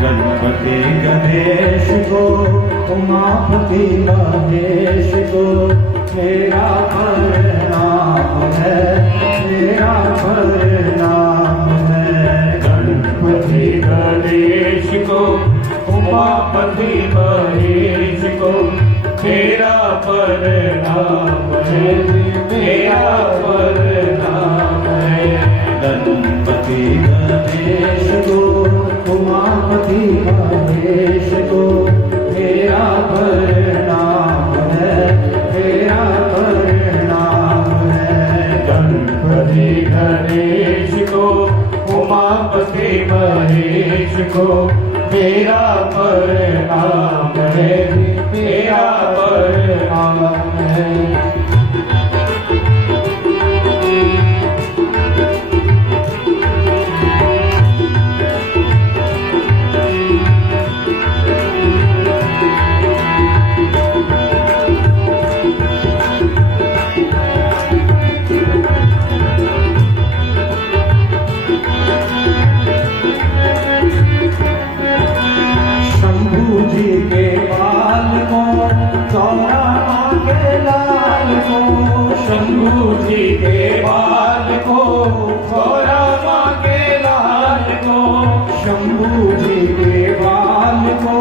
गणपति गणेश को, उमापति महेश को मेरा प्रणाम है, मेरा प्रणाम है। गणपति गणेश को, उमापति महेश को मेरा प्रणाम है, मेरा प्रणाम है। गणपति गणेश को, उमापति महेश को मेरा प्रणाम है, मेरा प्रणाम है। गणपति गणेश को, उमापति महेश को मेरा प्रणाम है, मेरा प्रणाम है। शंभू जी के बाल को, गौरा माँ के लाल को, शंभू जी के बाल को,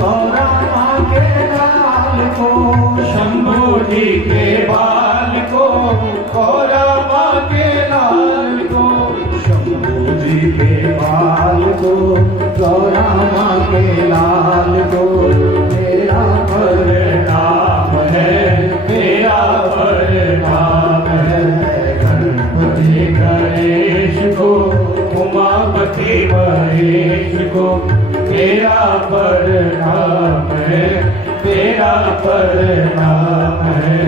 गौरा माँ के लाल को, शंभू जी के बाल को, गौरा माँ के लाल को, शंभू जी के बाल को, गौरा माँ के लाल को मेरा प्रणाम है, मेरा प्रणाम है। गणपति गणेश को, उमापति महेश को मेरा प्रणाम है, मेरा प्रणाम है।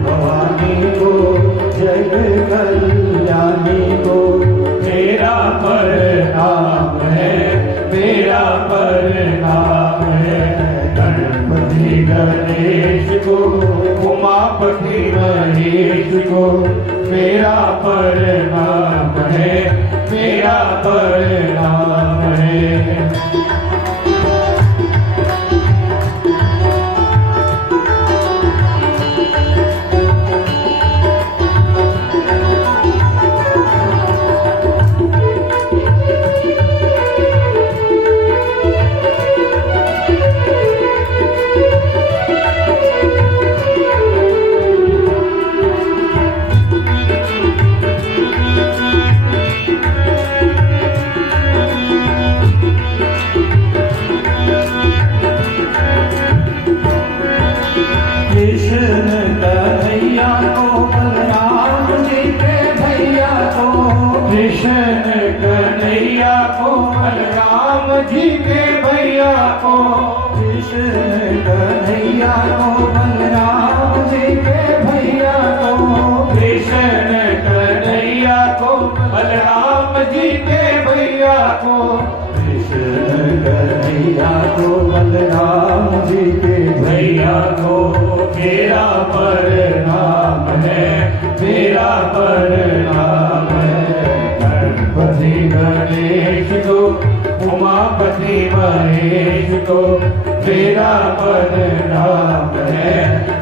भवानी को, जग कल्याणी को मेरा प्रणाम है, मेरा प्रणाम है। गणपति गणेश को, उमापति महेश को मेरा प्रणाम है, मेरा प्रणाम है। कृष्ण कन्हैया को, बलराम जी के भैया को, कृष्ण कन्हैया को, बलराम जी के भैया को, कृष्ण कन्हैया को, बलराम जी के भैया को, कृष्ण कन्हैया को, बलराम जी के भैया को मेरा प्रणाम है, मेरा प्रणाम है। गणपति गणेश को, उमापति महेश को मेरा प्रणाम है,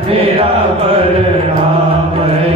मेरा प्रणाम है।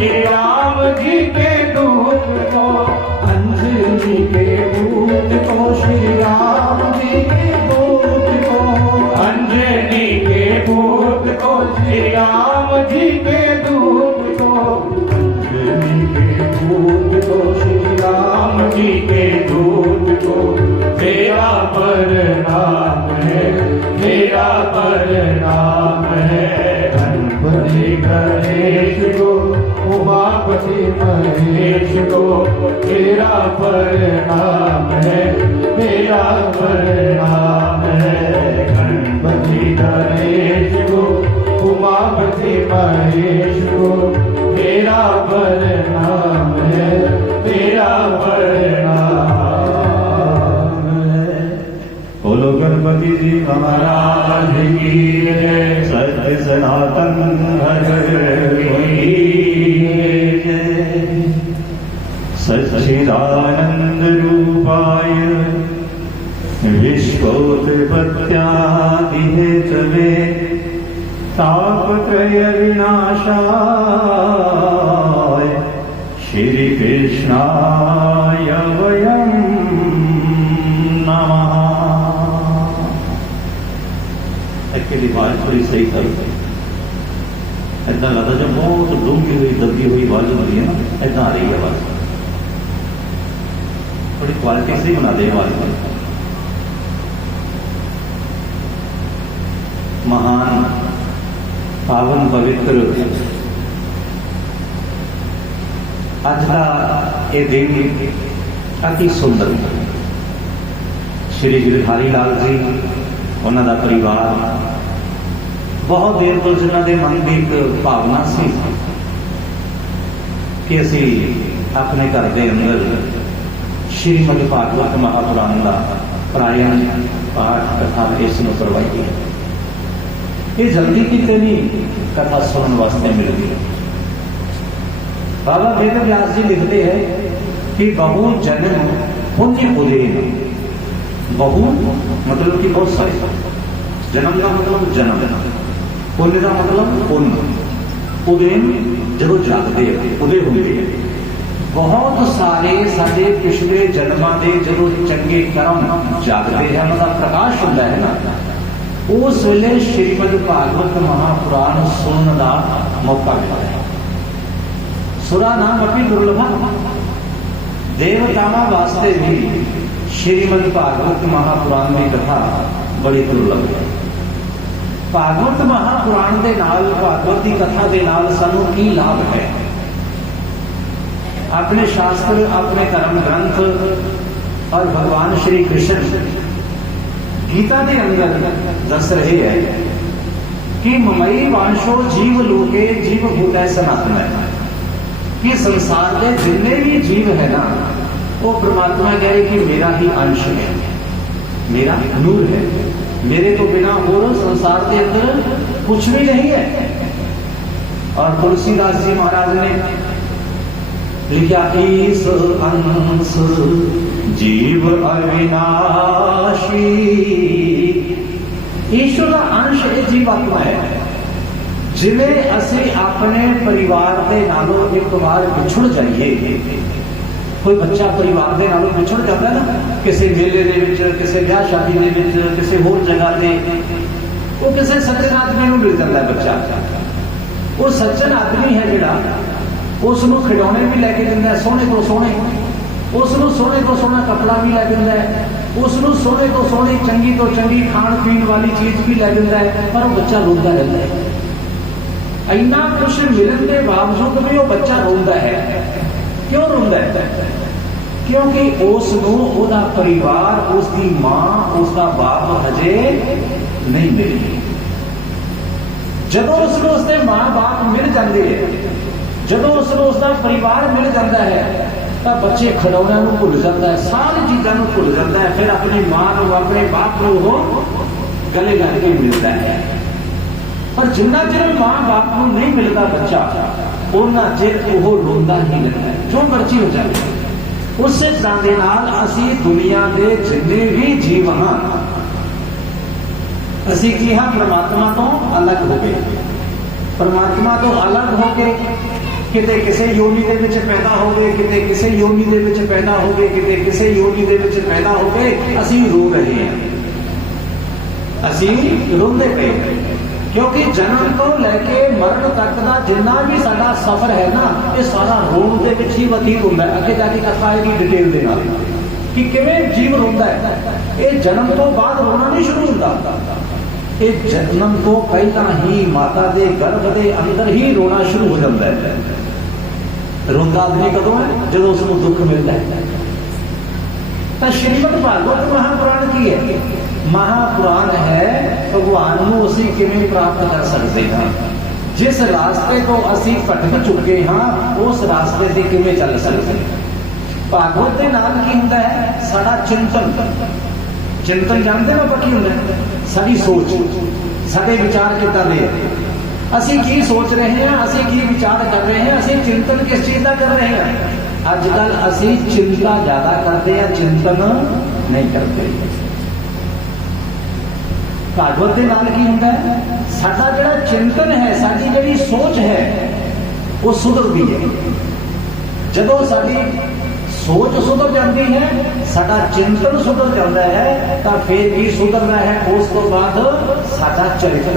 श्री राम जी के दूत को, अंजनी के दूत को श्री राम जी के दूत को, अंजनी के दूत को श्री राम जी के दूत को, अंजनी के दूत को श्री राम जी के दूत को, मेरा प्रणाम है, मेरा प्रणाम है। गणपति गणेश को, उमापति महेश को, मेरा प्रणाम है, मेरा प्रणाम है। गणपति गणेश को, उमापति महेश को, मेरा प्रणाम है, मेरा प्रणाम है। बोलो गणपति जी महाराज की जय। सत्य सनातन धर्म की जय। सच्चिदानंद रूपाय विश्वोत्पत्त्यादिहेतवे तापत्रय विनाशाय श्री कृष्णाय वयं नमः। एक्चुअली आवाज थोड़ी सही करो, ऐसा लगता जब बहुत डूंगी हुई दबी हुई आवाज हो रही है ना, ऐसा आ रही है आवाज, थोड़ी क्वालिटी से बना दे आवाज में। महान पावन पवित्र अज का यह दिन अति सुंदर। श्री गिरधारी लाल जी, उन्होंने परिवार, बहुत देर तो जिन्होंने मन की एक भावना सी कि असी अपने घर के अंदर श्रीमद भागवत महापुराण का प्रायण पाठ कथा इसमें करवाई। ये जल्दी कितने नहीं कथा सुनने वास्ते मिलती है। बाबा वेद व्यास जी लिखते हैं कि बहु जन्म पुण्य उदयन। बहु मतलब कि बहुत सारे, जन्म का मतलब जन्म, पुण्य का मतलब पुण्य, उदयन जो जागते उदय होंगे। बहुत सारे साडे पिछले जन्मां दे जो चंगे कर्म जागते हैं, उनका प्रकाश होता है ना, उस वेले श्रीमद भागवत महापुराण सुनने का मौका मिलता है। सुरा नाम अपनी दुर्लभ, देवतावां वास्ते भी श्रीमद भागवत महापुराण की कथा बड़ी दुर्लभ है। भागवत महापुराण के नाल, भागवत की कथा के नाल सानू की लाभ है? अपने शास्त्र, अपने धर्म ग्रंथ और भगवान श्री कृष्ण गीता के अंदर दस रहे हैं कि ममई वांशो जीव लोके जीव भूत सनातन है, कि संसार के जितने भी जीव है ना, वो परमात्मा कह रहे कि मेरा ही अंश है, मेरा नूर है, मेरे तो बिना और संसार के अंदर कुछ भी नहीं है। और तुलसीदास जी महाराज ने लिखा, ईस अंश जीव अविनाशी। ईश्वर का अंश ये जीवात्मा है, जिन्हें असी अपने परिवार के नालों एक बार बिछुड़ जाइए। कोई बच्चा परिवार के नालों बिछुड़ जाता है ना, किसी मेले के विच, किसी ब्याह शादी के विच, किसी होर जगह से, वो किसी सज्जन आदमी को मिल जाता है बच्चा। वो सज्जन आदमी है जिहड़ा उसनों खिडौने भी लैके दिंदा है, सोने को सोने, उसनों सोने को सोना कपड़ा भी लै दिंदा है, उसनों सोने को सोनी चंगी तो चंगी खाण पीण वाली चीज भी लै दिंदा है, पर वो बच्चा रोंदा रहता है। इन्ना कुछ मिलने के बावजूद भी वो बच्चा रोंदा है। क्यों रोंदा है? क्योंकि उसनों ओदा परिवार, उसकी मां, उसका बाप हजे नहीं मिली। जदों उसको उसके मां बाप मिल जाते हैं, जदों उसको उसका परिवार मिल जाता है, तो बच्चे खिडौणियां को भुल जाता है, सारी चीजों को भुल जाता है, फिर अपनी मां को, अपने बाप को वो गले लग के मिलता है। पर जिन्ना चिर मां बाप को नहीं मिलता बच्चा, उन्ना चिर वो रोंदा ही रहता है, जो मर्जी हो जाए। उस तरह के नाल असी दुनिया के जिन्ने भी जीव हाँ, असी की हाँ परमात्मा तो अलग हो गए। परमात्मा तो अलग हो के किते किसे योनि दे विच पैदा हो गए, किते किसे योनि दे विच पैदा हो गए, किते किसे योनि दे विच पैदा हो गए, असीं रो रहे हैं, असीं रोंदे पे, क्योंकि जन्म तो लैके मरण तक का जिन्ना भी साडा सफर है ना, ये सारा रोण दे विच ही बतीत हुंदा है। अगे जाके कथा आएगी डिटेल दे नाल कि किवें जीव रोंदा है। ये जन्म तो बाद रोना नहीं शुरू होंदा, ये जन्म तो पहला ही माता दे गर्भ दे अंदर ही रोना शुरू हो जाता है। रोंदा आदमी कदों है? जदों उसनूं दुख मिलता है। तो श्रीमद् भागवत महापुराण की है, महापुराण है भगवान नूं असीं किवें प्राप्त कर सकते हैं। जिस रास्ते तो असीं भटक चुके हाँ, उस रास्ते से किवें चल सकते हैं। भागवत के नाल की हुंदा है साडा चिंतन। चिंतन जानते हो की हुंदा है? साडी सोच, साडे विचार किदां दे असीं की सोच रहे हैं, असीं की विचार कर रहे हैं, असीं चिंतन किस चीज का कर रहे हैं। अजकल असीं चिंता ज्यादा करते हैं, चिंतन नहीं करते। भागवत के नाल की हुंदा है साडा जिहड़ा चिंतन है, साडी जिहड़ी सोच है वो सुधरदी है। जदों साडी सोच सुधर जाती है, साडा चिंतन सुधर जाता है, तो फिर भी सुधरना है उस तो बाद साडा चरित्र,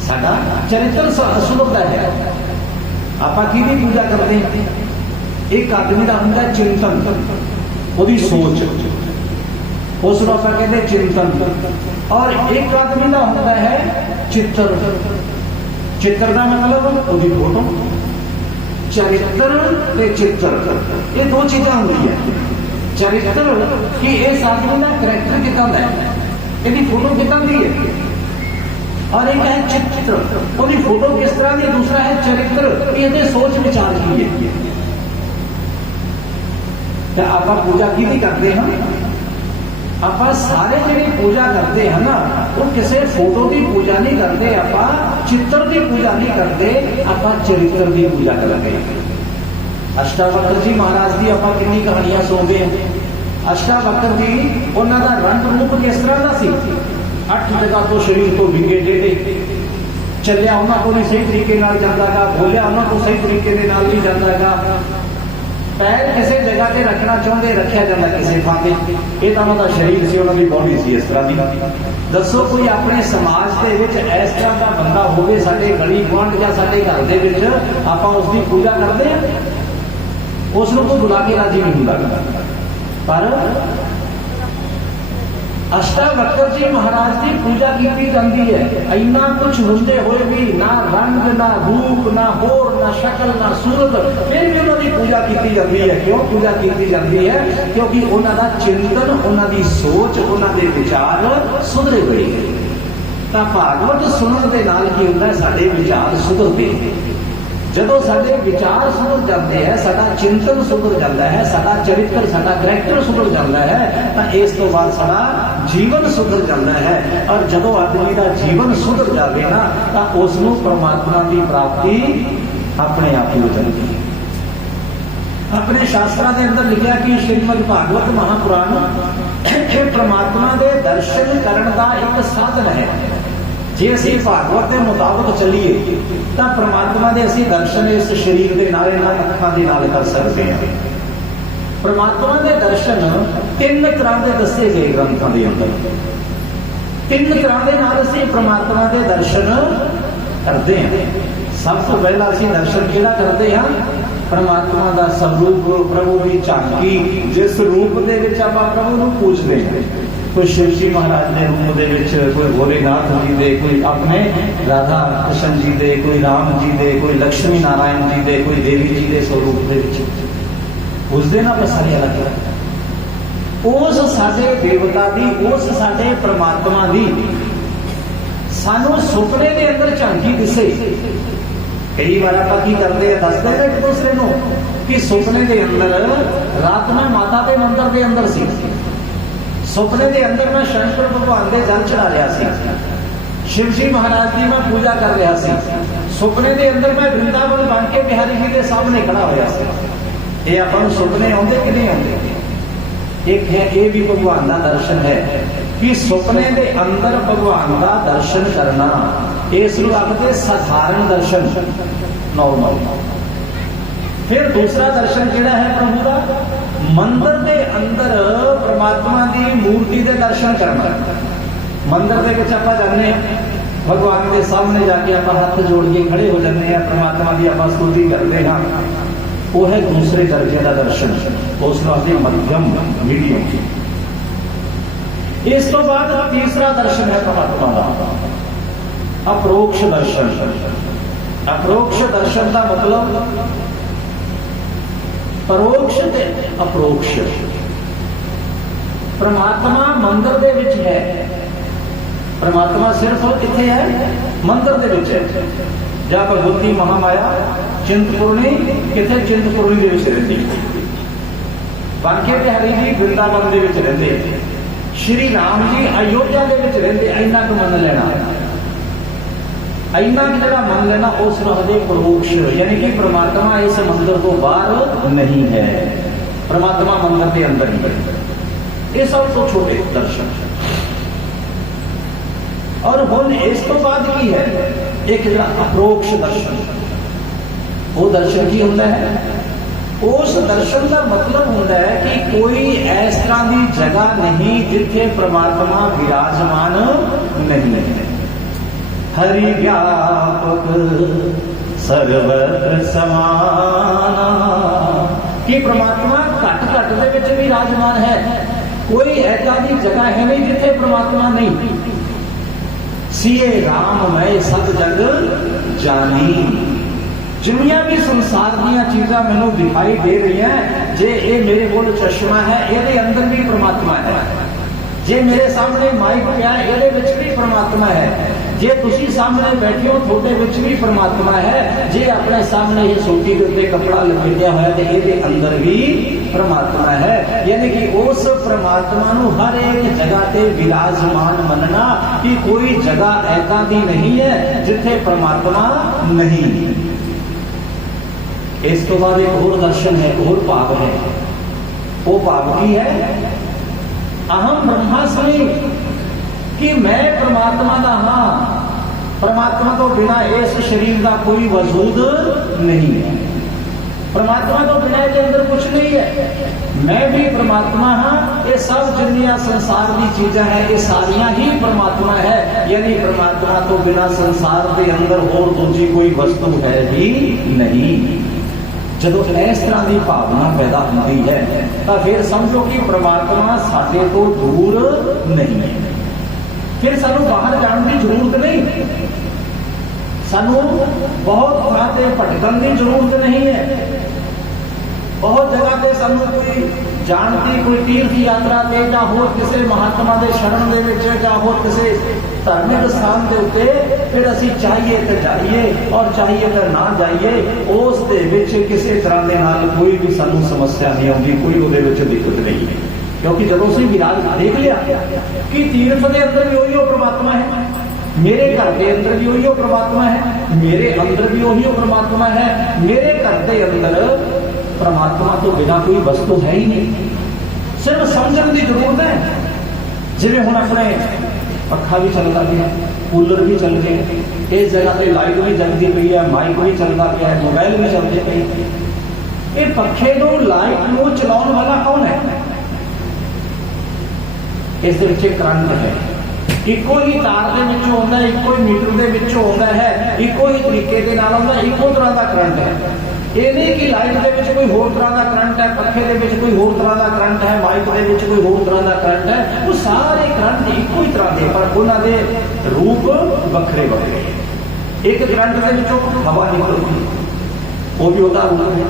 साडा चरित्र सुधरता है। आपां किहदी पूजा करते हैं? एक आदमी का हुंदा है चिंतन, ओहदी सोच, उसको आपां कहते चिंतन। और एक आदमी का होता है चित्र। चित्र का मतलब ओहदी फोटो। चरित्र ते चित्र ये दो चीजें होंगी है। चरित्र कि इस आदमी का करैक्टर कितना है, यदि फोटो कितना दी है, और एक है चित्र, ओहदी फोटो किस तरह की, दूसरा है चरित्र ये सोच विचार की है। तो आप पूजा की करते हैं, आप सारे जिहड़े पूजा करते हैं ना, वो किसी फोटो की पूजा नहीं करते, आप चित्र की पूजा नहीं करते, आप चरित्र की पूजा करते हैं। अष्टावक्र जी महाराज की आप कितनी कहानियां सुनते हैं। अष्टावक्र जी उन्होंने रंग रूप किस तरह का सी? 8 जगह तो शरीर तो विगे डेटे, चलिया उन्होंने को नहीं सही तरीके नाल जांदा गा, बोलिया उन्होंने को सही तरीके दे नाल नहीं जांदा गा, पैर किसी जगह से रखना चाहते रखा जाता किसी थां ते, ये तो उन्होंने शरीर से, उन्होंने बॉडी सी इस तरह की। दसो कोई अपने समाज के विच इस तरह का बंदा होवे, साडे गली गुआंढ या साडे घर दे विच आपां उसकी पूजा करते हैं, उसनूं कोई बुला के राजी नहीं हुंदा। पर अष्टावक्र जी महाराज की पूजा की जाती है। इन्ना कुछ होंदे हुए भी ना रंग, ना रूप, ना होर, ना शक्ल, ना सूरत, फिर भी उन्होंने पूजा की जाती है। क्यों पूजा की जाती है? क्योंकि उन्होंने चिंतन, उन्होंने सोच, उन्होंने विचार सुधरे हुए हैं। तो भागवत सुनने के नाल की होता है साडे विचार सुधरते हैं। जदों साडे विचार सुधर जाते हैं, साडा चिंतन सुधर जाता है, साडा चरित्र, साडा करैक्टर सुधर जाता है, तो इस तो बाद साडा जीवन सुधर जाता है। और जदों आदमी का जीवन सुधर जाए ना, तो उसनूं परमात्मा की प्राप्ति अपने आप ही हो जाती है। अपने शास्त्रों के अंदर लिखा कि श्रीमद् भागवत महापुराण परमात्मा के दर्शन करने का एक साधन है। जे असीं भागवत के मुताबिक चलीए तो परमात्मा के असीं दर्शन इस शरीर के नाले नाल अखां दे नाल कर सकते हैं। परमात्मा के दर्शन 3 तरह के दसे गए ग्रंथों के अंदर। 3 तरह के नाल असीं परमात्मा के दर्शन करते हैं। सब तो पहला असीं दर्शन किहड़ा करते हैं? परमात्मा का स्वरूप, प्रभु की झांकी, जिस रूप के विच आपां प्रभु नूं पूजते हैं। कोई शिव जी महाराज के रूप दे विच, कोई भोलेनाथ जी दे, कोई अपने राधा कृष्ण जी दे, कोई राम जी दे, कोई लक्ष्मी नारायण जी दे, कोई देवी जी के स्वरूप दे विच पूजदे ना। सारे अलग उस साडे देवता दी, उस साडे परमात्मा दी सानू सुपने के अंदर झांकी दिसे। कई बार आप की करते हैं, दसते हैं एक दूसरे को कि सुपने के अंदर रात में माता के मंदिर के अंदर सी, सुपने के अंदर मैं शंकर भगवान के जल चढ़ा रहा सी, शिव जी महाराज की मैं पूजा कर रहा सी, सुपने के अंदर मैं वृंदावन बन के बिहारी जी के सामने खड़ा होया सी। ये अपन सुपने आते कि नहीं आते? एक है ये भी भगवान का दर्शन है कि सुपने के अंदर भगवान का दर्शन करना। इस आखते साधारण दर्शन, नॉर्मल। फिर दूसरा दर्शन जिहड़ा है प्रभु का, मंदिर के अंदर परमात्मा की मूर्ति के दर्शन करना। मंदिर के विच आपां जाने हैं, भगवान के सामने जाके आप हाथ जोड़ के खड़े हो जाते हैं, परमात्मा की आप स्तुति करते हैं, वो है दूसरे दर्जे का दर्शन, उसको आखिर मध्यम मीडियम। इस तो बाद तीसरा दर्शन है परमात्मा का, अप्रोक्ष दर्शन। अप्रोक्ष दर्शन का मतलब परोक्ष ते अप्रोक्ष। परमात्मा मंदिर दे विच है, परमात्मा सिर्फ किथे है, मंदिर दे विच है। जा भगवती महामाया चिंतपूर्णी किथे, चिंतपूर्णी दे विच रहिंदी। बांके बिहारी जी वृंदावन दे विच रहिंदे, श्री राम जी अयोध्या दे विच रहिंदे। इन्ना क मन लेना, इन्ना जरा मन लेना, उस हजे परोक्ष, यानी कि परमात्मा इस मंदिर को बाहर नहीं है, परमात्मा मंदिर के अंदर ही है। ये सब तो छोटे दर्शन। और हुण इस तो बाद की है एक जरा अप्रोक्ष दर्शन। वो दर्शन की होता है, उस दर्शन का मतलब होता है कि कोई इस तरह की जगह नहीं जिथे परमात्मा विराजमान नहीं है। हरि व्यापक सर्वत्र समाना, कि परमात्मा घट घट दे विच भी विराजमान है। कोई ऐसा की जगह है नहीं जिथे परमात्मा नहीं। सिए राम मैं सब जग जानी। जिन्नियां भी संसार दीयां चीज़ां मैनूं दिखाई दे रही हैं, जे ये मेरे कोल चश्मा है, ये अंदर भी परमात्मा है। जे मेरे सामने माइक पिया, ये भी परमात्मा है। जे तुसी सामने बैठे हो, थोड़े विच भी परमात्मा है। जे अपने सामने ये सोटी के उत्ते कपड़ा लपेटिया होया, तो ये अंदर भी परमात्मा है। यानी कि उस परमात्मा नूं हर एक जगह ते विराजमान मनना, कि कोई जगह ऐसा दी नहीं है जिथे परमात्मा नहीं। इस तो बाद एक और दर्शन है, और भाव है। वो भाव की है, अहम ब्रह्मास्मि, कि मैं परमात्मा का हाँ, परमात्मा तो बिना इस शरीर का कोई वजूद नहीं है। परमात्मा तो बिना के अंदर कुछ नहीं है। मैं भी परमात्मा हाँ। ये सब जिन्नियां संसार की चीजें हैं, ये सारियां ही परमात्मा है। यानी परमात्मा तो बिना संसार के अंदर और दूसरी कोई वस्तु है ही नहीं। जदों इस तरह की भावना पैदा होती है, तो फिर समझो कि परमात्मा साडे तो दूर नहीं है। फिर सानू बाहर जाने की जरूरत नहीं, सानू बहुत तरह से भटकन की जरूरत नहीं है। बहुत जगह से सानू कोई जान की, कोई तीर्थ यात्रा के या होर किसी महात्मा के शरण दे विच या होर किसी धार्मिक स्थान के उत्ते फिर असीं चाहिए तो जाइए और चाहिए तो ना जाइए, उस दे विच किसी तरह के नाल कोई भी सानू समस्या नहीं आउंदी, कोई उहदे विच दिक्कत नहीं है। क्योंकि जब उसे विराज देख लिया कि तीर्थ के अंदर भी वही परमात्मा है, मेरे घर के अंदर भी वही परमात्मा है, मेरे अंदर भी वही परमात्मा है, मेरे घर के अंदर परमात्मा तो बिना कोई वस्तु है ही नहीं। सिर्फ समझने की जरूरत है। जिवें हुण अपने पखा भी चलता गया, कूलर भी चल गए, इस जगह पे लाइट भी जलती पई है, माइक भी चलता गया है, मोबाइल भी चलते पे। ये पखे को लाइट को चलाने वाला कौन है? इस करंट है, इको ही तार के विचों आउंदा है, इको ही मीटर के विचों आउंदा है, इको ही तरीके के नाल आउंदा, इको तरह का करंट है। ये नहीं कि लाइट के विच कोई होर तरह का करंट है, पखे के विच कोई होर तरह का करंट है, माइक के विच कोई होर तरह का करंट है। वो सारे करंट इको ही तरह के, पर उन्हां दे रूप वखरे वखरे। एक करंट के विचों हवा निकलती, वो भी होता रूप है।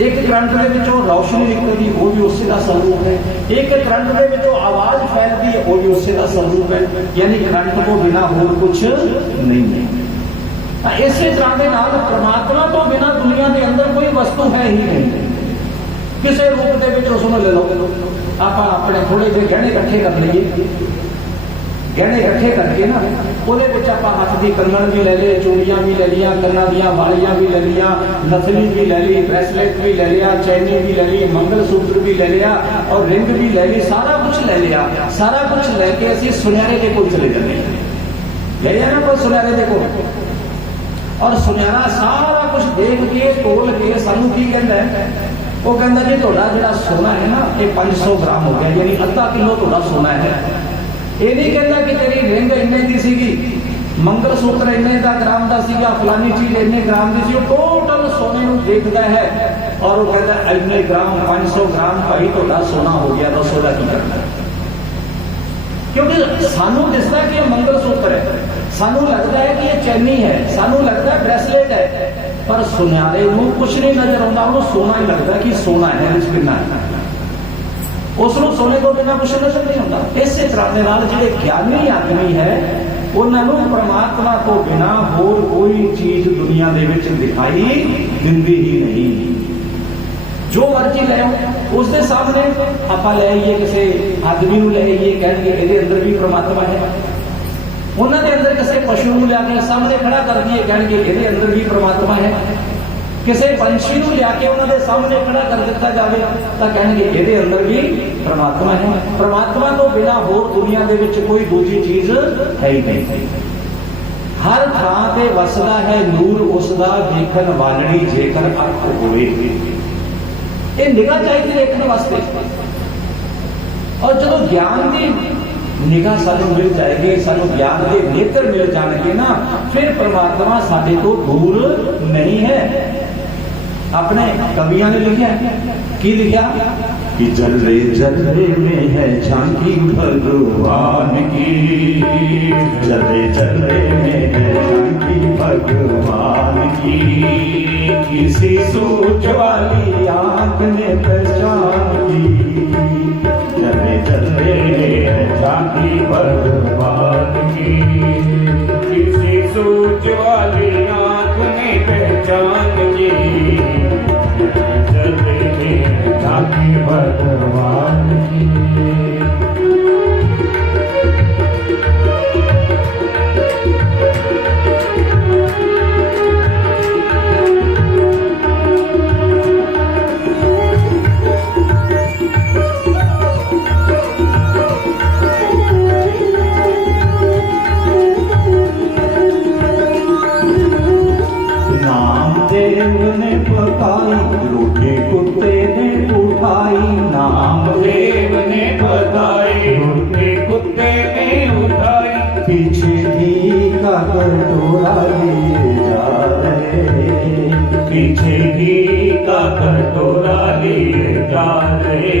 एक करंट के विचों रोशनी निकलती, वो भी उसी का स्वरूप है। एक करंट के विचों आवाज फैलती है, वो भी उसी का स्वरूप है। यानी करंट को बिना होर कुछ नहीं है। इसी तरह के नाल परमात्मा तो बिना दुनिया के अंदर कोई वस्तु है ही नहीं। किसी रूप के विच उसनूं ले लो, आप अपने थोड़े जे गहने इकट्ठे कर लीए, गहने इकट्ठे करके ना ਉਹਦੇ ਵਿੱਚ ਆਪਾਂ हथ की कंगन भी ले लिए, चूड़ियां भी ले लिया, कन्ना दियां वालियां भी ले लिया, नथनी भी ले ली, ब्रेसलेट भी ले लिया, चैनी भी ले ली, मंगलसूत्र भी ले लिया और रिंग भी ले ली, सारा कुछ ले लिया। सारा कुछ लेके असीं सुनहरे के कोल चले जाते हैं, ले लिया ना कोई सुनहरे के कोल, और सुनहरा सारा कुछ देख के तोल के सानू की कहता है, वो कहता जी थोड़ा जो सोना है ना ये 500 ग्राम हो गया, यानी अद्धा किलो थोड़ा सोना है। ये नहीं कहता कि तेरी रिंग इन्ने की सीगी, मंगल सूत्र इन्ने का ग्राम का सीगा, फलानी चीज इन्ने ग्राम की सी, टोटल सोने को देखता है और वो कहता है इन्ने ग्राम 500 ग्राम भाई थोड़ा सोना हो गया, तो सोना की करना है। क्योंकि सानू दिसता कि ये मंगल सूत्र है, सानू लगता है कि ये चैनी है, सानू लगता है ब्रेसलेट है, पर सुन्यारे को कुछ नहीं नजर आता, उन्होंने सोना ही लगता है कि सोना है, बिना उसको सोने को बिना कुछ नजर नहीं आता। इस तरह के नाल जिहड़े ज्ञानी आदमी है उन्होंने परमात्मा तो बिना होर कोई चीज दुनिया दे विच दिखाई दिंदी ही नहीं। जो मर्जी ले उसके सामने आप ले आइए, किसी आदमी को ले आइए, कहेंगे ये अंदर भी परमात्मा है। उन्होंने अंदर किसी पशु को लिया सामने खड़ा कर दिए, कहेंगे ये अंदर भी परमात्मा है। किसी पंछी को लिया उन्होंने सामने खड़ा कर दिता जाए तो कहेंगे ये अंदर भी परमात्मा है। परमात्मा तो बिना होर दुनिया के विच कोई दूसरी चीज है ही नहीं। हर थां ते वसदा है नूर उसदा, देखन वालड़ी जेकर अख होवे। ये निगाह चाहिए देखने वास्ते, और जो ज्ञान की निगाह सानू मिल जाएगी, सानू ज्ञान के नेत्र मिल जाएंगे ना, फिर परमात्मा साडे तो दूर नहीं है। अपने कवियों ने लिखा की लिखा कि जल्ले जल्ले में है झांकी भगवान की, जल्ले जल्ले में है झांकी भगवान की, किसी सूझ वाली आंख ने पहचान की। जल्ले जल्ले में है झांकी भगवान की, किसी सूझ वाली आंख ने पहचान की। झांकी भगवान की। नामदेव ने पकाई रोटी कुत्ते ने उठाई, नामदेव ने पकाई रोटी कुत्ते ने उठाई, पीछे घी का कटोरा लिए जा रहे, पीछे घी का कटोरा लिए जा रहे।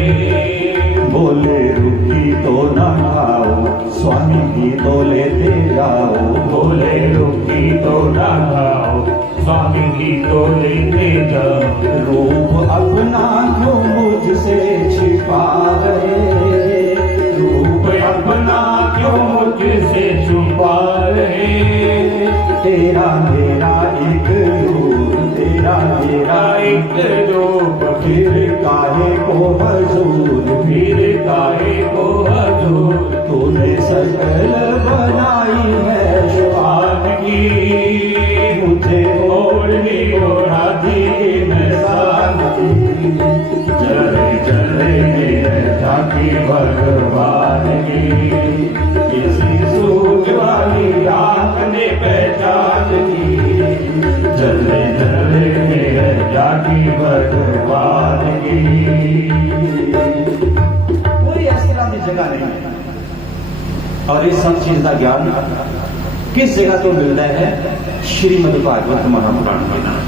बोले रुखी तो न खाओ स्वामी की तो लेते जाओ, बोले रुखी तो न खाओ स्वामी की तो लेते जाओ। रूप अपना क्यों मुझसे छिपा रहे, रूप अपना क्यों मुझसे छुपा रहे। तेरा मेरा एक रूप, तेरा मेरा एक रूप, फिर काहे को हजूर, फिर काहे को हजूर। तूने सकल बनाई है श्वान की, मुझे ओढ़नी ओढ़ा दी इंसान की। चले चले मेरे झांकी भगवान की, किसी सूझ वाली आंख ने पहचान की। चले चले मेरे झांकी भगवान की। कोई इस तरह की जगह नहीं है। और इस सब चीज का ज्ञान किस जगह तो मिलता है? श्रीमद् भागवत महापुराण के नाम।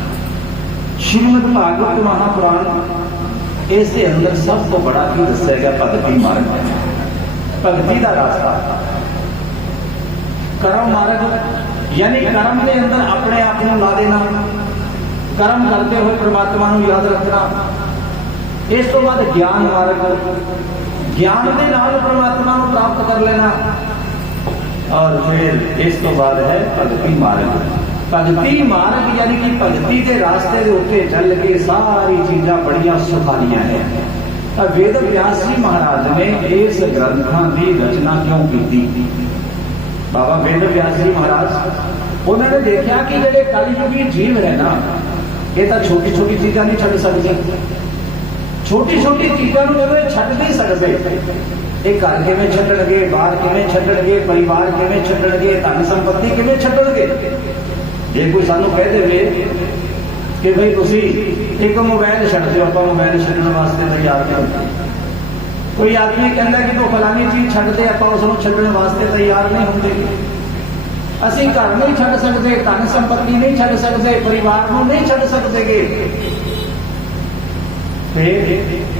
श्रीमद् भागवत महापुराण इसके अंदर सब तो बड़ा ही दस्या गया भगती मार्ग, भगती का रास्ता, कर्म मार्ग, यानी कर्म के अंदर अपने आप को ला देना, कर्म करते हुए परमात्मा को याद रखना। इस तो बाद ज्ञान मार्ग, ज्ञान के नाल परमात्मा को प्राप्त कर लेना। और फिर इस तो बाद है भगती मार्ग। भगती मार्ग यानी कि भगती के रास्ते के उत्ते चल के सारी चीजा बड़िया सुखालियां हैं। वेद व्यास जी महाराज ने इस ग्रंथों की रचना क्यों की? बाबा वेद व्यास जी महाराज उन्होंने देखा कि जेडे कलयुगी जीव है ना, ये तो छोटी छोटी चीजा नहीं छड़ सकती। छोटी छोटी चीजा जो छड़ नहीं सकते। एक घर किवें छड्डणगे, बाहर किवें छड्डणगे, परिवार किवें छड्डणगे, धन संपत्ति किवें छड्डणगे। जे कोई सानू कह दे कि भाई तुसी एक मोबाइल छड्ड दिओ, आपां मोबाइल छड्डण वास्ते तैयार नहीं। कोई आदमी कहता कि तू फलानी चीज छड्ड दे, आपां उसनूं छड्डण वास्ते तैयार नहीं हुंदे। असीं घर नहीं छड्ड सकदे, धन संपत्ति नहीं छड्ड सकदे, परिवार नूं नहीं छड्ड सकदे।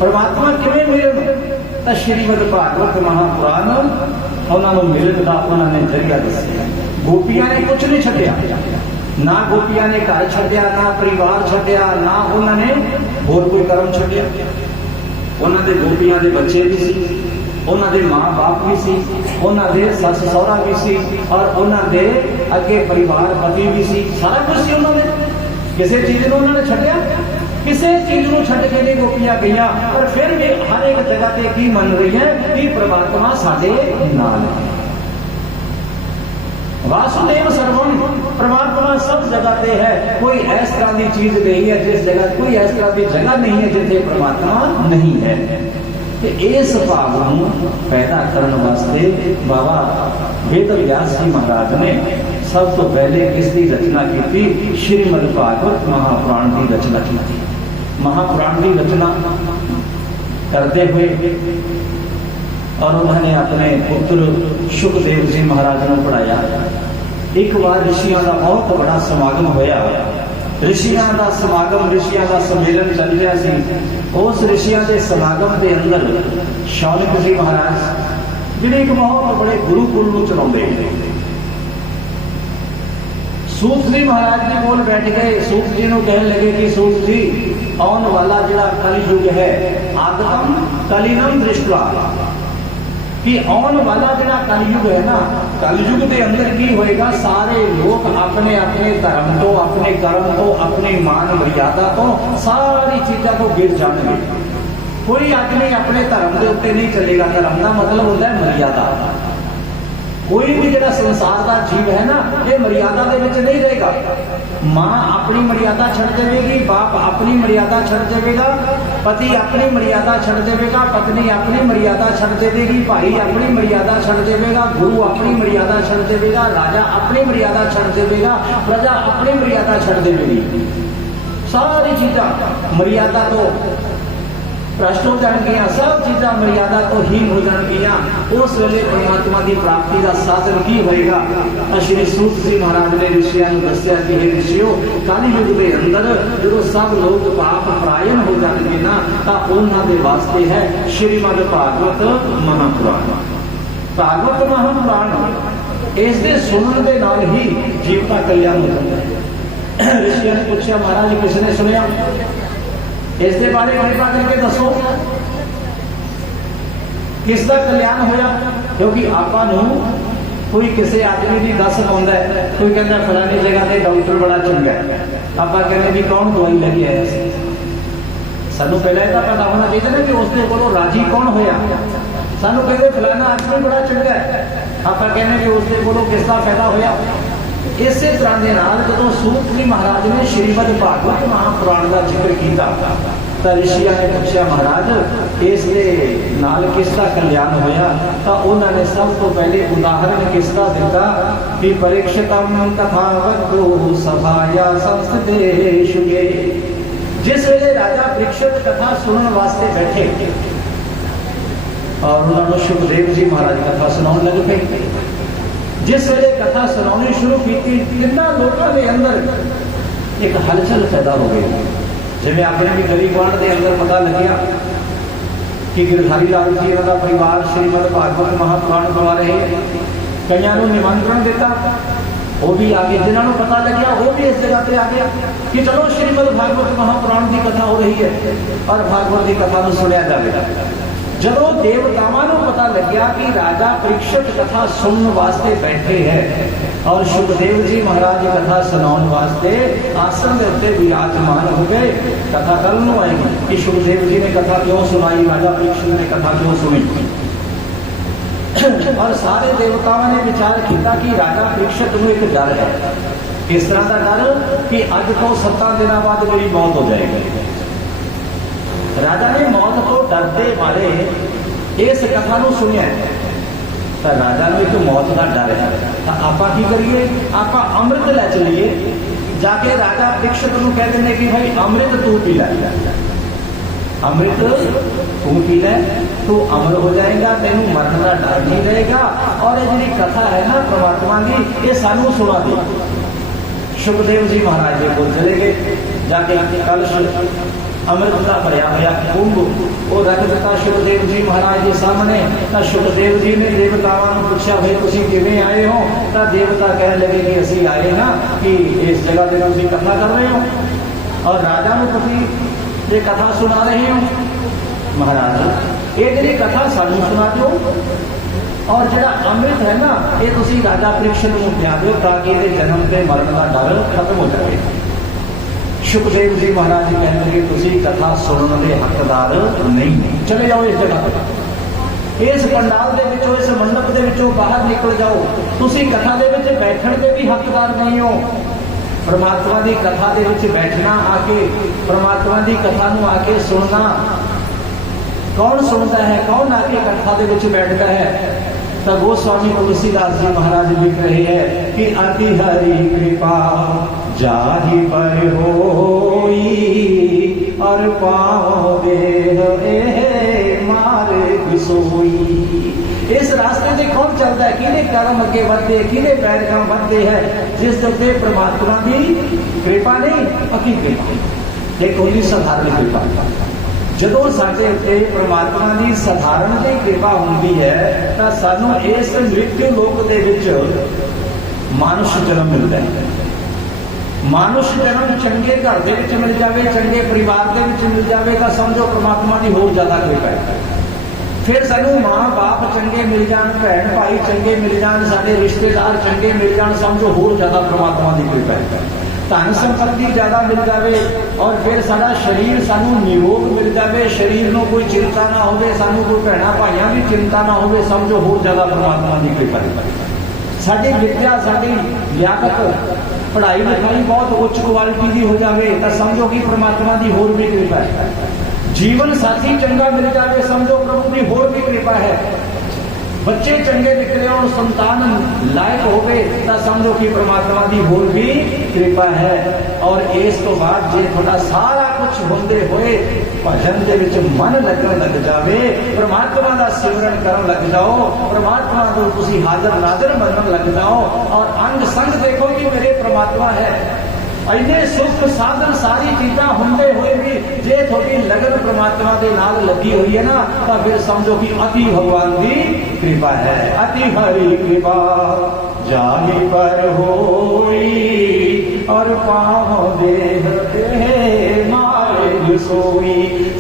परमात्मा किवें मिलन? तां श्रीमद भागवत महापुराण उन्होंने मिलन का उन्होंने जरिया दसिया। गोपियां ने कुछ नहीं छड्डिया, ना गोपियां ने घर छड्डिया, ना परिवार छड्डिया, ना उन्होंने होर कोई कर्म छड्डिया। उन्होंने गोपियां के बच्चे भी सी, उन्होंने माँ बाप भी सी, उन्होंने सस सहुरा भी सी, और उन्होंने अगे परिवार पति भी सी, सारा कुछ सी। उन्होंने किसी चीज को उन्होंने छड्डिया? किसी चीज को छड्ड के नहीं गोपियां गईयां, पर फिर भी हर एक जगह ते की मन रही है कि परमात्मा साडे नाल है। वासुदेव सर्वम, परमात्मा सब जगह पे है। कोई इस तरह की चीज नहीं है जिस जगह, कोई इस तरह की जगह नहीं है जिथे परमात्मा नहीं है। इस भाव को पैदा करने वास्ते बाबा वेद व्यास जी महाराज ने सब तो पहले किसकी रचना की? श्रीमद भागवत महापुराण की रचना की। महापुराण की रचना करते हुए और उन्होंने अपने पुत्र सुखदेव जी महाराज ने पढ़ाया। एक बार ऋषियों का बहुत बड़ा समागम होया। ऋषियों का समागम, ऋषियों का सम्मेलन चल रहा सी। उस ऋषियों के समागम के अंदर शौनक जी महाराज जिन्हें एक बहुत बड़े गुरुकुल को चलाते, सूत जी महाराज जी कोल बैठ गए। सूत जी को कहने लगे कि सूत जी, आने वाला जिहड़ा कलयुग है, आगतम कलिनम दृष्टवा, कि आने वाला जिहड़ा कलयुग है ना, कलयुग के अंदर की होएगा? सारे लोग अपने अपने धर्म तो, अपने कर्म तो, अपनी मान मर्यादा तो, सारी चीजों को गिर जाएंगे। कोई आदमी अपने धर्म के उत्ते नहीं चलेगा। धर्म का मतलब होता है मर्यादा। कोई भी जो संसार का जीव है ना, ये मर्यादा के विच नहीं रहेगा। मां अपनी मर्यादा छड़ देगी, बाप अपनी मर्यादा छड़ देगा, पति अपनी मर्यादा छड़ देगा, पत्नी अपनी मर्यादा छड़ देगी, भाई अपनी मर्यादा छड़ देगा, गुरु अपनी मर्यादा छड़ देगा, राजा अपनी मर्यादा छड़ देगा, प्रजा अपनी मर्यादा छड़ देगी। सारी चीजा मर्यादा तो भ्रष्ट हो जाएगियां, सब चीजा मर्यादा तो हीन हो जाएगियां। उस वेले परमात्मा की प्राप्ति का साधन की होएगा? श्री सूत जी महाराज ने ऋषियों को दसिया कि हे ऋषियों, कलयुग के अंदर जो सब लोग पाप परायण हो जाएंगे ना, तो उन्होंने वास्ते है श्रीमद भागवत महापुराण। भागवत महापुराण इसके सुनने के नाल ही जीव का कल्याण हो जाता है। ऋषियों ने पूछा, महाराज किसने सुनिया? इसके बारे कृपा करके दसो, किसका कल्याण होया? क्योंकि आपां नूं कोई किसी आदमी की दस पाउंदा है, कोई कहता फलानी जगह पे डॉक्टर बड़ा चंगा है, आपां कहने भी कौन दवाई लैके आया? सानू पहले इहदा पता होना चाहिए ना कि उसके कोलों राजी कौन होया। सानू कहते फलाना आदमी बड़ा चंगा है, आपां कहने कि उसके कोलों किसका फायदा होया? इसे तरह के नाल जो सूत जी महाराज ने श्रीमद भागवत महापुराण का जिक्र किया, तो ऋषियों ने पूछा, महाराज इसके नाल किसका कल्याण होया? तो उन्होंने सब तो पहले उदाहरण किसका दिता कि परीक्षितम कथावतो सभाया संस्थितेषु। जिस वेले राजा परीक्षित कथा सुनने वास्ते बैठे और उन्होंने सुखदेव जी महाराज कथा सुनाने लग पे। जिस वे कथा सुनानी शुरू की, कितना लोगों के अंदर एक हलचल पैदा हो गई। जिवें अपने भी गली गुआढ़ के अंदर पता लग्या कि गिरधारी लाल जी का परिवार श्रीमद भागवत महापुराण करवा रहे हैं। कईयां को निमंत्रण दिता, वो भी आ गए। जिन्होंने पता लग्या वो भी इस जगह पे आ गया कि चलो श्रीमद भागवत महापुराण की कथा हो रही है और भागवत की कथा को सुनिया जाएगा। जदों देवतावां नूं पता लग्या कि राजा परीक्षित कथा सुनने वास्ते बैठे हैं और सुखदेव जी महाराज कथा सुनाने वास्ते आसन के उत्ते विराजमान हो गए, कथा कल नूं आएगी कि सुखदेव जी ने कथा क्यों सुनाई, राजा परीक्षित ने कथा क्यों सुनी। और सारे देवताओं ने विचार किया कि राजा परीक्षित को एक डर है। किस तरह का डर? कि अज तो 7 दिन बाद मेरी मौत हो जाएगी। राजा ने मौत को डरते मारे इस कथा को सुनिया, तो राजा ने एक मौत का डर है। तो आप की करिए? आप अमृत लै चलिए। जाके राजा परीक्षित को कह देने कि भाई अमृत तू पी ला, अमृत तू पी ले तो अमर हो जाएगा, तेन मरण का डर नहीं रहेगा। और ये जी कथा है ना परमात्मा की, ये सानू सुना दी। सुखदेव जी महाराज जी को चले गए, जाके कलश अमृत का भरया हुआ कुंभ वो रख दिता सुखदेव जी महाराज के सामने। तो सुखदेव जी ने देवताओं को पूछा भाई तुम किवें आए हो? तो देवता कह लगे कि असी आए ना कि इस जगह पर तुम कथा कर रहे हो और राजा को तुम ये कथा सुना रहे हो। महाराज ये जी कथा सानू सुना दो और जरा अमृत है ना ये तुम राजा परीक्षित को पिया दो ताकि ये जन्म के मरण का डर खत्म हो जाए। सुखदेव जी महाराज जी कहने लगे तुम कथा सुनने के हकदार नहीं, चले जाओ इस जगह पर, इस पंडाल के विचों इस मंडप के विचों बाहर निकल जाओ, तुम कथा के बैठने के भी हकदार नहीं हो। परमात्मा की कथा के बैठना आके परमात्मा की कथा को आके सुनना, कौन सुनता है, कौन आके कथा के बैठता है? तो गोस्वामी तुलसीदास जी महाराज लिख रहे हैं कि अति हरि कृपा जाहि पर होई और पाओ देह मार्ग सोई। इस रास्ते से कौन चलता है, किने कदम अगे बढ़ते, किने पैर कम बढ़ते हैं? जिस उत्ते परमात्मा की कृपा नहीं पक्की कृपा, एक होती साधारण कृपा। ਜਦੋਂ ਸਾਡੇ ਉੱਤੇ परमात्मा की साधारण जी कृपा ਹੁੰਦੀ है ਤਾਂ ਸਾਨੂੰ ਇਸ ਮ੍ਰਿਤਯੂ ਲੋਕ ਦੇ ਵਿੱਚ ਮਾਨੁਸ਼ ਜਨਮ ਮਿਲਦਾ ਹੈ। ਮਾਨੁਸ਼ ਜਨਮ ਚੰਗੇ ਘਰ ਦੇ ਵਿੱਚ ਮਿਲ ਜਾਵੇ, ਚੰਗੇ ਪਰਿਵਾਰ ਦੇ ਵਿੱਚ ਮਿਲ ਜਾਵੇ ਤਾਂ ਸਮਝੋ परमात्मा ਦੀ ਹੋਰ ਜ਼ਿਆਦਾ ਕਿਰਪਾ ਹੈ। फिर सानू मां बाप चंगे मिल जान, भैन भाई चंगे मिल जान, साडे रिश्तेदार चंगे मिल जान, समझो होर ज्यादा परमात्मा की कृपा है। धन संपत्ति ज्यादा मिल जाए और फिर साडा शरीर सानू निरोग मिल जाए, शरीर में कोई चिंता ना हो, सानू कोई भैन भाइयों की चिंता ना हो, समझो होर ज्यादा परमात्मा की कृपा है। साडी विद्या साडी लियाकत पढ़ाई लिखाई बहुत उच्च क्वालिटी की हो जाए तो समझो कि परमात्मा की होर भी कृपा है। जीवन साथी चंगा मिल जाए समझो प्रभु की होर भी कृपा है। बच्चे चंगे निकले और संतान लायक हो गए तो समझो कि परमात्मा की होर भी कृपा है। और इस तो बाद जे थोड़ा सारा कुछ होंदे होए भजन के विच मन लगन लग जाए, परमात्मा का सिमरन करन लग जाओ, परमात्मा को तुसी हाजर नाजर बनन लग जाओ और अंग संग देखो कि मेरे परमात्मा है। इन्ने सुख साधन सारी चीजा होंदे हुए भी जे थोड़ी लगन परमात्मा के नाल लगी हुई है ना तो फिर समझो कि अति भगवान की कृपा है। अति हरि कृपा जाहि पर होई और पाहो देह मार्ग सोई।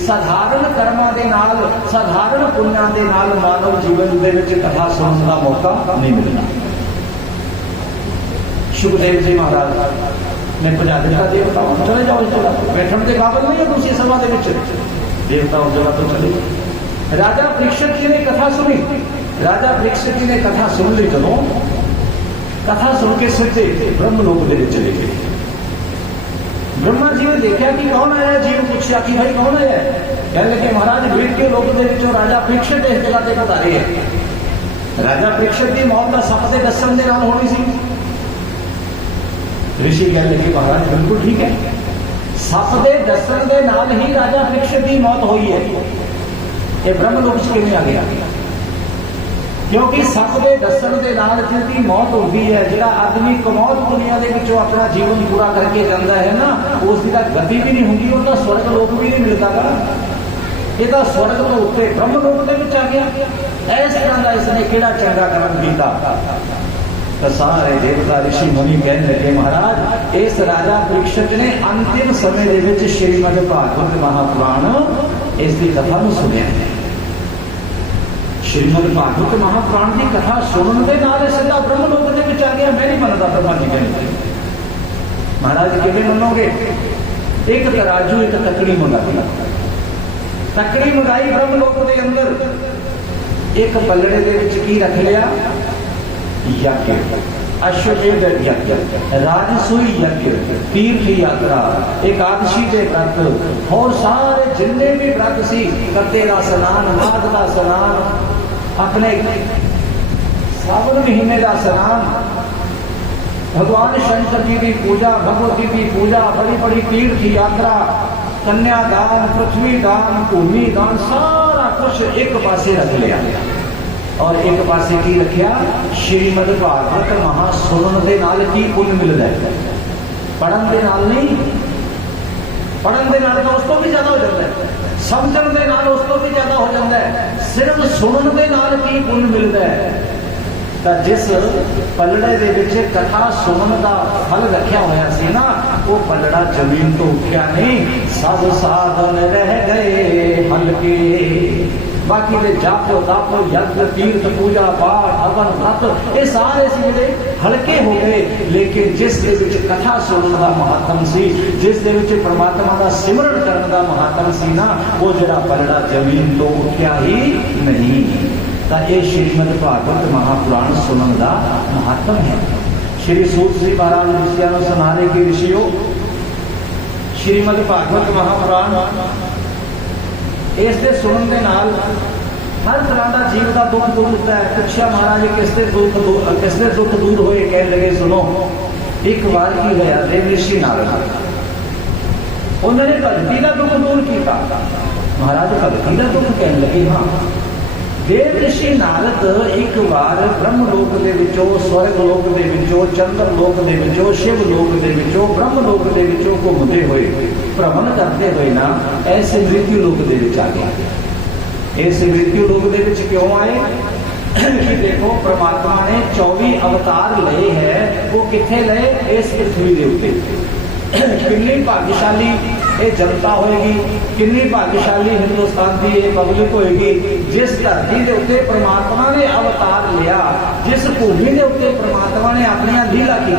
साधारण कर्मां दे नाल साधारण पुण्यां दे नाल मानव जीवन दे विच कथा सुनने का मौका नहीं मिलता। सुखदेव जी महाराज ने भजा दिता देवताओं चले जाओ इस जगह, बैठन के काबिल नहीं है दूसरी सभा के विच, देवता उस जगह तो चले। राजा परीक्षित जी ने कथा सुनी, राजा परीक्षित जी ने कथा सुन ली, चलो कथा सुन के सीधे ब्रह्मलोक के चले गए। ब्रह्मा जी ने देखा कि कौन आया, जी ने पूछा कि भाई कौन आया, कह लगे महाराज मृत्यु लोक के राजा परीक्षित इस जगह से बता रहे हैं। राजा परीक्षित की मौत का सप के दसन के नाल होनी सी। ऋषि कह लगे महाराज बिल्कुल ठीक है, सप के दसन के नाल ही राजा परीक्षित की मौत हुई है। ये ब्रह्मलोक किवें आ गया? क्योंकि सप के दसन के नाल जिसकी मौत होती है, जो आदमी कमौत दुनिया के विचों अपना जीवन पूरा करके जाता है ना, उसकी गति भी नहीं होंगी, उसका स्वर्ग लोक भी नहीं मिलता गा। ये तो स्वर्ग तो उत्ते ब्रह्मलोक के आ गया। इस तरह का इसने केड़ा चंगा कर्म किया। तो सारे देवता ऋषि मुनि कहने लगे महाराज इस राजा परीक्षित ने अंतिम समय के श्रीमद भागवत महापुराण इसकी कथा में सुनिया। श्रीमद भागवत महापुराण की कथा सुनने के नाल सीधा ब्रह्मलोक के विच आ गया। मैं नहीं मनता ब्रह्मा जी कहने महाराज किवें मनोगे? एक तराजू एक तकड़ी मंगाई, तकड़ी मंगाई ब्रह्मलोक के अंदर, एक पलड़े के विच की रख लिया यज्ञ, अश्वमेध यज्ञ, राजसूय यज्ञ, तीर्थ यात्रा, एकादशी के व्रत और सारे जिन्ने भी व्रत सी, कत्ते का स्नान, माघ का स्नान, अपने सावन महीने का स्नान, भगवान शंकर जी की पूजा, भगवती की पूजा, बड़ी बड़ी तीर्थ यात्रा, कन्यादान, पृथ्वी दान, भूमि दान, सारा कुछ एक पासे रख लिया और एक पासे की रखिया श्रीमद भागवत महा सुनन दे नाल की पुण्य मिलता है। पढ़न दे नाल नहीं, पढ़न दे नाल तो उस तो भी ज्यादा हो जाता है, समझण दे नाल उस तो भी ज्यादा हो जाता है, सिर्फ सुनन दे नाल की पुण्य मिलता है। तो जिस पलड़े दे विच कथा सुनन का फल रखा होया सी ना, वो पलड़ा जमीन तो उठिया नहीं, सब साधन रह गए हल्के। बाकी दे जापो तापो यज्ञ तीर्थ पूजा पाठ हवन व्रत ये सारे सीधे हल्के हो गए, लेकिन जिस दे विच कथा सुनने का महात्म सी, जिस दे विच परमात्मा का सिमरन करने का महात्म सी ना, वो जरा पलड़ा जमीन तो उठिया ही नहीं। तो ये श्रीमद भागवत महापुराण सुनने का महात्म है। श्री सूत जी महाराज ऋषियों को सुनाने के ऋषियों श्रीमद भागवत महापुराण इसके सुनने के नाल हर तरह का जीव का दुख दूर होता है। पूछा महाराज किसके दुख दूर होए, कह लगे सुनो, एक बार की गया देव ऋषि नारद, उन्होंने भक्ति का दुख दूर किया। महाराज भक्ति का दुख कह लगे, हाँ। देव ऋषि नारद एक बार ब्रह्म लोक दे विचों, स्वर्ग लोक दे विचों, चंद्र लोक दे विचों, शिव लोक दे विचों, ब्रह्म लोक दे विचों घूमते हुए, भ्रमण करते हुए ना ऐसे मृत्यु लोक दे विच आ गए। इस मृत्यु लोक दे विच क्यों आए कि देखो परमात्मा ने 24 अवतार लए है, वो किथे लए? इस पृथ्वी के उत्ते। कितनी भाग्यशाली ये जनता होएगी, कितनी भाग्यशाली हिंदुस्तान की ये पब्लिक होएगी जिस धरती के उत्ते परमात्मा ने अवतार लिया, जिस भूमि के उत्ते परमात्मा ने अपनी लीला की।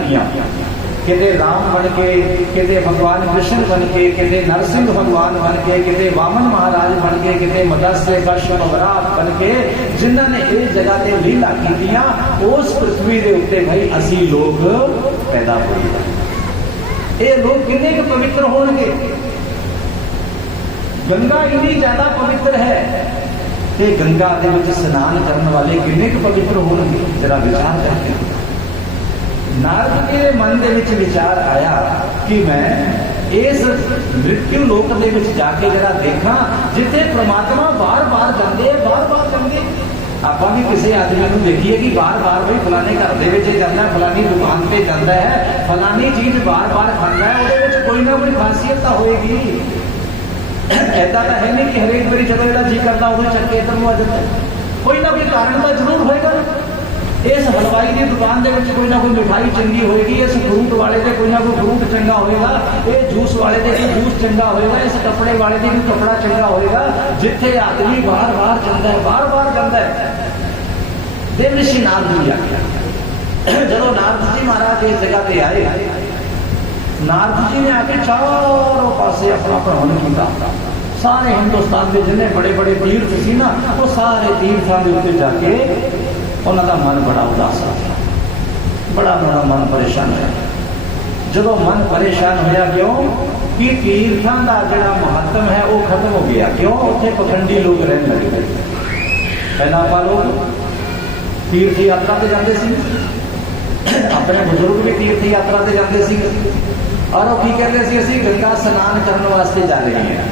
किते राम बन के, किते भगवान कृष्ण बन के, किते नरसिंह भगवान बन के, किते वामन महाराज बन के, किते मत्स्य कश्यप वराह बन के, जिन्होंने इस जगह से लीला की, उस पृथ्वी के उत्ते भाई असी लोग पैदा हुए। ये लोग कितने पवित्र होंगे? गंगा इतनी ज्यादा पवित्र है कि गंगा के विच स्नान करने वाले कितने पवित्र होंगे? जरा विचार करते हैं। नारद के मन के विच विचार आया कि मैं इस मृत्यु लोक के विच जाके जरा देखा जिथे परमात्मा बार बार जाते, बार बार जाते। आप भी किसी आदमी को देखिए कि बार बार भाई फलाने घर के जाता है, फलानी दुकान पे जाता है, फलानी चीज बार बार खाता है, वो कोई ना कोई खासियत तो होएगी। ऐसा तो है नहीं कि हरेक बारी जो जी करता उसे चक्के इधर आ जाता है, कोई ना कोई कारण तो जरूर होएगा। इस हलवाई की दुकान के कोई ना कोई मिठाई चंगी होएगी, इस फ्रूट वाले से कोई ना कोई फ्रूट चंगा होएगा, ये जूस वाले से कोई जूस चंगा होएगा, इस कपड़े वाले से कोई कपड़ा चंगा होएगा। जिथे आदमी बार बार जाता है, बार बार जाता है। देव ऋषि नारद जी आया, जब नारद जी महाराज इस जगह पे आए, नारद जी ने आके चारों पासे अपना भ्रमण किया। सारे हिंदुस्तान के जिन्हें बड़े बड़े तीर्थ सी ना, वो सारे तीर्थों के उत्ते जाके उन्होंने मन बड़ा उदास हो गया, बड़ा उन्होंने मन परेशान है। जब मन परेशान होया क्यों कि तीर्थों का जोड़ा महत्व है वो खत्म हो गया। क्यों? उत्थे पखंडी लोग रहने लगे। पहला आप लोग तीर्थ यात्रा से जाते सी, अपने बुजुर्ग भी तीर्थ यात्रा से जाते सी, और वो की कहते सी असीं गंगा स्नान करने वास्ते जा रहे हैं।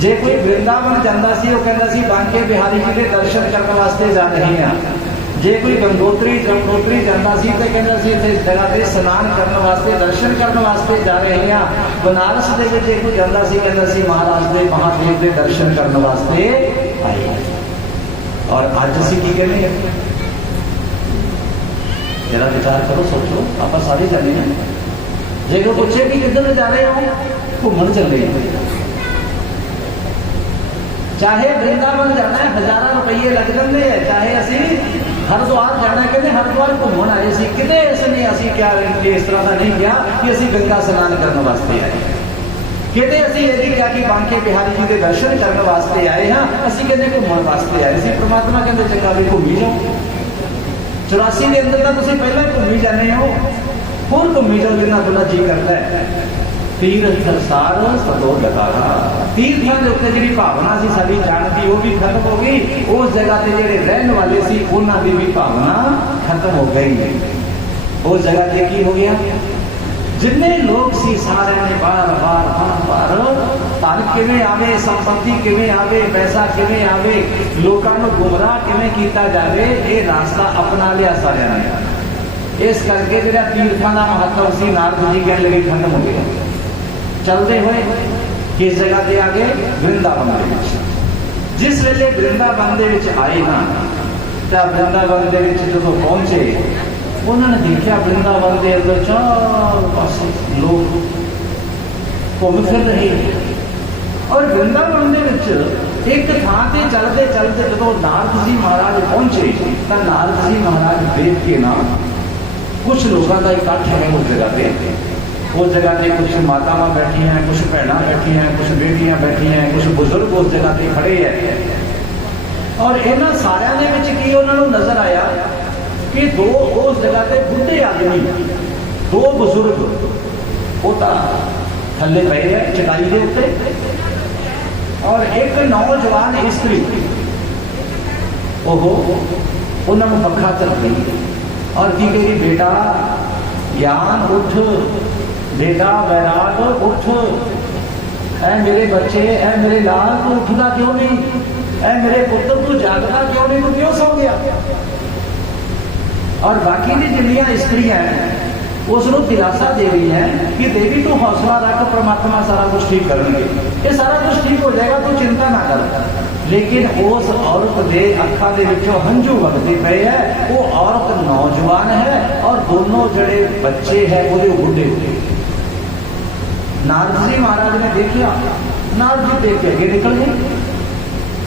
जे कोई वृंदावन जाता सी, वो कहता सी बांके बिहारी जी के दर्शन करने वास्ते जा रहे हैं। जे कोई गंगोत्री जमुनोत्री जाता सी तो कहता सी इस जगह पे स्नान करने वास्ते, दर्शन करने वास्ते जा रहे हैं। बनारस के जे कोई जाता सी कहता सी महाराज के महादेव के दर्शन करने वास्ते आए। और अज असीं की कहने हैं? जरा विचार करो, सोचो, आप सारे जाने हैं। जे कोई पूछे कि किधर जा रहे हो? घूमन चल रहे हैं। चाहे वृंदावन जाना है, हजारों रुपये लग जाते हैं, चाहे असी हरिद्वार जाना है, कहते हरिद्वार घूमन आए सी, कितने इसने असी क्या इस तरह का नहीं किया कि असी गंगा स्नान करने वास्ते आए। कहते असी ये नहीं क्या कि बांके बिहारी जी के दर्शन करने वास्ते आए हैं, असी कहते घूमन वास्ते आए सी। परमात्मा कहते चंगा भी घूमी जाओ, 84 के अंदर तो तुम पहले घूमी जाने हो, फिर घूमी जाओ जिन्ना तुहाडा जी करता है। तीर्थ सार सदो लगारा, तीर्थों के उत्ते जी भावना सी साडी जान की वो भी खत्म हो गई। उस जगह से जेडे रहने वाले सी उन्हां दी भी भावना खत्म हो गई। उस जगह से की हो गया, जिन्ने लोग सी सारे ने बार बार धन किवें आवे, संपत्ति किवें आवे, पैसा किवें आवे, लोगों को गुमराह किवें किया जाए, ये रास्ता अपना लिया सारे ने। इस करके जो तीर्थों का महत्व सी नारद जी कहने लगे खत्म हो गया। चलते हुए किस जगह से आ गए? वृंदावन के। जिस वेले वृंदावन के आए ना, तो वृंदावन के जो पहुंचे, उन्होंने देखा वृंदावन के अंदर चार पासे लोग घूम फिर रहे, और वृंदावन के एक थां से चलते चलते जो नारद जी महाराज पहुंचे, तो नारद जी महाराज देख के ना कुछ लोगों का इकट्ठ है उस जगह पे। उस जगह पे कुछ मातावां बैठी हैं, कुछ भैनां बैठी हैं, कुछ बेटियां बैठी हैं, कुछ बुजुर्ग उस जगह पे खड़े हैं। और इन्हां सारियां दे विच की उन्होंने नजर आया कि दो उस जगह पे बुढ़े आदमी, दो बुजुर्ग वो थले पे है चटाई के उत्ते, और एक नौजवान स्त्री ओहो उन्होंने पखा चल गई और की कही, बेटा ज्ञान उठ, बेटा वैराग उठ, ऐ मेरे बच्चे, ऐ मेरे लाल तू उठता क्यों नहीं, ऐ मेरे पुत्र तू जागता क्यों नहीं, तू क्यों सो गया। और बाकी की जिन्नियां स्त्रियां उसको दिलासा दे रही है कि देवी तू हौसला रख, परमात्मा सारा कुछ ठीक करेंगे, ये सारा कुछ ठीक हो जाएगा, तू चिंता ना कर। लेकिन उस औरत के अखा दे विचों हंझू वगते पे है। वो औरत नौजवान है और दोनों जड़े बच्चे हैं वो बुढ़े हुए। नारद जी महाराज ने देखा, नारद जी देख के अगे निकल गए।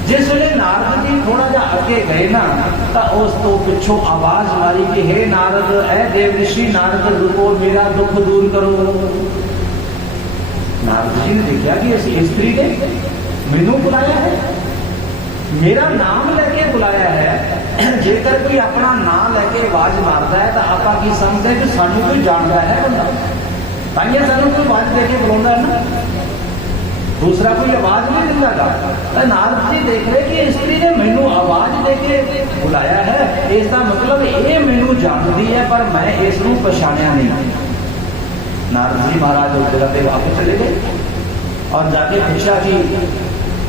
जिस वे नारद जी थोड़ा जा अगे गए ना, तो उस तो पिछों आवाज मारी कि हे नारद, ऐ देव ऋषि नारद, रुको मेरा दुख दूर करो। नारद जी ने देखा कि इस स्त्री ने मैनू बुलाया है, मेरा नाम लेके बुलाया है। जेकर कोई अपना नाम लेके आवाज मारता है तो आप की समझते कि सानू कोई जानता है बंदा, ताइए सानू कोई आवाज देके बुलाता है ना, दूसरा कोई आवाज नहीं दिता। तो नारद जी देख रहे कि स्त्री ने मैनू आवाज देके बुलाया है, इसका मतलब ये मैनू जानती है पर मैं इसनू पछाणिया नहीं। नारद जी महाराज उस जगह पे वापस चले गए और जाके पूछा कि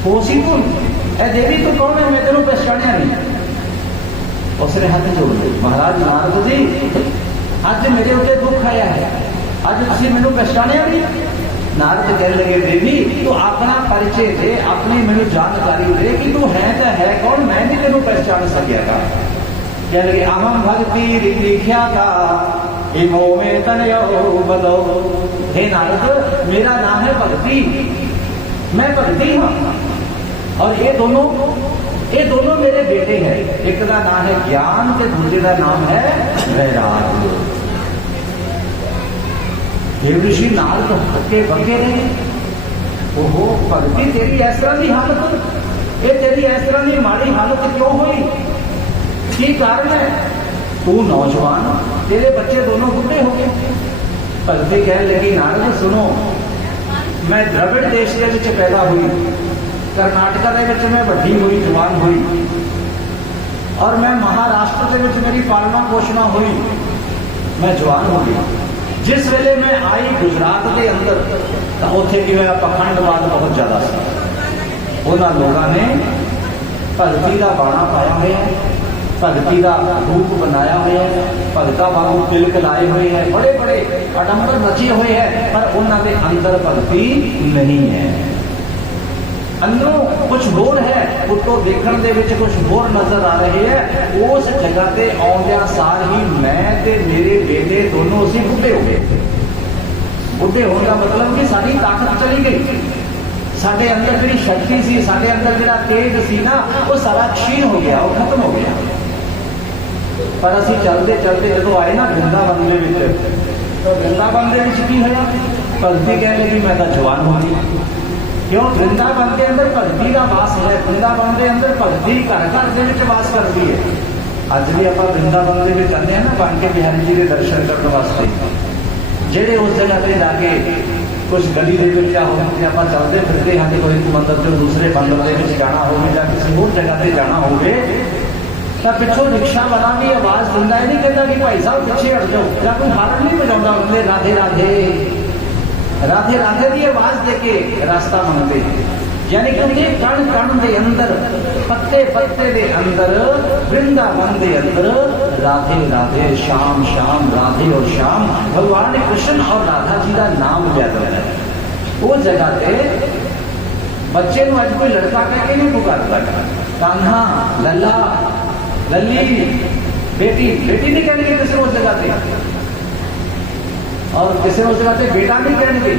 होसी कौन, ए देवी तू कौन है, मैं तेनों पहचानिया नहीं। उसने हाथ जोड़ दिए, महाराज नारद जी अज मेरे उत्ते दुख आया है, अज तुसीं मैनू पहचानिया नहीं। नारद कह लगे, देवी तू अपना परिचय दे, अपनी मैनू जानकारी दे कि तू है तो है कौन, मैं नहीं तेनू पहचान सकिया था। कह लगे, अहम भक्ति लिखा था इमो में तनयो बदो। हे नारद मेरा नाम है भक्ति, मैं भक्ति हूं, और ये दोनों मेरे बेटे हैं। एक का नाम है ज्ञान के दूसरे का नाम है वैराग। देव ऋषि नारद हके बगे रहे। ओहो भगती तेरी इस तरह की हालत, ये तेरी इस तरह की माड़ी हालत क्यों हुई, की कारण है? तू नौजवान, तेरे बच्चे दोनों बुढ़े हो गए। भगती कह लगी, नारद सुनो, मैं द्रविड़ देश के विच पैदा हुई, कर्नाटका के विच मैं वड्डी हुई, जवान हुई, और मैं महाराष्ट्र के विच मेरी पालना पोषणा हुई, मैं जवान हो गई। जिस वेले मैं आई गुजरात के अंदर तो उत्थे की होया पखंडवाद बहुत ज्यादा सी। उन्होंने लोगों ने भगती का बाणा पाया हुआ है, भगती का रूप बनाया हुआ है, भगता वांगू तिलक लाए हुए हैं, बड़े बड़े आडंबर रचे हुए हैं, पर उन्होंने अंदर भगती नहीं है। अंदरों कुछ होर है, उतो देखने दे विच कुछ होर नजर आ रहे हैं। उस जगह पे आउंदिया सार ही मैं ते मेरे बेटे दोनों असीं बुढ़े हो गए। बुढ़े होने का मतलब कि साडी ताकत चली गई, साडे अंदर जिहड़ी शक्ति सी, साडे अंदर जिहड़ा तेज सी ना, वो सारा क्षीण हो गया, वो खत्म हो गया। पर असीं चलते चलते जो आए ना वृंदावन दे विच, तो वृंदावन दे विच की होया, भगती कह लगी मैं तो जवान हो गई। क्यों? वृंदावन के अंदर भगती का वास है, वृंदावन के अंदर भगती घर घर के विच वास करती है। अज भी आप वृंदावन के विच आते हैं ना बांके बिहारी जी के दर्शन करने वास्ते, जेडे उस जगह पे जाके कुछ गली के विच आप चलते फिरते हैं, कोई मंदिर से दूसरे मंदिर के विच जाना हो, किसी होर जगह से जाना हो, तो पिछों रिक्शा वाला भी आवाज दिंदा है, नहीं कहता कि भाई साहब पीछे हट जाओ, या कोई हाਰਨ नहीं बजाता बंदे राधे राधे राधे राधे की आवाज देके रास्ता मंगते। यानी कि उनके कण कण के अंदर, पत्ते पत्ते के अंदर, वृंदावन के अंदर राधे राधे, श्याम श्याम, राधे और श्याम, भगवान ने कृष्ण और राधा जी का नाम लिया है। वो जगह पे बच्चे को अज कोई लड़का कह के नहीं पुकारता, कान्हा, लल्ला, लल्ली, बेटी, बेटी नहीं कहने किसी उस जगह पे, और किसी उस जगह पे बेटा नहीं कहने,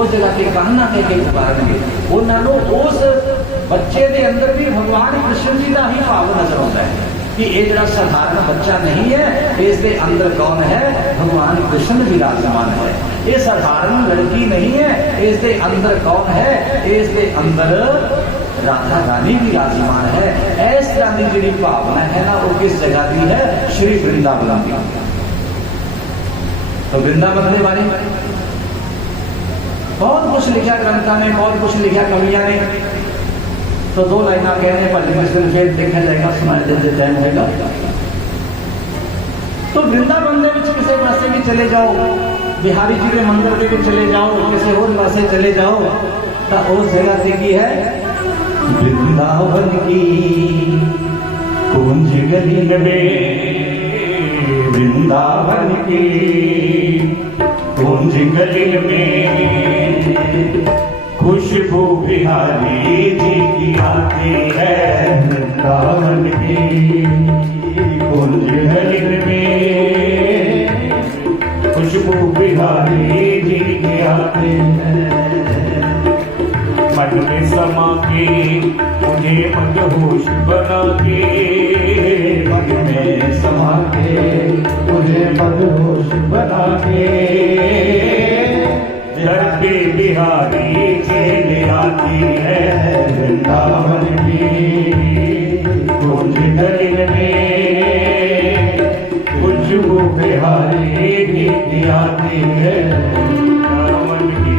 उस जगह पे कान्हा कह के पुकारेंगे। वो नालो उस बच्चे के अंदर भी भगवान कृष्ण जी का ही भाव नजर आता है कि ये जरा साधारण बच्चा नहीं है, इसके अंदर कौन है, भगवान कृष्ण विराजमान है। ये साधारण लड़की नहीं है, इसके अंदर कौन है, इसके अंदर राधा रानी विराजमान है। इस तरह की जी भावना है ना, वो किस जगह की है, श्री वृंदावन की। तो वृंदावन के बारे में बहुत कुछ लिखा ग्रंथों में, बहुत कुछ लिखा कवियां ने। तो दो लाइन कहने पर फिर देखा जाएगा, सुनाई देते टाइम होगा। तो वृंदावन किसी पासे भी चले जाओ, बिहारी जी के मंदिर के भी चले जाओ, किसी और पासे चले जाओ, तो उस जगह से की है वृंदावन की कुंज गली में, वृंदावन की कुंज गली में खुशबू बिहारी जी की आती है, वृंदावन की कुंज गली में खुशबू बिहारी जी की आती है। मन में समा के मुझे मदहोश बना के, मन में समा के मुझे मदहोश बना के, दर पे बिहारी जी आती है, वृंदावन की कुंज गली में खुशबू बिहारी जी आती है, वृंदावन की।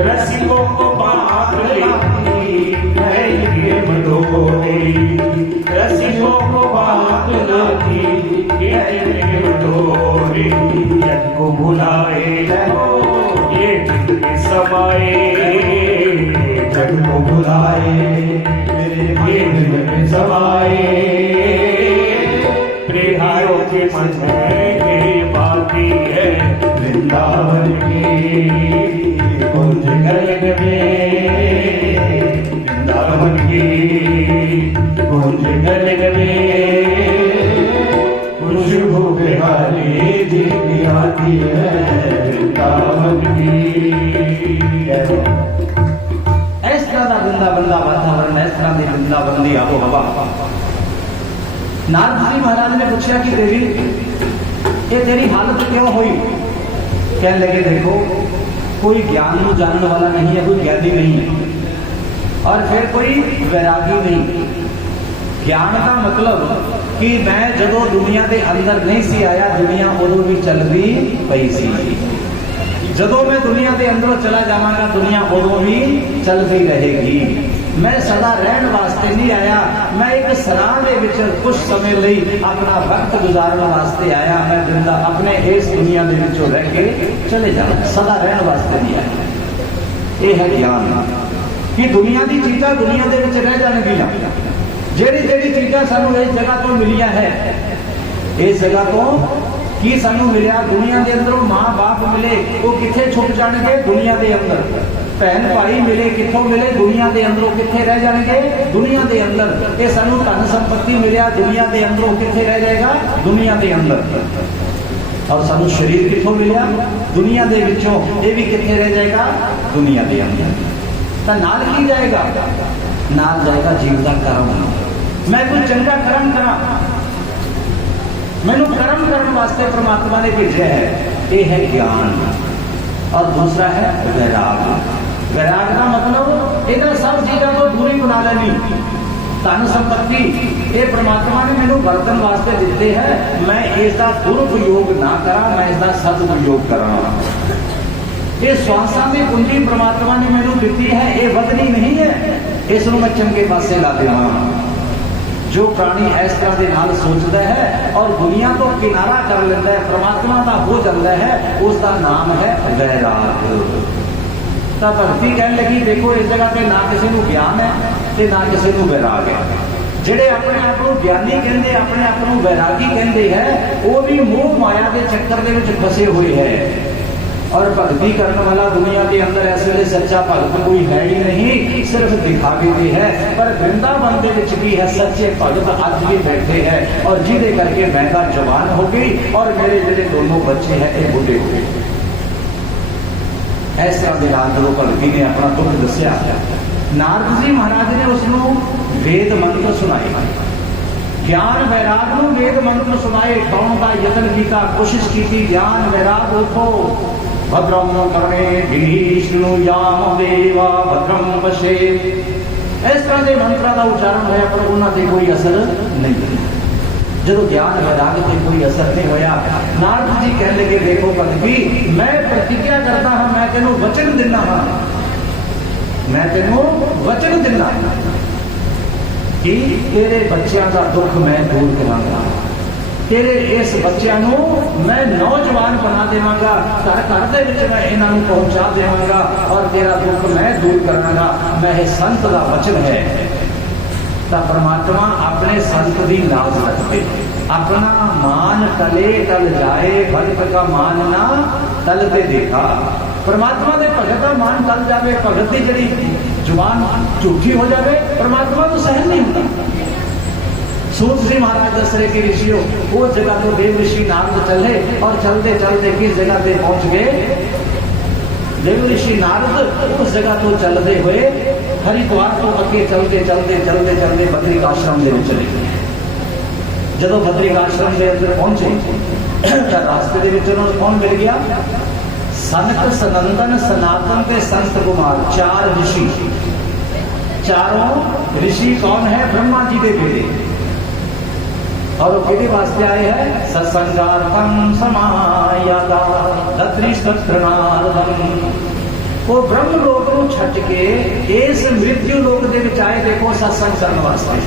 रसिकों को बात लाती है ये मडोरी, रसिकों को बात लाती है ये मडोरी। जग को भुलाए ये दिल में समाए, जग को भुलाए ये दिल में समाए, प्रेमियों के मन में बाकी है, वृंदावन की कुंज गली में, वृंदावन की कुंज गली में खुशबू बिहारी जी की आती है, वृंदावन की। इस तरह का वृंदावन का वातावरण, इस तरह की वृंदावन की आबो हवा। नारद जी महाराज ने पूछा कि देवी ये तेरी हालत क्यों हुई? कहने लगे देखो कोई ज्ञान को जानने वाला नहीं है, कोई ज्ञानी नहीं है, और फिर कोई वैरागी नहीं। ज्ञान का मतलब कि मैं जदों दुनिया के अंदर नहीं सी आया, दुनिया उदों भी चलती पई सी, जदों मैं दुनिया के अंदरों चला जावांगा दुनिया उदों भी चलती रहेगी। मैं सदा रहन वास्ते नहीं आया, मैं एक सराह के विच कुछ समय लिए अपना वक्त गुजारने वास्ते आया। मैं जिंदा अपने इस दुनिया के विचों रह के चले जाना, सदा रहन वास्ते नहीं आया। यह है ज्ञान कि दुनिया की चीज़ां दुनिया के विच रह जाएगियां। जेड़ी जेड़ी चीज़ां सानू इस जगह तो मिलियां है, इस जगह तो की सानू मिलिया, दुनिया के अंदरों माँ बाप मिले, वो किथे छुप जाएंगे, दुनिया के अंदर। भैन भाई मिले, कितों मिले, दुनिया के अंदरों किथे रह जाएंगे, दुनिया के अंदर। ये सानू धन संपत्ति मिलिया, दुनिया के अंदरों किथे रह जाएगा, दुनिया के अंदर। और सानू शरीर कितों मिलिया, दुनिया के विचों, ये भी किथे रह जाएगा, दुनिया के अंदर। तो नाल की जाएगा, नाल जाएगा जीव का कर्म। मैं कोई चंगा कर्म करा, मैनू कर्म करने वास्ते परमात्मा ने भेजा है, ये है ज्ञान। और दूसरा है वैराग। वैराग का मतलब इन्हें सब चीजों को दूरी बना लेनी। धन संपत्ति ये परमात्मा ने मैनू बरतन वास्ते दिते है, मैं इसका दुरुपयोग ना करा, मैं इसका सदुपयोग करा। ये श्वासा की कुंजी परमात्मा ने मैनू दी है, ये वधनी नहीं है, इसको मैं चंगे पासे ला देवा। जो प्राणी इस तरह के नाल सोचता है और दुनिया को किनारा कर लेता है, परमात्मा का हो जाता है, उसका नाम है वैराग। तो भक्ति कह लगी देखो इस जगह पे ना किसी को ज्ञान है ते ना किसी को वैराग है। जेडे अपने आप को ज्ञानी कहते, अपने आप को वैरागी कहते हैं, वो भी मोह माया के चक्कर के विच फसे हुए हैं। और भक्ति करने वाला दुनिया के अंदर इस वे सच्चा भगत कोई है ही नहीं, सिर्फ दिखावे के है। पर वृंदावन के विच भी है सच्चे भगत आज भी बैठे हैं, और जिदे करके मैं तो जवान हो गई और मेरे जेडे दोनों बच्चे हैं ये बूढ़े हो गए। इस तरह के नाल जो भगती ने अपना दुख दसिया, नारद जी महाराज ने उसको वेद मंत्र सुनाए, ज्ञान वैराग को वेद मंत्र सुनाए, गाउन का यत्न किया, कोशिश की, ज्ञान वैराग उठो, भद्रम करणे विष्णुयाम देवा भद्रम पशे। इस तरह के मंत्रों का उच्चारण होया पर उन्होंने कोई असर नहीं हुआ। जो ज्ञान वैराग से कोई असर नहीं होया, नारद जी कह लगे देखो भगती मैं प्रतिज्ञा करता हाँ, मैं तेनों वचन दिना हाँ, मैं तेनों वचन दिना कि तेरे बच्चों का दुख मैं दूर करांगा, तेरे इस बच्चों मैं नौजवान बना देवांगा, घर घर दे विच मैं इन्हां नूं पहुंचा देवांगा और तेरा दुख मैं दूर करांगा। मैं ये संत का वचन है। तो परमात्मा अपने संत की लाज रखते, अपना मान टले टल जाए, भगत का मान ना टलते देखा। परमात्मा के भगत का मान टल जाए, भगत की जी जुबान झूठी हो जाए, परमात्मा तो सहन नहीं होता। सूत जी महाराज दस रहे कि ऋषियों वो जगह तो देव ऋषि नारद चले और चलते चलते किस जगह पे पहुंच गए, देव ऋषि नारद उस जगह तो चलते हुए हरिद्वार तो अगे चलते चलते चलते चलते बद्रिक आश्रम में चले गए। जब बद्रिक आश्रम के अंदर पहुंचे रास्ते के कौन मिल गया, सनक सनंदन सनातन के संत कुमार, चार ऋषि। चारों ऋषि कौन है, ब्रह्मा जी के बेटे। और वो किहदे वास्ते आए हैं, सत्संगार्थम समायाता दत्रिस्तृणार्दम। वो ब्रह्म लोक को छट के इस मृत्यु लोक दे विच आए, देखो सत्संग करने वास्ते।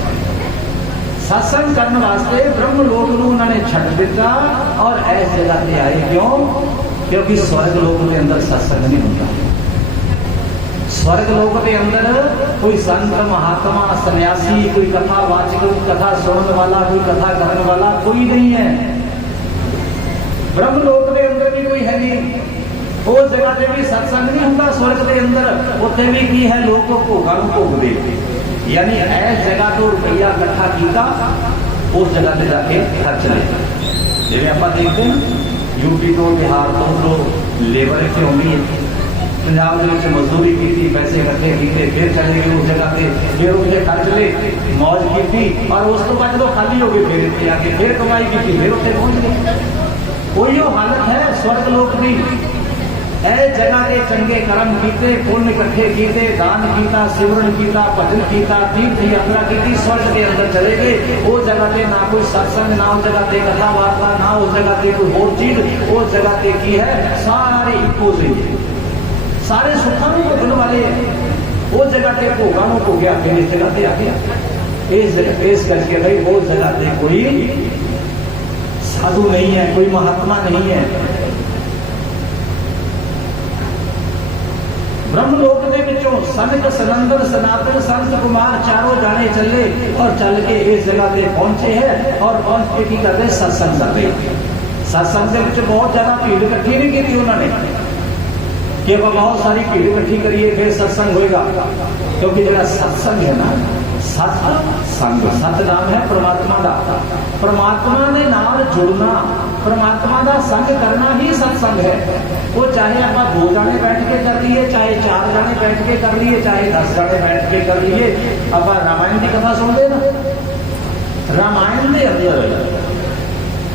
सत्संग करने वास्ते ब्रह्म लोक को उन्होंने छट दिता और इस जगह पे आए। क्यों? क्योंकि स्वर्ग लोक के अंदर सत्संग नहीं होता। स्वर्ग लोक के अंदर कोई संत महात्मा सन्यासी, कोई कथावाचक, कथा सुनने वाला, कोई कथा करने वाला कोई नहीं है। ब्रह्म लोक के अंदर भी कोई है नहीं। उस जगह पे भी सत्संग नहीं होता। स्वर्ग के अंदर उत्थे भी की है, लोग को भोगा भोग दे, यानी इस जगह तो रुपया इकट्ठा किया, उस जगह पे जाके खर्च ले। जिन्हें आप देखते हैं यूपी तो बिहार तो लोग लेबर इतने होनी है, पंजाब के मजदूरी की, पैसे इकट्ठे किए, फिर चले गए उस जगह पे, फिर उसे खर्च ले, मौज की और उस तो बाद तो खाली हो गए, फिर इतने आके फिर कमाई की, फिर उसे पहुंच गए। कोई हालत है स्वर्ग लोक की। ऐ जगह के चंगे कर्म किए, पुण्य इकट्ठे किए, दान किया, सिमरन किया, भजन किया, तीर्थ यात्रा की, स्वर्ग के अंदर चले गए। उस जगह पे ना कोई सत्संग, ना उस जगह पे कथा वार्ता, ना उस जगह पे कोई और चीज। उस जगह पे की है सारी इको से, सारे सुखों को भोगने वाले हैं। उस जगह पे भोगा हो गया, फिर इस जगह पे आ गया। इस करके भाई उस जगह पे कोई साधु नहीं है, कोई महात्मा नहीं है। ब्रह्मलोक के विचों सनक सनंदन सनातन संत कुमार चारों जाने चले और चल के इस जगह पे पहुंचे हैं और पहुंच के की करते सत्संग कर रहे। सत्संग के बहुत ज्यादा भीड़ इकट्ठी नहीं की उन्होंने कि अब बहुत सारी भीड़ इकट्ठी करिए फिर सत्संग होएगा, क्योंकि जरा सत्संग है ना, सत संग, सत नाम है परमात्मा का। परमात्मा के नाल जुड़ना, परमात्मा का संग करना ही सत्संग है। वो चाहे आप 2 जाने बैठ के कर लिए, चाहे 4 जाने बैठ के कर लिए, चाहे 10 जाने बैठ के कर लिए। आप रामायण की कथा सुनते ना, रामायण के अंदर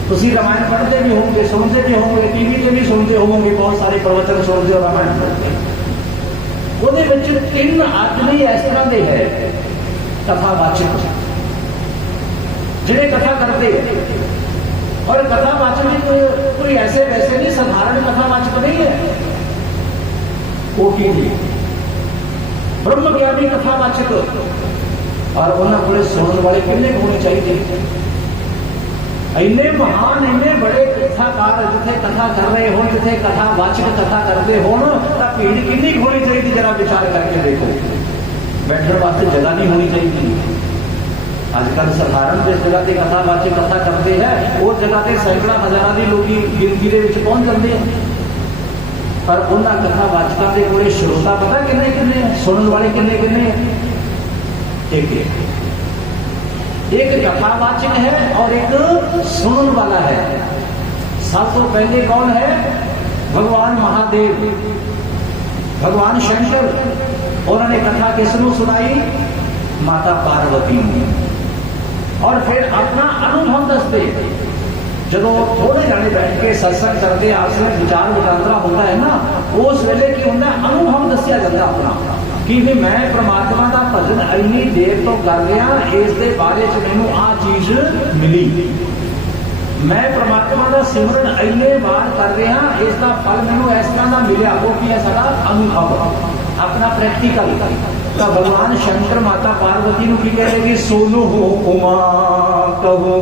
तुसी रामायण पढ़ते भी होंगे, सुनते भी होंगे, टीवी से भी सुनते होंगे, बहुत सारे प्रवचन सुनते हो रामायण पढ़ते। वो 3 आदमी इस तरह के है कथावाचक, जिन्हें कथा करते और कथावाचक कोई ऐसे वैसे नहीं, साधारण कथावाचक नहीं है। वो की ब्रह्म ज्ञानी कथावाचक, और उन्होंने पूरे सुनने वाले कितने होने चाहिए। इन्ने महान, इन्ने बड़े कथाकार जिथे कथा कर रहे हो, जिथे कथावाचक कथा करते हो, भीड़ कितनी होनी चाहिए, जरा विचार करके देखो। बैठने वास्ते जगह नहीं होनी चाहिए। आजकल साधारण जिस जगह से कथावाचक कथा करते हैं, वो जगह से सैकड़ा हजारों की लोग गिनती के पहुंच जाते हैं। पर उन्होंने कथावाचकों के पूरे श्रोता पता किन्ने किन्ने, सुनने वाले किन्ने किन्ने, एक कथावाचक है और एक सुनने वाला है। सब तो पहले कौन है? भगवान महादेव, भगवान शंकर। उन्होंने कथा किसनों सुनाई? माता पार्वती ने। और फिर अपना अनुभव दसते। जो थोड़े जाने बैठ के सत्संग करते, आपस में विचार विटांतरा होता है ना, उस वेले की होता है, अनुभव दसिया जाता अपना कि भी मैं परमात्मा का भजन इन्नी देर तो कर रहा, इसके बारे च मैनू आ चीज मिली। मैं परमात्मा का सिमरन इन्ने बार कर रहा, इसका फल मैनू इस तरह का मिला। वो की है साडा अनुभव, अपना प्रैक्टिकल। तो भगवान शंकर माता पार्वती को की कह रहे, सोनो हो उमा कहो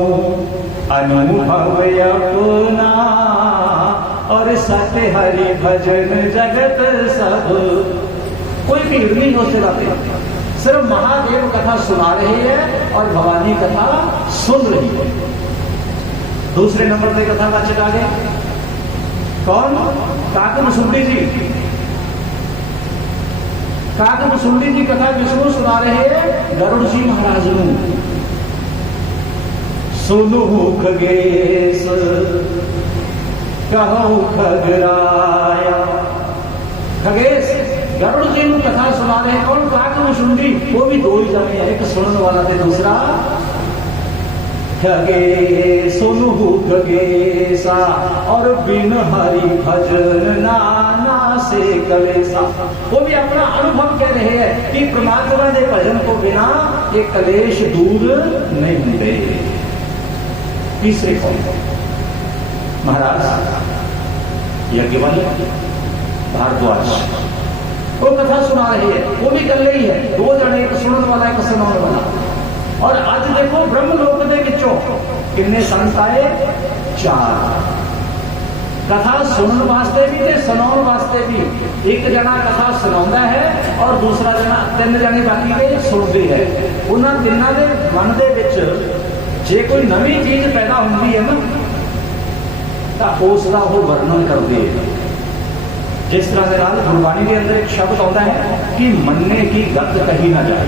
अनुभव अपना, और सत्य हरि भजन जगत सब। कोई भीड़ नहीं हो सकती, सिर्फ महादेव कथा सुना रहे हैं और भवानी कथा सुन रही है। दूसरे नंबर पे कथावाचक आ गए कौन? काकमसुंडी जी। काकमसुंडी जी कथा किसको सुना रहे हैं? गरुड़ जी महाराज को। सुनो खगेश कहो खगराया। खगेश गरुड़ जी को कथा सुना रहे हैं कौन? काकमसुंडी। वो भी 2 ही जने हैं, एक सुनने वाला थे, दूसरा खगे। सुनु खगेसा और बिन हरि भजन नाना से कलेसा। वो भी अपना अनुभव कह रहे हैं कि परमात्मा के भजन को बिना ये कलेश दूर नहीं होते। तीसरे कौन? महाराज यज्ञवल्क्य भारद्वाज। वो कथा सुना रही है, वो भी कल ही है, 2 जने, एक सुनने वाला एक सुनाने वाला। और आज देखो ब्रह्मलोक के विचों कितने संत आए? 4। कथा सुनने वास्ते भी ते सुनाने वास्ते भी। एक जना कथा सुनाता है और दूसरा जना, 3 जने बाकी के सुनते हैं। उन्होंने तिना के मन के विच जे कोई नवी चीज पैदा होती है ना, तो उसका वो वर्णन करते हैं। जिस तरह के नाल गुरबाणी के अंदर एक शब्द आता है कि मन्ने की गत कही ना जाए,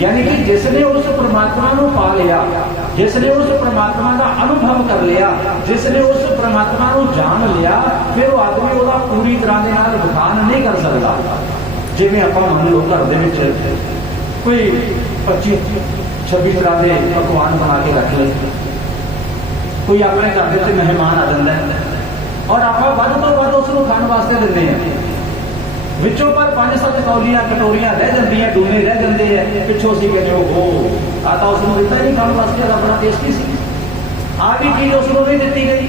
यानी कि जिसने उस परमात्मा को पा लिया, जिसने उस परमात्मा का अनुभव कर लिया, जिसने उस परमात्मा को जान लिया, फिर वो आदमी वो पूरी तरह के नाल बखान नहीं कर सकता। जिमें आप मान लो घर के कोई 25-26 तरह के पकवान बना के रख ले, कोई अपने घर से मेहमान आ जाता है और आप वध तो वध उसको खाने वास्ते देते हैं। विचों पर 5-7 कौलियां कटोरियां रह जाती, डूने रह जाते हैं, पिछों सी कहते हो आता उसको दिता ही नहीं खाने वास्ते, अपना टेस्टी सी। आ भी चीज उसको नहीं दी गई,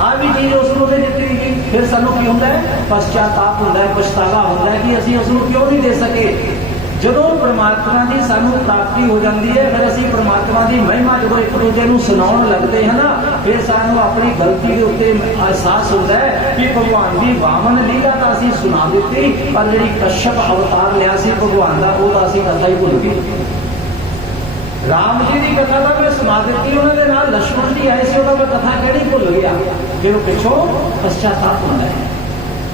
आ भी चीज उसको नहीं दी गई। फिर सानू की होता है? पश्चाताप होता है, पछतावा होता है कि असीं उसको क्यों नहीं दे सके। जो परमात्मा की सानू प्राप्ति हो जाती है, फिर असीं परमात्मा की महिमा जो एक दूजे को सुनाउण लगते हैं ना, फिर सानू अपनी गलती के उत्ते एहसास होता है कि भगवान की वामन लीला तो असीं सुना दी, पर जी कश्यप अवतार लिया सी भगवान का, वो असीं कथा ही भुल गए। राम जी की कथा तो मैं सुना दी, उन्होंने नाल लक्ष्मण जी आए थे, मैं कथा कहनी भुल गया। फिर पिछों पश्चाताप होता है।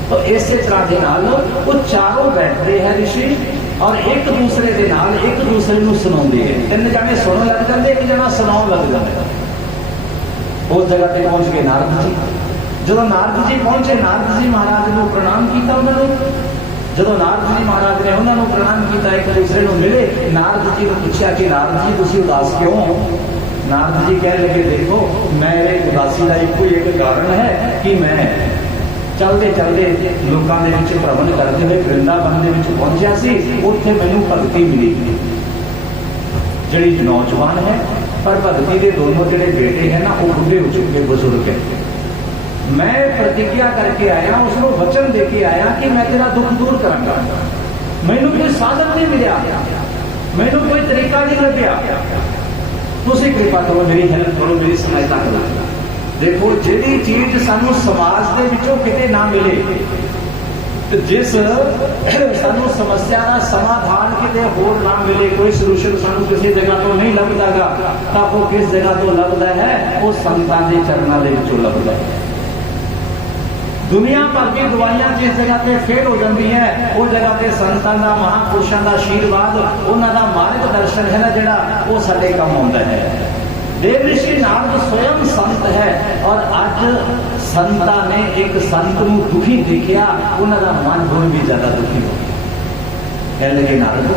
तो इस तरह के नाल वो चारों बैठते हैं ऋषि और एक दूसरे के नाल एक दूसरे को सुनाते हैं। तीन जाने सुन लग जाते, एक जना सुनाउण लग जाता। उस जगह पर पहुंच गए नारद जी। जो नारद जी पहुंचे, नारद जी महाराज को प्रणाम किया उन्होंने। जो नारद जी महाराज ने उन्होंने प्रणाम किया, एक दूसरे को मिले। नारद जी को पूछा कि नारद जी तुम उदास क्यों हो? नारद जी कह लगे देखो मेरे उदासी का एक कारण है कि मैं चलते चलते लोगों के भ्रमण करते हुए वृंदावन के पहुंचा सी। उत्थे मैनू भगती मिली जी नौजवान है, पर भगती के दोनों जोड़े बेटे हैं ना वो बुढ़े हो चुके बुजुर्ग है। मैं प्रतिज्ञा करके आया, उसको वचन दे के आया कि मैं तेरा दुख दूर करांगा। मैनू कोई साधन नहीं मिला, मैनू कोई तरीका नहीं लग्या। तुसीं कृपा करो, मेरी हेल्प करो, मेरी सहायता करो। देखो जिहड़ी चीज सानू समाज दे विचों किते ना मिले, तो जिस सानू समस्या का समाधान किते होर ना मिले, कोई सलूशन सानू किसी जगह तो नहीं लभदागा, तां वो किस जगह तो लभदा है? वो संतां दे चरनां दे विचों लभदा है। दुनिया भर की दवाइयां जिस जगह पे फेल हो जाती है, वो जगह पे संतां दा, महापुरुषों का आशीर्वाद, उन्हां दा मार्गदर्शन है ना जिहड़ा, वो साडे काम आउंदा है। देव ऋषि नारद स्वयं संत है और अज संतां ने एक संत को दुखी देखिया, उन्हां दा मन होर भी ज्यादा दुखी हो गया। कह लगे नारद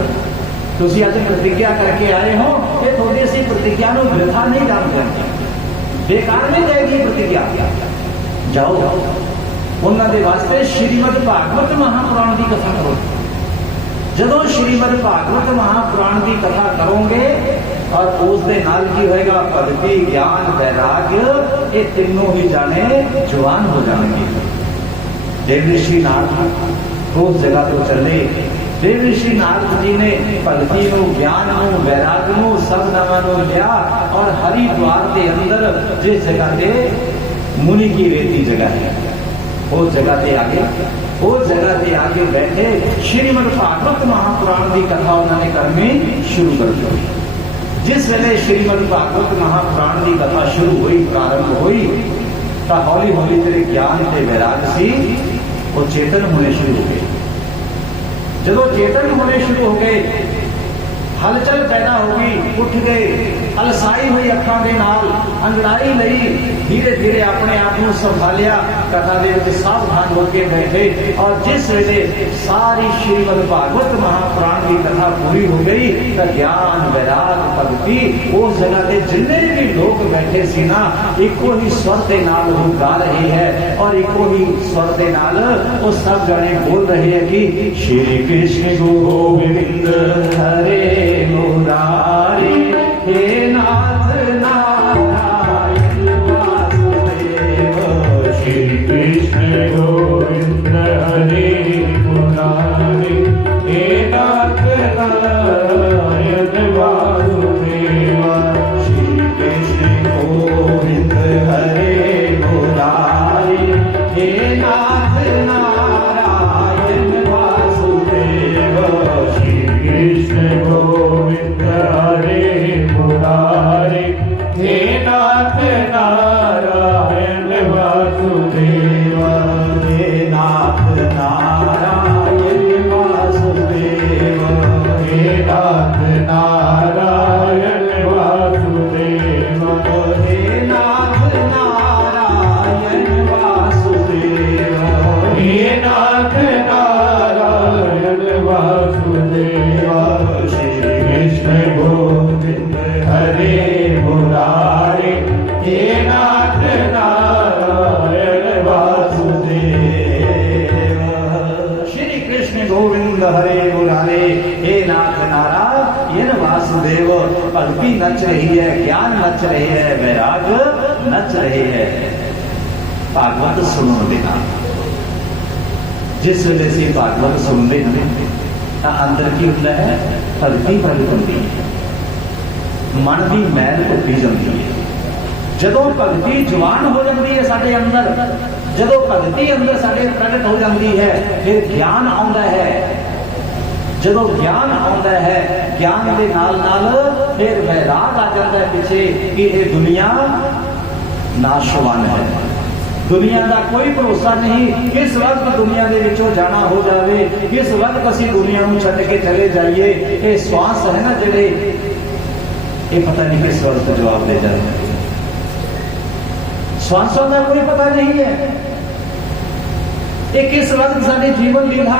तुसीं अज प्रतिज्ञा करके आए हो, ये थोड़ी सी प्रतिज्ञा नूं वृथा नहीं जाण देंगे, बेकार नहीं जाएगी प्रतिज्ञा। जाओ उन्होंने वास्ते श्रीमद भागवत महापुराण की कथा करो। जदों श्रीमद भागवत महापुराण की कथा करोगे और उस दे नाल की होएगा भगति, ज्ञान, वैराग्य, ये तीनों ही जाने जवान हो जाएंगे। देव ऋषि नारद उस जगह तो चले। देव ऋषि नारद जी ने भगति को, ज्ञान को, वैराग्य को, सब नामां को लिया और हरिद्वार के अंदर जिस जगह पे मुनि की रेती जगह है, उस जगह पे आगे, उस जगह पे आगे बैठे श्रीमद भागवत महापुराण की कथा उन्होंने करनी शुरू कर दी। जिस वेले श्रीमद भागवत महापुराण की कथा शुरू हुई, प्रारंभ हुई, तो हौली हौली तेरे ज्ञान के वैराग सी वो चेतन होने शुरू हो गए। जब चेतन होने शुरू हो गए, हलचल पैदा हो गई, उठ गए, अलसाई हुई अखां दे नाल अंगड़ाई लई, धीरे धीरे अपने आप को संभालिया, कथा दे विच सावधान होकर बैठे। और जिस वेले सारी श्रीमद भागवत महापुराण की कथा पूरी हो गई, तो ज्ञान, वैराग, भगति उस जगह के जिन्ने भी लोग बैठे सी ना, इको ही स्वर के नाल वो गा रहे हैं और इको ही स्वर के नाल वो सब जने बोल रहे हैं कि श्री कृष्ण गोविंद हरे मुरारी, हे नाथ नारायण वासुदेव। श्री कृष्ण गोविंद हरे मुरारी, हे नाथ नारायण वासुदेव। श्री कृष्ण गोविंद हरे मुरारी, हे नाथ नारायण वासुदेव। श्री कृष्ण गोविंद हरे मुरारी, हे नाथ नारायण वासुदेव। हे नाथ नारायण वासुदेव। हे नाथ नारायण वासुदेव। हे नाथ नारायण वासुदेव। हे नाथ नारायण वासुदेव। श्री कृष्ण गोविंद हरे मुरारी, हे नाथ नारायण वासुदेव। श्री कृष्ण गोविंद हरे मुरारे, हे नाथ नारायण वासुदेव। भक्ति नच रही है, ज्ञान नच रही है, वैराग नच रहे हैं। भागवत सुनो देना, जिस वेले से भागवत सुनते हैं तो अंदर की होता है, भक्ति प्रगट होती है, मन की मैल धुपी जाती है। जदों भगती जवान हो जाती है साडे अंदर, जदों भगती अंदर साडे प्रगट हो जाती है, फिर ज्ञान आउंदा है। जदों ज्ञान आउंदा है, ज्ञान के नाल नाल फिर वैराग आ जाता है पीछे कि ये दुनिया नाशवान है, दुनिया का कोई भरोसा नहीं, किस वक्त दुनिया के विचों जाना हो जाए, किस वक्त असी दुनिया को छड्ड के चले जाइए। ये श्वास है ना जेडे, ये पता नहीं किस वक्त जवाब दे जाए। श्वासों का कोई पता नहीं है, ये किस वक्त साडी जीवन लीला,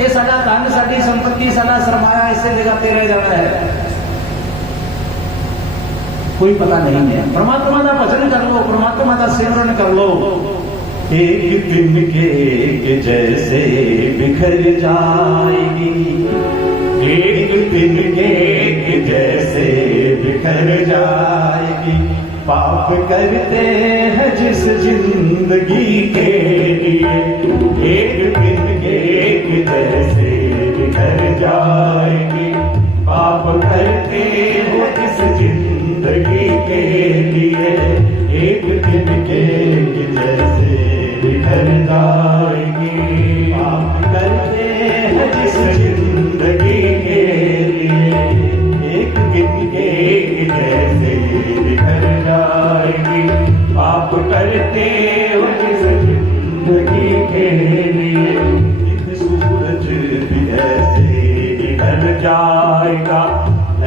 ये साडा धन, साडी संपत्ति, साडा सरमाया इसे जगह ते रह जाना है, कोई पता नहीं है। परमात्मा का भजन कर लो, परमात्मा का सिमरन कर लो। एक दिन के जैसे बिखर जाएगी, एक दिन के जैसे बिखर जाएगी, पाप करते हैं जिस जिंदगी के लिए। एक दिन के जैसे बिखर जाएगी, पाप करते हो जिस जिंदगी के लिए। एक दिन के जैसे बिखर जाएगी, पाप करते हैं जिस जिंदगी के लिए। एक दिन के जैसे बिखर जाएगी, पाप करते हो जिस जिंदगी के लिए। एक सूरज भी ऐसे निकल जाएगा,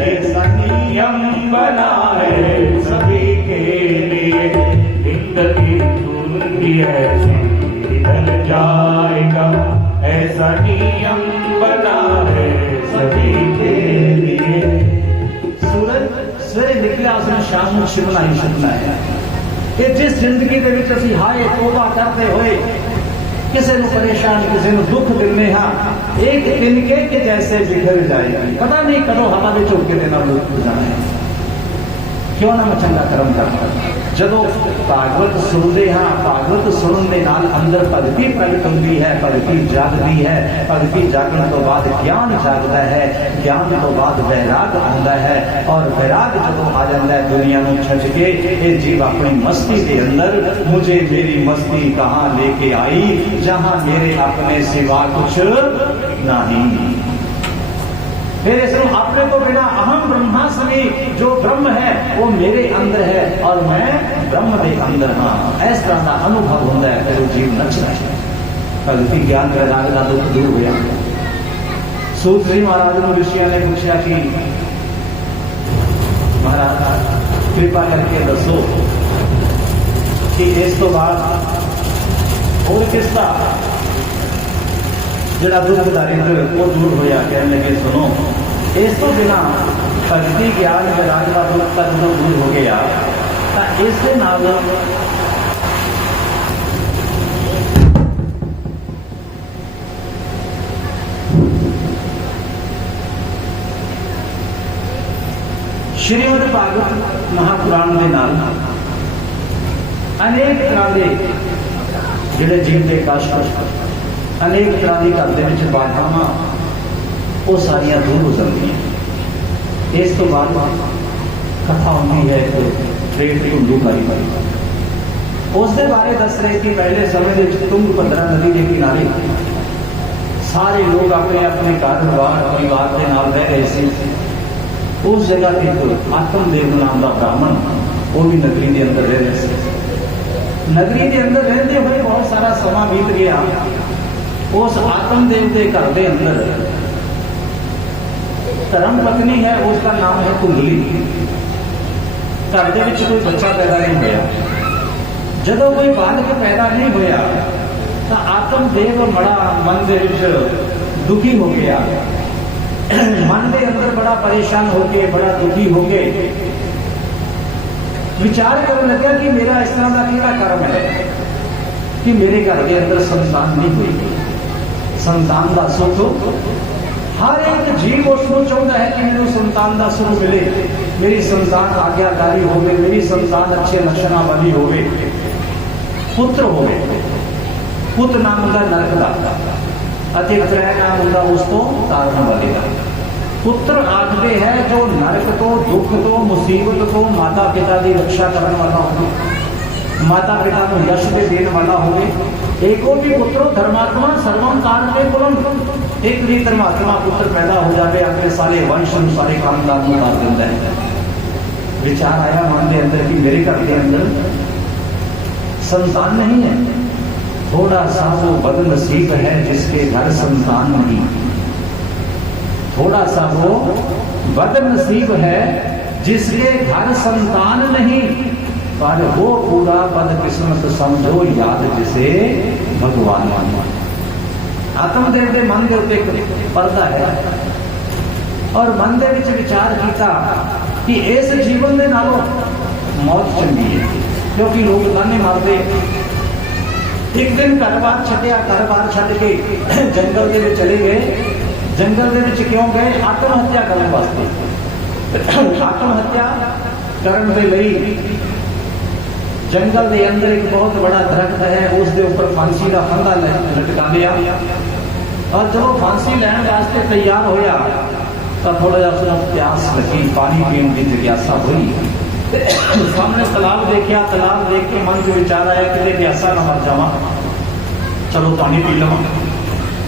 ऐसा नियम बना है सभी के लिए। जिंदगी भी ऐसे निकल जाएगा, ऐसा नियम बना है सभी के लिए। सूरज सवेरे निकलिया, उसने शाम को छिपना ही छिपना है। ये जिस जिंदगी के विच असीं हाय तौबा करते हुए किसी को परेशान, किसी को दुख दिने हाँ, एक दिन के जैसे बिखर जाएगी। पता नहीं कदों हवा में झोंके देना उड़ जाना है। क्यों ना मैं चंगा कर्म करता। जदों भागवत सुनते हाँ, भागवत सुनने के नाल अंदर भगती प्रगट होती है, भगती जागती है। भगती जागने तो बाद ज्ञान जागता है, ज्ञान तो बाद वैराग आता है, और वैराग जदों आ जाता है दुनिया को छड्ड के, ये जीव अपनी मस्ती के अंदर, मुझे मेरी मस्ती कहाँ लेके आई, जहां मेरे अपने सिवा कुछ नहीं। फिर इसमें अपने को बिना अहम ब्रह्मास्मि, जो ब्रह्म है वो मेरे अंदर है और मैं ब्रह्म के अंदर हाँ। इस तरह का अनुभव होता है, फिर वो जीव नचना है। भगती ज्ञान वैराग का दुख दूर होया। सूत जी महाराज को ऋषियों ने पूछा कि महाराज कृपा करके दसो कि इस तो बाद और किसका जरा दुख दारिद्र वो दूर होया। कहने लगे सुनो, इस तो बिना भगती ज्ञान वैराग का दुख तक जो दूर हो गया, तो इसके नाल श्रीमद् भागवत महापुराण के नाल अनेक तरह के जिहड़े जीव के कष्ट, अनेक तरह की घर के बाधावां वो सारियां दूर हो जाती। इस तो बाद कथा होती है प्रेत ढूंढू पाई। उसके बारे दस रहे कि पहले समय में तुंगभद्रा नदी के किनारे सारे लोग अपने अपने घर बार परिवार के नाल रह रहे थे। उस जगह एक आत्मदेव नाम का ब्राह्मण, वो भी नगरी के अंदर रह रहे थे। नगरी के अंदर रहते हुए बहुत सारा समा बीत गया। उस आत्मदेव के घर के अंदर धर्म पत्नी है, उसका नाम है कुंडली। घर के विच कोई बच्चा पैदा नहीं होया। जदों कोई बालक पैदा नहीं होया तो आत्मदेव बड़ा मन के विच दुखी हो गया। मन के अंदर बड़ा परेशान होके, बड़ा दुखी होके विचार करने लगा कि मेरा इस तरह का क्या कर्म है कि मेरे घर के अंदर संतान नहीं हुई। संतान का सुख हर एक जीव उसको चाहता है कि मेरे संतान का सुख मिले, मेरी संतान आज्ञाकारी हो, मेरी संतान अच्छे लक्षणा वाली हो, पुत्र हो। पुत्र नाम होता नरक का, अति त्रय नाम होता उसको तारण वाले का। पुत्र आखते हैं जो नरक तो, दुख तो, मुसीबत तो माता पिता की रक्षा करने वाला हो, माता पिता को यश दे देने वाला हो। एको भी पुत्रो धर्मात्मा सर्वम कारणे कुलम। एक भी धर्मात्मा पुत्र पैदा हो जाए, अपने सारे वंश सारे काम काज उतार देता है। विचार आया मन के अंदर कि मेरे घर के अंदर संतान नहीं है। थोड़ा सा वो बदनसीब है जिसके घर संतान नहीं। थोड़ा सा वो बदनसीब है जिसके घर संतान नहीं, पर वो पूरा बदकिस्मत समझो याद जिसे भगवान मानो। आत्मदेव के मन के उत्ते एक पर्दा है और मन के विच विचार किया कि इस जीवन के नालों मौत चंगी है, क्योंकि लोग ताने मारते। एक दिन घर बार छड्या, घर बार छड्ड के जंगल के विच चले गए। जंगल के विच क्यों गए? आत्महत्या करने वास्ते। आत्महत्या करने के लिए जंगल के अंदर एक बहुत बड़ा दरख्त है, उसके ऊपर फांसी का फंदा लटका लिया और जब फांसी लैन वास्ते तैयार होया तो थोड़ा जिहा उसको प्यास लगी, पानी पीने की जिज्ञासा हुई। सामने तालाब देखा, तालाब देख के मन को विचार आया कि प्यासा ना मर जावा, चलो पानी पी लवा।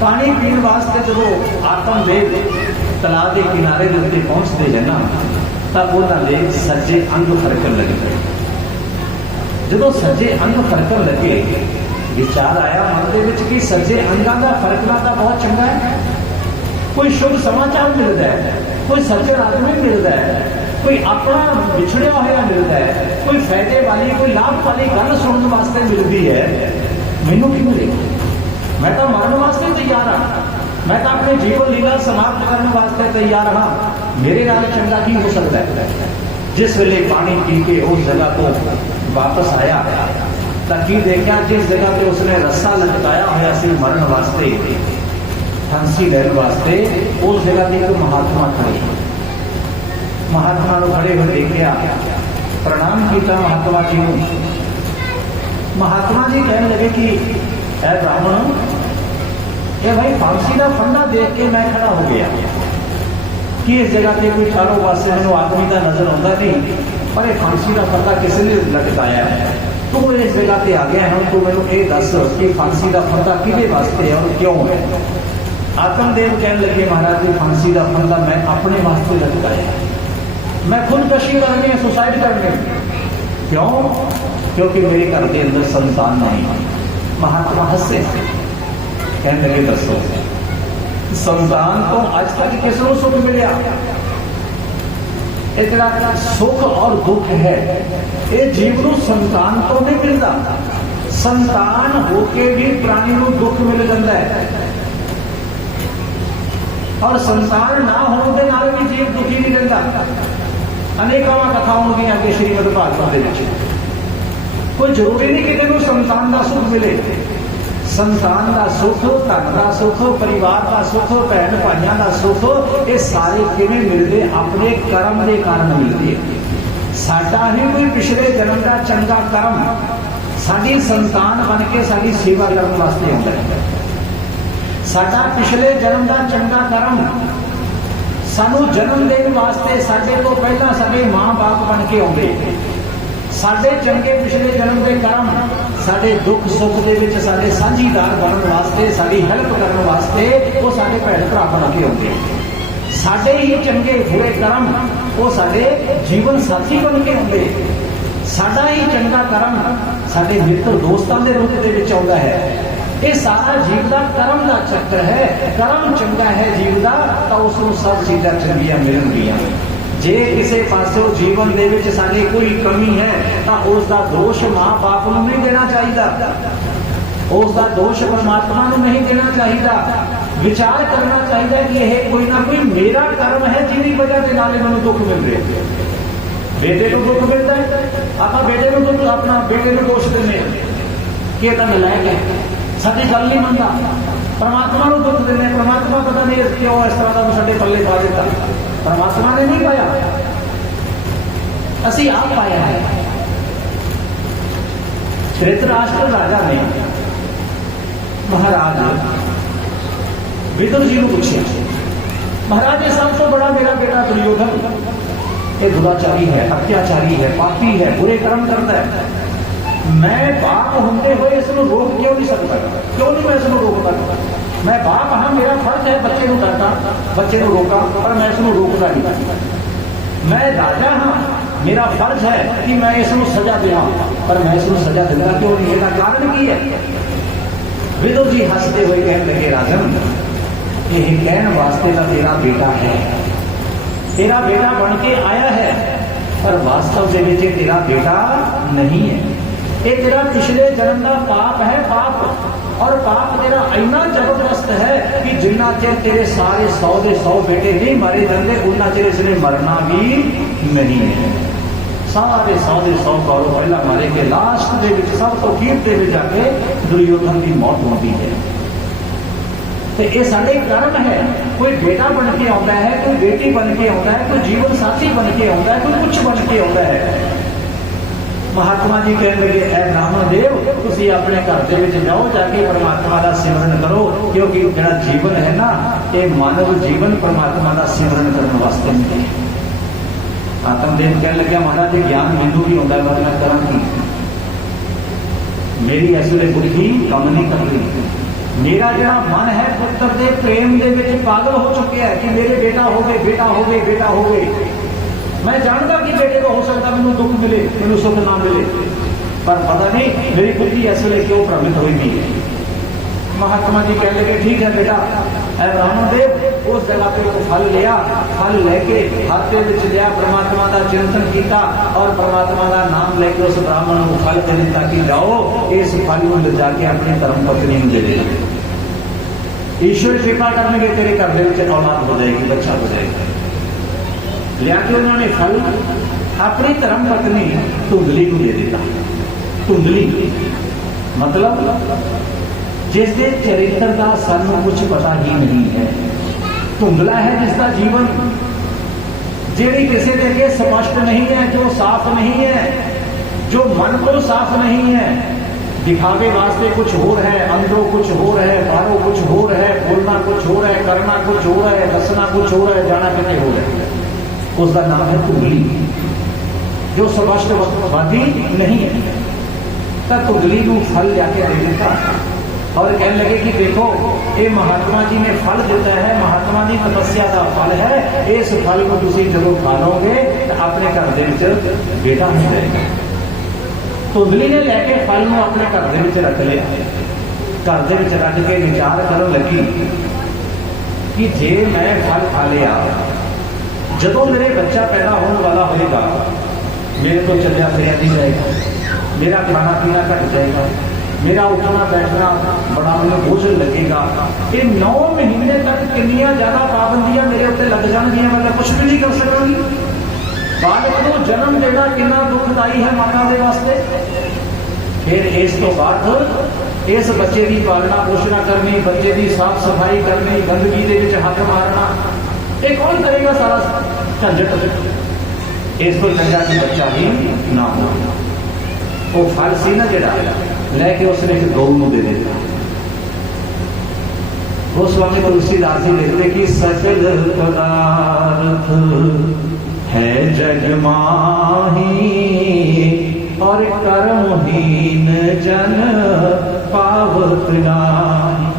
पानी पीने वास्ते जब आत्मदेव तालाब के किनारे के उत्ते पहुंचते हैं ना, तब उन्होंने सज्जे अंग फरकन लगे। जो सज्जे अंग फरकन लगे, विचार आया मन के विच कि सज्जे अंगों का फरकना तो बहुत चंगा है। कोई शुभ समाचार मिलता है, कोई सज्जन आदमी मिलता है, कोई अपना बिछड़िया हुआ मिलता है, कोई फायदे वाली कोई लाभ वाली गल सुनने वास्ते मिलती है। मैनू की मिलेगा? मैं तो मरण वास्ते तैयार हाँ, मैं तो अपने जीवन लीला समाप्त करने वास्ते तैयार हाँ। मेरे नाल चंगा की हो सकता है? जिस वेले पानी पी के उस जगह को वापस आया ताकि देखा जिस जगह पे उसने रस्सा लटकाया हुआ सी मरण वास्ते, फांसी लैन वास्ते, उस जगह पे एक महात्मा खड़े। महात्मा को खड़े हुए देखा, प्रणाम किया महात्मा जी को। महात्मा जी कहने लगे कि ऐ ब्राह्मण, ये भाई फांसी का फंदा देख के मैं खड़ा हो गया कि इस जगह पे कोई चारों पासे मैंने आदमी का नजर आता नहीं, पर यह फांसी का फंदा किसने लटकाया है? तू इस जगह पे आ गया है, तो मैंने ये दस कि फांसी का फंदा किहदे वास्ते है और क्यों है? आत्मदेव कहने लगे महाराज जी, फांसी का फंदा मैं अपने वास्ते लटकाया, मैं खुदकशी करनी है, सुसाइड करनी। क्यों? क्योंकि मेरे घर के अंदर संतान नहीं। महात्मा हंसे, कहने लगे दसो संतान तो आज तक किसको सुख मिलिया? इतना सुख और दुख है, ये जीव को संतान तो नहीं मिलता। संतान होके भी प्राणी को दुख मिल जाता है और संतान ना होने के नाल भी जीव दुखी नहीं रहता। अनेकों कथाओं की आगे श्रीमद भागवत के कोई जरूरी नहीं कि तेन संतान का सुख मिले। संतान का सुख, धन का सुख, परिवार का सुख, भैन भाइयों का सुख, ये सारे किवें मिलते? अपने कर्म के कारण मिलते हैं। साडा ही कोई पिछले जन्म का चंगा कर्म साडी संतान बन के साडी सेवा करने वास्ते आता है। साडा पिछले जन्म का चंगा कर्म सानू जन्म देने वास्ते साडे तो पहला साडे मां बाप बन के आउंदे। साडे चंगे पिछले जन्म के कर्म साडे दुख सुख दे विच साडे साझीदार बनने वास्ते, साडी हेल्प करने वास्ते वो साडे भैन भरा बन के आउंदे। साडे ही चंगे बुरे कर्म वो साडे जीवन साथी बन के आउंदे। साडा ही चंगा कर्म साडे मित्र दोस्तां दे रूप दे विच आउंदा है। ये सारा जीव का कर्म का चक्र है। कर्म चंगा है जीव का तो उसको सब चीज़ां चंगियां मिलणगियां। जे किसी पासों जीवन दे विच साडी कोई कमी है तो उसका दोष मां बाप नूं नहीं देना चाहिए, उसका दोष परमात्मा नूं नहीं देना चाहिए। विचार करना चाहिए कि यह कोई ना कोई मेरा कर्म है जिसकी वजह से नाले मैनूं दुख मिल रहे। बेटे को दुख मिलता है, आप बेटे को दुख अपना बेटे को दोष देने कि तां नलायक है, साडी गल नहीं मनता। परमात्मा को दुख देने, परमात्मा पता नहीं क्यों इस तरह का साडे पल्ले पा दिता। परमात्मा ने नहीं पाया, असी आप पाया है। धृतराष्ट्र राजा ने महाराज विदुर जी को पूछा, महाराज ये सब तो बड़ा मेरा बेटा दुर्योधन ये दुराचारी है, अत्याचारी है, पापी है, बुरे कर्म करता है। मैं बाप होते हुए इसको रोक क्यों नहीं सकता? क्यों नहीं मैं इसको रोकता? मैं बाप हाँ, मेरा फर्ज है बच्चे को रोका, पर मैं इसको रोकता नहीं। मैं राजा हाँ, मेरा फर्ज है कि मैं इसनूं सजा देवां, पर मैं इसनूं सजा दिंदा क्यों नहीं? इसका कारण की है? विदुर जी हसते हुए कहने लगे, राजन यह कहने वास्ते का तेरा बेटा है, तेरा बेटा बन के आया है, पर वास्तव के विच तेरा बेटा नहीं है। ये तेरा पिछले जन्म का पाप है, पाप। और पाप तेरा इन्ना जबरदस्त है कि जिन्ना चिर तेरे सारे 100 के 100 बेटे नहीं मारे जाते, उन्ना चिर इसने मरना भी नहीं है। सारे 100 के 100 कौरव पहला मारे के लास्ट के सब तो अखीर के जाके दुर्योधन की मौत होती है। तो ये साडे कर्म है। कोई बेटा बन के आता है, कोई बेटी बन के आता है, कोई जीवन साथी बन के आता है, कोई कुछ बन के आता है। महात्मा जी कह लगे, ऐ ब्राह्मण देव तुसी अपने घर के विच जाओ, जाके परमात्मा का सिमरन करो, क्योंकि जो जीवन है ना, ये मानव जीवन परमात्मा का सिमरन करने वास्ते नहीं है। आत्मदेव कह लगे, महाराज ज्ञान मैनू भी आता है, मैं करा की, मेरी इस वे बुद्धि कम नहीं कर रही। मेरा जो मन है पुत्र के प्रेम के विच पागल हो चुके है कि मेरे बेटा हो गए, बेटा हो गए, बेटा हो गए। मैं जानता कि बेटे को हो सकता मैनू दुख मिले, मैनू सुख ना मिले, पर पता नहीं मेरी बुद्धि इस वे क्यों भ्रमित हुई भी है। महात्मा जी कह लगे, ठीक है बेटा, ऐ ब्राह्मण देव उस जगह पे तो फल लिया, फल लेके हाथ के विच लिया, परमात्मा का चिंतन किया और परमात्मा का नाम लेके उस ब्राह्मण को फल दे दिता कि जाओ इस फल को ले जाके अपनी धर्म पत्नी को दे देना, ईश्वर कृपा करने तेरे घर में औलाद हो जाएगी, बच्चा हो जाएगा। लिया के उन्होंने फल अपनी धर्म पत्नी धुंधली को दे दिता। धुंधली मतलब जिसके चरित्र का सानू कुछ पता ही नहीं है, धुंधला है जिसका जीवन, जेड़ी किसी के अगे स्पष्ट नहीं है, जो साफ नहीं है, जो मन को साफ नहीं है, दिखावे वास्ते कुछ हो रहा है, अंदरों कुछ हो रहा है, बाहरों कुछ हो रहा है, बोलना कुछ हो रहा है, करना कुछ हो रहा है, दसना कुछ हो रहा है, जाना कितने हो रहा है, उसका नाम है धुंधली। जो स्पष्टवादी नहीं है, तब धुंधली को फल जाके दे देता और कहने लगे कि देखो ये महात्मा जी ने फल देता है, महात्मा जी तपस्या का फल है, इस फल को तुम जब खा लोगे तो अपने घर के बेटा हो जाएगा। धुंधली ने लैके फल को अपने घर के रख लिया, घर के रख के विचार कर लगी कि जे मैं फल खा लिया, जदों मेरे बच्चा पैदा होने वाला होगा, मेरे तो चलिया फिर नहीं जाएगा, मेरा खाना पीना घट जाएगा, मेरा उठना बैठना बड़ा मैंने बोझ लगेगा। ये 9 महीने तक कितनियां ज्यादा पाबंदियां मेरे उत्ते लग जाएंगियां, मैं कुछ भी नहीं कर सकांगी। बालक को जन्म देना कितना दुखदाई है माता के वास्ते। फिर इस तो बाद इस बच्चे की पालना पोषणा करनी, बच्चे की साफ सफाई करनी, गंदगी के हाथ मारना, ये कौन करेगा सारा झंझट। इस तो चंगा कि बच्चा ही ना हो। वो फल सी ना जरा लैके उसने एक गौ को दे देता। वो स्वामी तुलसीदास जी लिखते कि सकल पदार्थ है जग माही और कर्महीन जन पावत नाही।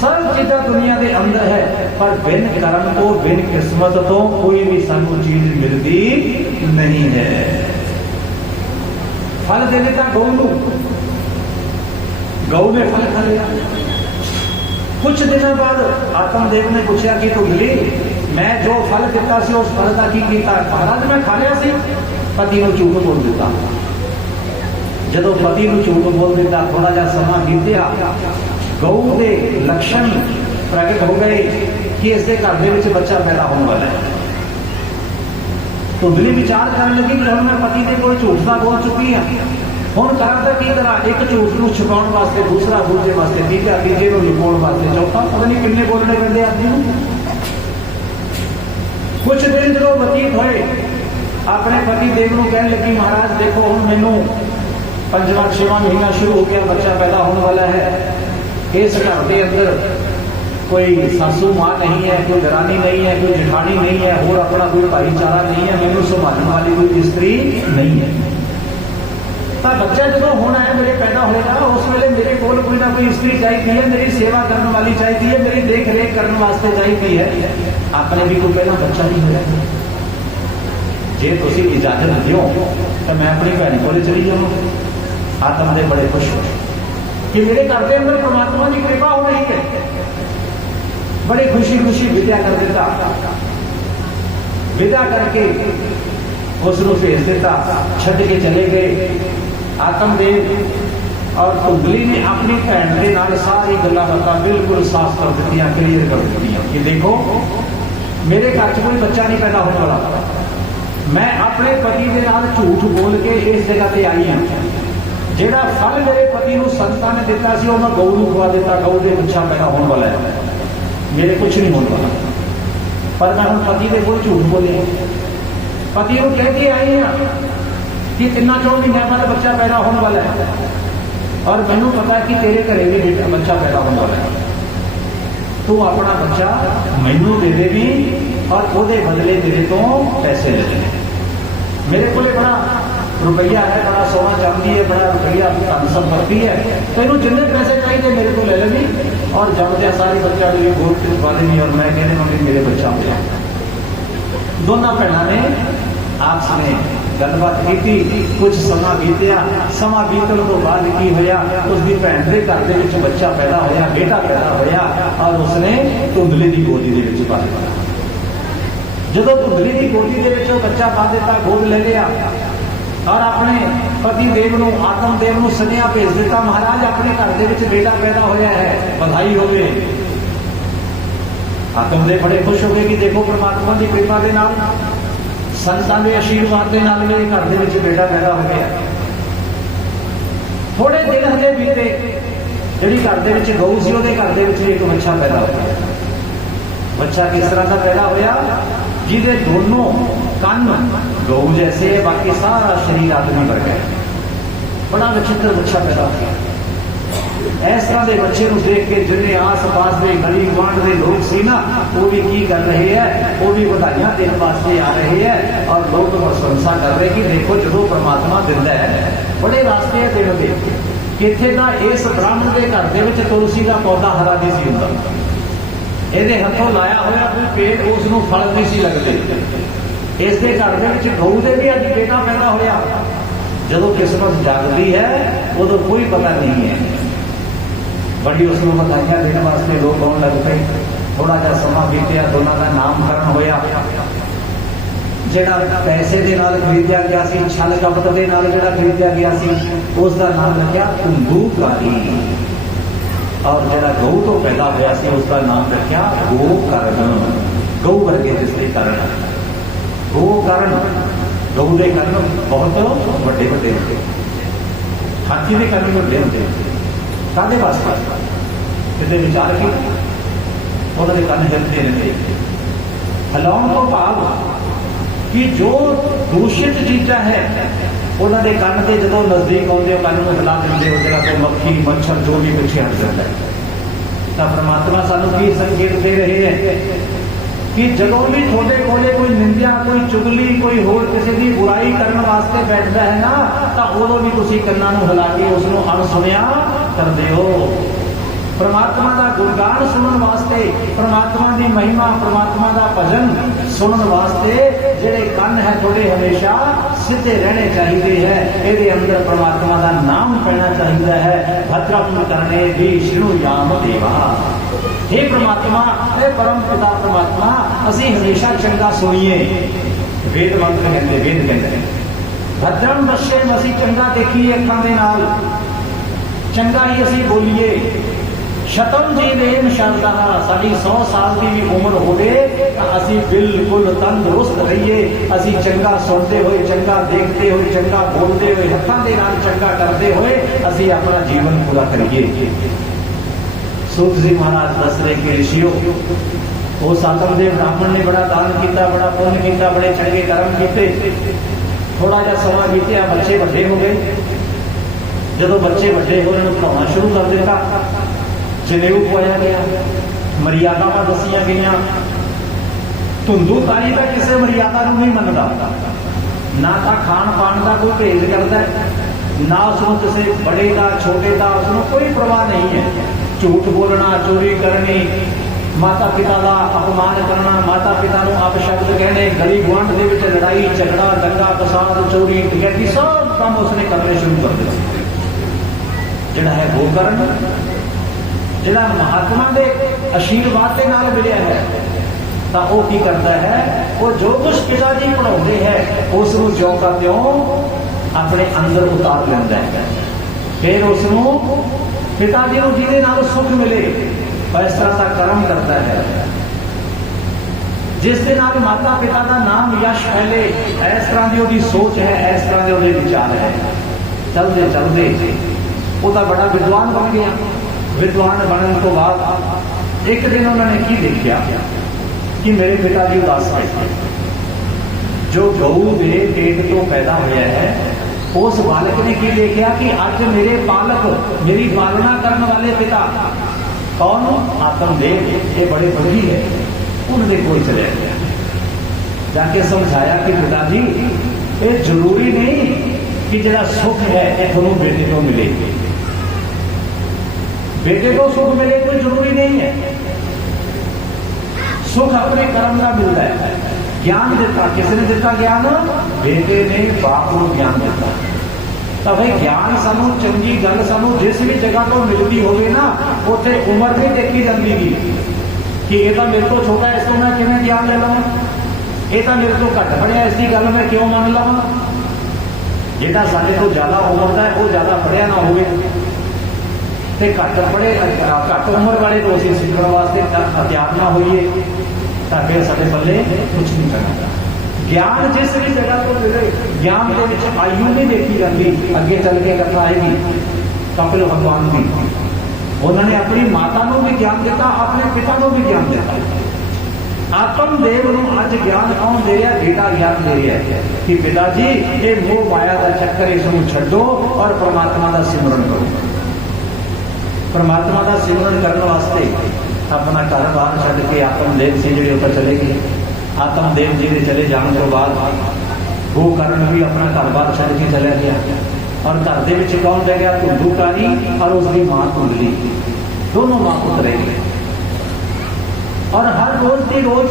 सब चीजा दुनिया के अंदर है, पर बिन कर्म को बिन किस्मत तो कोई भी सानू चीज मिलती नहीं है। फल दे देता गौ को, गौ ने फल खा लिया। कुछ दिनों बाद आत्मदेव ने पूछा कि धुंधली मैं जो फल दिता सी उस फल का की कीता? महाराज मैं खा लिया सी। पति को झूठ बोल दिता। जदों पति को झूठ बोल दिता, थोड़ा जा समा बीतिया, गौ के लक्षण प्रगट हो गए कि इसके घर में बच्चा पैदा होने वाला है। धुंधली विचार करने लगी कि हम मैं पति के कोई झूठ का बोल चुकी है, हम करा की करा, एक झूठ को छुपाने वास्ते, दूसरा दूसरे वास्ते, तीजा तीजे को लुकाने वास्ते, चौथा पता नहीं कितने बोलने पैदे आदमी। कुछ दिन जो बतीत हुए, अपने पति देव को कहने लगी महाराज देखो हम मैनू 5वां 6वां महीना शुरू हो गया, बच्चा पैदा होने वाला है। इस घर के अंदर कोई सासू मां नहीं है, कोई दरानी नहीं है, कोई जेठानी नहीं है, और अपना कोई भाईचारा नहीं है, मैनू संभालने वाली कोई स्त्री नहीं है। तो बच्चा जो होना है मेरे पैदा होगा, उस वेले मेरे को कोई ना कोई स्त्री चाहिए है, मेरी सेवा करने वाली चाहिए है, मेरी देख रेख करने वास्ते चाहिए है। अपने भी कोई पहला बच्चा नहीं होया। जे तुसी इजाजत दिओ तो मैं अपनी भैन को चली जाऊँ। आत्म दे बड़े खुश हो कि मेरे घर के अंदर परमात्मा की कृपा हो रही है। बड़ी खुशी खुशी विद्या कर देता, विदा करके उसको भेज देता, छड़ के चले गए। आत्मदेव और कुंडली ने अपनी भैन के नाल सारी गल्लां बातां बिल्कुल साफ कर दी, क्लीयर कर दी कि देखो मेरे घर च कोई बच्चा नहीं पैदा होने वाला, मैं अपने पति के नाल झूठ बोल के इस जगह से आई हूं। जेड़ा फल मेरे पति को संतां ने दिता सी मैं गऊ को खवा दिता, गऊ के बच्चा पैदा होने वाला है, मेरे कुछ नहीं होने वाला। पर मैं हम पति के कोई झूठ बोले, पति को कह के आई हाँ कि 3-4 महीने बाद बच्चा पैदा होने वाला है और मैनू पता है कि तेरे घरे भी बच्चा पैदा होने वाला है, तू अपना बच्चा मैनू दे देगी और ਉਹਦੇ बदले तेरे तो पैसे ले लेने। मेरे को बड़ा रुपया है, बड़ा सोना चांदी है, बड़ा रुपया धन संपत्ति है, तेन जिन्ने पैसे चाहिए मेरे को ले लेनी और जब सारी बच्चा मेरी गोद खिलवा देनी और मैं कहने मम्मी मेरे बच्चा हो जाए। दोनों भैनों ने आपस में गलबात की, कुछ समा बीतिया, समा बीतने तो बाद की होया उसकी भैन के घर के बच्चा पैदा होया, बेटा पैदा होया और उसने धुंधली की गोदी के पा दिया। जो धुंधली की गोदी के बच्चा पा दिता, गोद ले लिया और अपने पति देव को आत्मदेव को सुनिया भेज दिता, महाराज अपने घर के बेटा पैदा होया है, बधाई होवे। आत्मदेव बड़े खुश हो गए कि देखो परमात्मा की कृपा के नाल संतां के आशीर्वाद के नाल मेरे घर के बेटा पैदा हो गया। थोड़े दिन हजे बीते, जी घर के गऊ सी उसके घर के एक बच्चा पैदा हो गया। बच्चा किस तरह का पैदा होया, जिसे दोनों कन गऊ जैसे है, बाकी सारा शरीर आदमी वर्ग है। बड़ा विचित्र बच्चा पैदा हो गया। इस तरह के बच्चे को देख के जिन्हें आस पास के गली गुआढ़ के लोग सी ना, वो भी की कर रहे हैं, वो भी बधाइयां देने वास्ते आ रहे हैं और लोग प्रशंसा कर रहे कि देखो जो परमात्मा दिंदा है बड़े रास्ते है देने के। किथे ना इस ब्राह्मण के घर के तुलसी का पौधा हरा नहीं सी हुंदा, ਇਹਦੇ हथों लाया होया कोई पेड़ उसनों फल नहीं सी लगते। इसके घर के गऊ के भी अज बेटा पैदा होया। जदों किस्मत जागती है उदों कोई पता नहीं है। बड़ी उसको बधाइयां देने वास्ते लोग आने लग पे। थोड़ा जा समा बीतिया, दोनों का नामकरण होया। जिहड़ा पैसे के नाल खरीदिया गया सी, छल कपट के नाल जिहड़ा खरीदिया गया सी, उसका नाम रखा कुंभूकारी और जिहड़ा गऊ तो पैदा होया सी उसका नाम रखा गोकर्ण। गऊ वर्गे जिसके कर्ण, गोकर्ण, गऊ के कर्ण बहुत वड्डे वड्डे होंगे, हाथी के कर्ण वड्डे होंगे। कादे वास्ते कितने विचार की उन्होंने कन्न हिलते रहते। हिलाउण तो भाव कि जो दूषित चीज़ा है उन्होंने कन्न के जो नजदीक आते हो कन्न को हिला देंगे, हो जगह कोई मक्खी मच्छर जो भी पिछे हट जाता है। तो परमात्मा सानू की संकेत दे रहे हैं कि जदों भी थोड़े कोले कोई निंदा, कोई चुगली, कोई होर किसी की बुराई करने वास्ते बैठता है ना, तो उदों भी तुसीं कन्नां नूं हिला के उसनूं अणसुणिया करदे हो। परमात्मा का गुणगान सुनने वास्ते, परमात्मा की महिमा, परमात्मा का भजन सुनने वास्ते जेड़े कन है थोड़े हमेशा सीधे रहने चाहिए है। ये अंदर परमात्मा का नाम पैना चाहिए है। भद्रम करने भी श्रृणुयाम देवा। हे परमात्मा, हे परम पिता परमात्मा, असी हमेशा चंगा सुनिए। वेद मंत्र कहते, वेद कहते भद्रम पश्चिम, असी चंगा देखिए अखां दे नाल, चंगा ही असी बोलीए। शतम जीवेन शरदा, साड़ी 100 साल की भी उम्र होवे तो असी बिल्कुल तंदुरुस्त रहिए। असी चंगा सुनते हुए, चंगा देखते हुए, चंगा बोलते हुए, हथां दे नाल चंगा करते हुए असी अपना जीवन पूरा करिए। सूत जी महाराज दस रहे कि ऋषियों, वो आत्मदेव ब्राह्मण ने बड़ा दान किया, बड़ा पुण्य किया, बड़े चंगे कर्म किए। थोड़ा जा समा बीतिया, बच्चे बड़े हो गए। जो बच्चे बड़े हो उन्होंने पढ़ाना शुरू कर दिया, जनेऊ पवाया गया, मर्यादावां दसिया गई। धुंधूकारी का किसी मर्यादा को नहीं मनता, ना तो खान पान का कोई भेद करता है, ना उसको किसी बड़े का छोटे का उसको कोई परवाह नहीं है। झूठ बोलना, चोरी करनी, माता पिता का अपमान करना, माता पिता को अपशब्द कहने, गली गुआढ़ के विच लड़ाई झगड़ा दंगा फसाद चोरी डकैती सब काम उसने करने शुरू कर दिए। जिहड़ा है गोकर्ण, जिहड़ा महात्मा के आशीर्वाद के नाल मिलिया है, तो वह की करता है, वो जो कुछ पिताजी पढ़ाते हैं उसनूं ज्यों का त्यों अपने अंदर उतार लेंदा है। फिर उसनूं पिताजी को जिहदे नाल सुख मिले इस तरह का कर्म करता है, जिस दे नाल माता पिता का नाम यश फैले, इस तरह की उसकी सोच है, इस तरह के उसके विचार है। चलते चलते वो तो बड़ा विद्वान बन गया। विद्वान बनने तो बाद एक दिन उन्होंने की देखा कि मेरे पिताजी उदास बैठे, जो गऊ के पेट तो पैदा होया है उस बालक ने की देखा कि अज मेरे पालक मेरी पालना करने वाले पिता कौन आत्मदेव, ये बड़े बड़ी है। उन्होंने कोई चले गया, जाके समझाया कि पिताजी ये जरूरी नहीं कि जरा सुख है ये थोड़ा बेटे को मिले, बेटे को सुख मिले कोई जरूरी नहीं है। सुख अपने कर्म का मिलता है। ज्ञान देता किसने दिता? ज्ञान बेटे ने बाप को ज्ञान दिता। तो भाई ज्ञान सानू चंगी गल सानू जिस भी जगह को मिलती होगी ना, उत्थे उम्र नहीं देखी जाती कि ये तो मेरे को छोटा है, इसको मैं किवें ज्ञान ले लवां, ये तो मेरे को घट पढ़िया, इसकी गल मैं क्यों मान लवां। जिहड़ा साडे तो ज्यादा उम्र का है वो ज्यादा पढ़िया ना होवे ते घट पढ़े घट उम्र वाले तो असीं सीखण वास्ते हथियार ना होइए, तो फिर साडे पल्ले कुछ नहीं करना। ज्ञान जिस भी जगह को मिले, ज्ञान के विच आयु नहीं देखी जाती। अगे चल के कथा आएगी कपिल भगवान की, उन्होंने अपनी माता को भी ज्ञान दिता, अपने पिता को भी ज्ञान दिता। आत्मदेव को अज ज्ञान कौन दे रहा? बेटा ज्ञान दे रहा है कि पिताजी ये मोह माया का चक्कर इसको छड्डो और परमात्मा का सिमरन करो। परमात्मा का सिमरन करने वास्ते अपना घर बार छड्ड के आत्मदेव से जो ऊपर चले गए। आत्मदेव जी के चले जाने के बाद गोकर्ण भी अपना घर बार छड़ के चला गया, और घर के विच कौन रह गया? कुंडूकारी और उसकी मां कुंडली, दोनों मां पुत्र रह गए। और हर रोज की रोज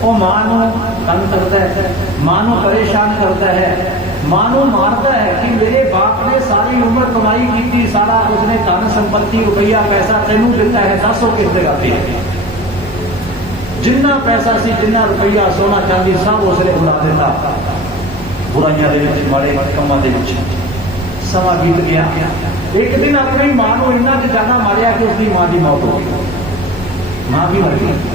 वो मां को तंग करता है, मां को परेशान करता है, मां को मारता है कि मेरे बाप ने सारी उम्र कमाई की थी, सारा उसने धन संपत्ति रुपया पैसा तेनू दिता है, दसो किस जगह पे? जिन्ना पैसा सी, जिन्ना रुपया सोना चांदी सब उसने उड़ा दिता बुराइयां दे विच, माड़े कामां दे विच। समा बीत गया। एक दिन अपनी मां को इन्ना ज्यादा मारिया कि उसकी मां की मौत हो गई, मां भी मर गई।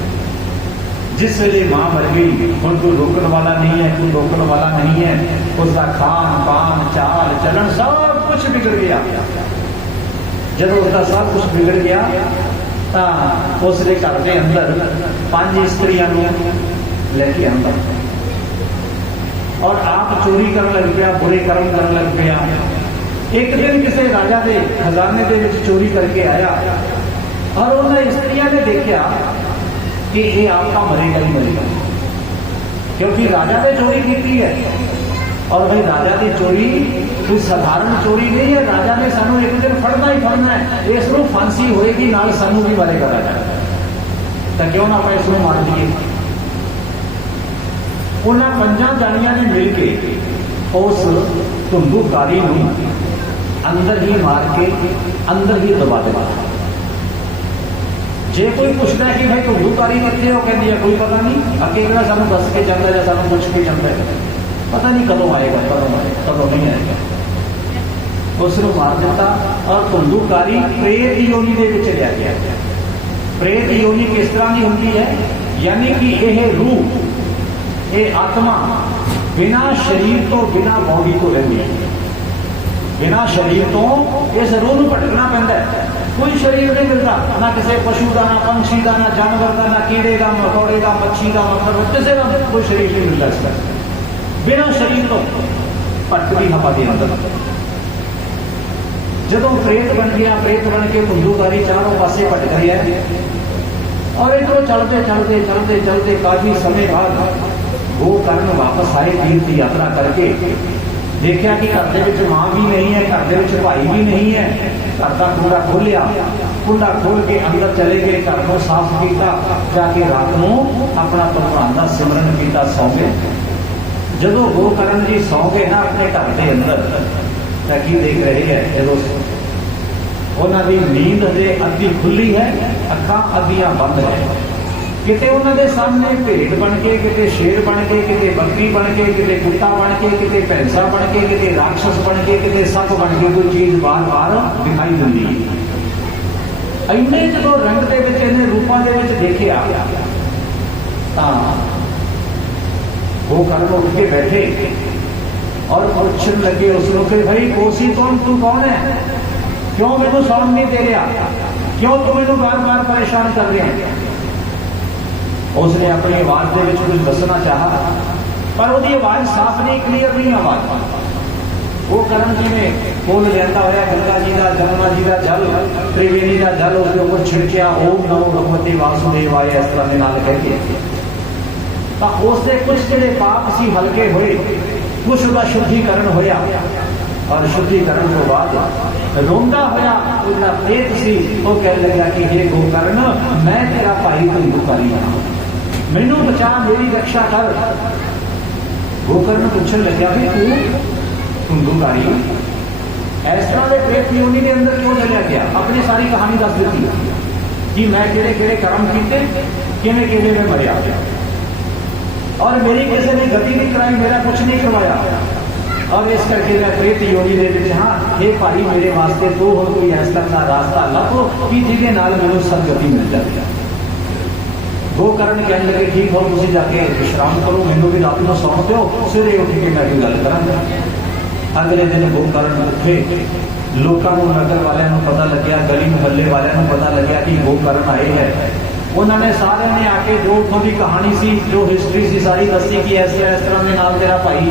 जिस वेले मां मर गई, हुण कोई रोकने वाला नहीं है, कोई रोकने वाला नहीं है। उसका खान पान चाल चलन सब कुछ बिगड़ गया। जब उसका सब कुछ बिगड़ गया तो उसके घर के अंदर 5 स्त्रियां लेके अंदर, और आप चोरी करने लग गया, बुरे कर्म करने लग गया। एक दिन किसी राजा के खजाने के विच चोरी करके आया, और उन्होंने स्त्रियां ने देखा कि ये आपका मरेगा ही मरेगा, क्योंकि राजा ने चोरी की है। और भाई राजा की चोरी कोई साधारण चोरी नहीं है, राजा ने सानू एक दिन फड़ना ही फड़ना है, इसको फांसी होएगी, नाल सानू भी मारेगा राजा, तो क्यों ना आप इसको मार दिए। उन्होंने 5 जानिया ने मिलकर उस धुंधुकारी अंदर ही मार के अंदर ही दबा दिया। जे कोई पूछता है कि भाई धुंधुकारी कितने हो, कहती है कोई पता नहीं, अगे किहड़ा सानू दस के जाता है, सानू पूछ के जाता है, पता नहीं कदों आएगा, कदों नहीं आएगा। उसको मार दिता, और धुंधुकारी प्रेत योनि दे विच लिया गया। प्रेत योनि किस तरह की होती है? यानी कि यह रूह, ये आत्मा बिना शरीर तो बिना बॉडी तो रहती है, बिना शरीर तो इस रूह को भटकना पैंदा है। कोई शरीर नहीं मिलता, ना किसी पशु का, ना पंछी का, ना जानवर का, ना कीड़े का, मकोड़े का, मच्छी का, मतलब किसी का कोई शरीर नहीं मिलता इसका, बिना शरीर तो भटकती हवा के अंदर। जदों प्रेत बन गया, प्रेत बन के धुंधुकारी चारों पासे भटक रही है, और इधरों चलते चलते चलते चलते काफी समय बाद गोकर्ण वापस आए तीर्थ यात्रा करके। देखा कि घर के मां भी नहीं है, घर के भाई भी नहीं है, घर का पूरा खोलिया कुंडा खोल के अंदर चले गए, घर को साफ किया, जाके रात को अपना भगवान का सिमरन किया, सौ गए। जदों गोकर्ण जी सौ गए ना अपने घर के अंदर, तो की देख रहे हैं, जो उन्होंने नींद अजे अद्धी खुली है, अखा अद्धियां बंद है। किते उन्होंने सामने भेड़ बन के, किते शेर बन के, किते बकरी बन के, किते कुत्ता बन के, किते भैंसा बन के, किते राक्षस बन के, किते सप बन के कोई चीज बार बार दिखाई दी। इन्ने जो रंग के विच इन्ने रूपों के देखिया, गोकर्ण उठ के बैठे और पूछन लगे उसको कि भाई कोसी कौन, तू कौन है, क्यों मैनू सौंप नहीं दे रहा, क्यों तू मैनू बार बार परेशान कर रहे हैं। उसने अपनी आवाज के कुछ दसना चाहा, पर वो आवाज साफ नहीं, क्लीयर नहीं आवाज। वो करण जी ने कोल लेता होया गंगा जी का, जमुना जी का जल, त्रिवेणी का जल उसके ऊपर छिड़किया, ओम नमो भगवते वासुदेवाय इस तरह नाल कह के, तो उससे कुछ जो पाप सी हल्के हुए, कुछ उसका शुद्धिकरण होया, और शुद्धिकरण तो बाद रोंदा होया उसका प्रेत सी, वो कह लगा कि हे गोकर्ण, मैं तेरा भाई धुंधुकारी हाँ, मैनू बचा, मेरी रक्षा कर। गोकर्ण पूछन लग्या भी तू धुंधुकारी इस तरह के प्रेत योनि के अंदर क्यों चलिया गया, अपनी सारी कहानी दस दी कि मैं किहड़े किहड़े कर्म किए, किवें किवें मैं मरिया, और मेरी किसी ने गति नहीं कराई, मेरा कुछ नहीं करवाया, और इस करके मैं प्रेत योनि दे विच हाँ, हे भाई मेरे वास्ते तो हुण कोई इस तरह का रास्ता लभो कि जिहदे नाल मैनूं सदगति मिल जाए। गोकर्ण कहने लगे ठीक हो, तुम जाके विश्राम करो, मैनू भी रात को सौंप दो, सवेरे उठ के मैं कोई गल करांगा। अगले दिन गोकर्ण उठे, लोगों को नगर वालों को पता लग्या, गली मुहल्ले वालों को पता लग्या कि गोकर्ण आए हैं। उन्होंने सारे ने आके जो उतों की कहानी सी, जो हिस्ट्री सी सारी दसी कि इस तरह के नाल तेरा भाई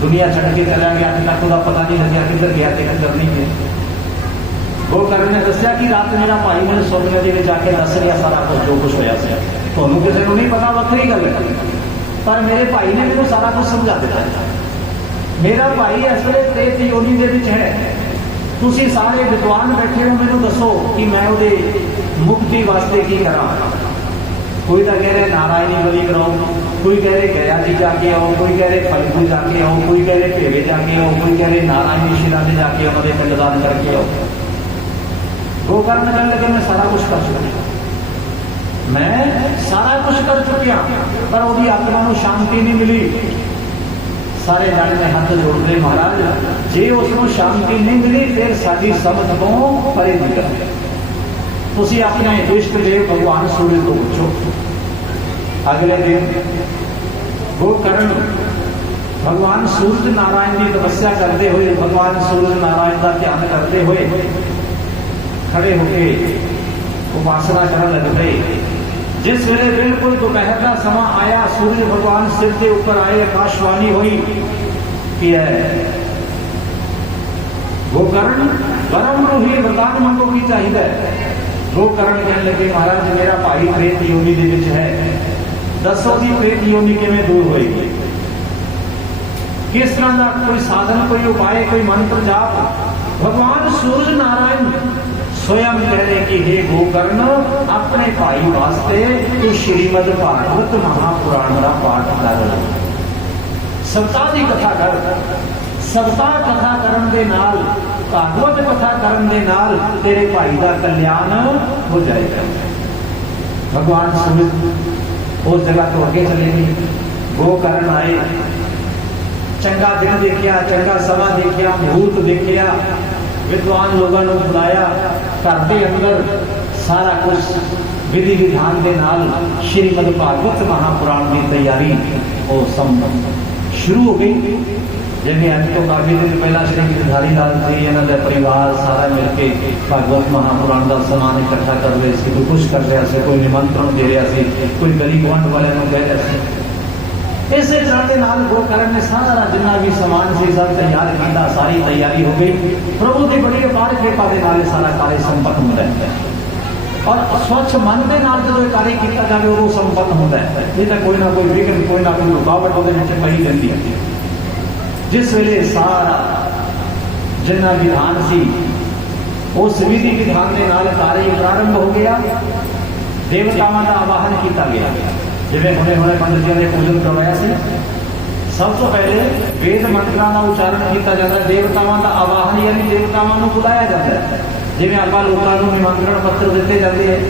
दुनिया छड़ के चला गया, अभी तक उसका पता नहीं लग्या किधर गया ते किधर नहीं गया। गोकर्ण ने दसिया कि रात मेरा भाई मैंने सुपने के जाके दस रहा सारा कुछ जो कुछ होया सी, तुहानूं किसी को नहीं पता, वक्री गल है, पर मेरे भाई ने मैंने सारा कुछ समझा दिता। मेरा भाई इस वे प्रेत योनि दे विच है, तुसीं सारे विद्वान बैठे हो, मैनूं दसो कि मैं उहदे मुक्ति वास्ते की करा। कोई तो कह रहे नारायणी बलि कराओ, कोई कह रहे गया जी जाके आओ, कोई कह रहे फलगू जाके आओ, कोई कह रहे भेवे जाके आओ, कोई कह रहे नारायणी शिला से जाके उन्होंने पिंडदान करके आओ। गोकर्ण कहने लगे मैं सारा कुछ कर चुका, मैं सारा कुछ कर चुकिया, पर वो आत्मा को शांति नहीं मिली। सारे जन ने हाथ जोड़ रहे, महाराज जे उसको शांति नहीं मिली फिर साड़ी समझ को परे निकल, तुसी अपने इष्ट देव भगवान सूर्य को पूछो। अगले दिन गोकर्ण भगवान सूर्य नारायण की तपस्या करते हुए, भगवान सूर्य नारायण का ध्यान करते हुए खड़े होकर उपासना करने लग गए। जिस वेले बिल्कुल दोपहर का समा आया, सूर्य भगवान सिर के ऊपर आए, आकाशवाणी हुई कि है गोकर्ण गरम रूही वरदान मंगो की चाहिए। गोकर्ण कहने लगे महाराज मेरा भाई प्रेत योनि दे विच है, दसो की प्रेत योनि किवें दूर होएगी, किस तरह का कोई साधन, कोई उपाय, कोई मंत्र जाप। भगवान सूर्य नारायण स्वयं कह रहे कि हे गोकर्ण अपने भाई वास्ते तू श्रीमद भागवत महापुराण का पाठ कर, सप्ताह की कथा कर। सप्ताह कथा करन दे नाल, भागवत कथा करन दे नाल तेरे भाई का कल्याण हो जाएगा। भगवान सूर्य उस जगह तो अगे चले गए। गोकर्ण आए, चंगा दिन देखिया, चंगा समा देखिया, मुहूर्त देखिया, विद्वान लोगों ने बुलाया, घर के अंदर सारा कुछ विधि विधान के नाल श्रीमद भागवत महापुराण की तैयारी वो शुरू हो गई। जिन्हें अभी तो काफी दिन पहला श्री गिरधारी लाल जी इन्होंने परिवार सारा मिलके भागवत महापुराण का समान इकट्ठा कर रहे थे, कोई कुछ कर रहा है, कोई निमंत्रण दे रहा है, कोई गली गुआढ़ वाले कह रहे थे। इस तरह के नाल गोकर्ण ने सारा जिन्ना भी समान से सब तैयार किया, सारी तैयारी हो गई। प्रभु की बड़ी अपार कृपा के नाल सारा कार्य संपन्न हो रहा है, और स्वच्छ मन के नाल जो कार्य किया जाए वो संपन्न होता है। नहीं तो कोई ना कोई विघ्न, कोई ना कोई रुकावट वो पई रहती है। जिस वेले सारा जिन्ना विधान सी उस विधि विधान के नाल कार्य प्रारंभ हो गया। देवतावां का आवाहन किया गया, जिवें हुणे पंडित जी ने पूजन करवाया सी। सब तो पहले वेद मंत्रों का उच्चारण किया जाता है, देवतावां का आवाहन यानी देवतावां नूं बुलाया जाता है। जिवें आपां लोकां नूं निमंत्रण पत्र दिते जाते हैं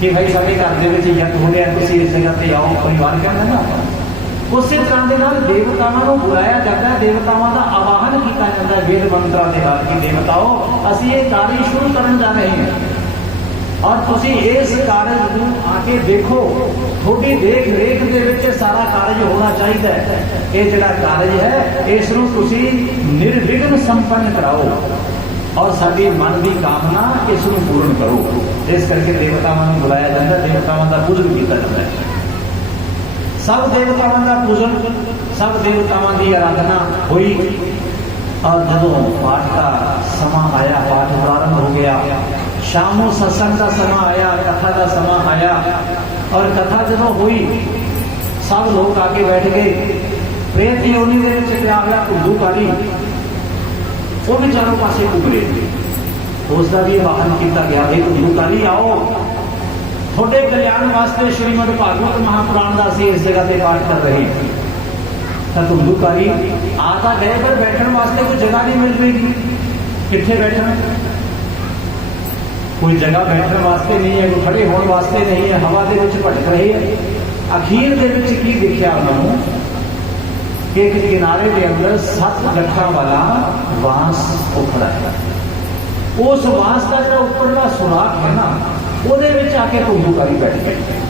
कि भाई साडे घर दे विच यज्ञ हो रहा, तुसीं इस जगह ते आओ, परिवार कहंदा ना। उस तरह के नाल देवतावां नूं बुलाया जाता है, देवतावां का आवाहन किया जाता है वेद मंत्रों के नाल कि देवताओ असीं ये कार्य शुरू करन जा रहे हैं और तुसीं इस कार्य नूं आके देखो। थोड़ी देख रेख दे विच सारा कार्य होना चाहिए। ये जिहड़ा कार्य है इस नूं तुसीं निर्विघ्न संपन्न कराओ और साडी मन की कामना इस नूं पूर्ण करो। इस करके देवतावां नूं बुलाया जाता है, देवतावां का पूजन किया जाता है। सब देवतावां का पूजन, सब देवतावां की आराधना हुई और जदों पाठ का समा आया, पाठ प्रारंभ हो गया। शामों सत्संग का समा आया, कथा का समा आया और कथा जदों हुई सब लोग आके बैठ गए। प्रेत योनि दे विच पिया होया घुंडूकारी वो भी चारों पासे उभरे, उसका भी आवाहन किया गया, घुंडूकारी आओ, थोड़े कल्याण वास्ते श्रीमद भागवत महापुराण का असीं इस जगह से पाठ कर रहे हैं। तो घुंडूकारी आता गए पर बैठने वास्ते कोई जगह नहीं मिल रही। कित्थे बैठना, कोई जगह बैठने वास्ते नहीं है, कोई खड़े होने वास्ते नहीं है, हवा के विच भटक रहे हैं। अखीर दे विच की दिखिया उन्होंने कि एक किनारे के अंदर 7 गट्ठा वाला बांस उखड़ा है। उस बांस का जो ऊपरला सुराख है ना, ਉਹਦੇ ਵਿੱਚ आके घुंडूकारी बैठ गए।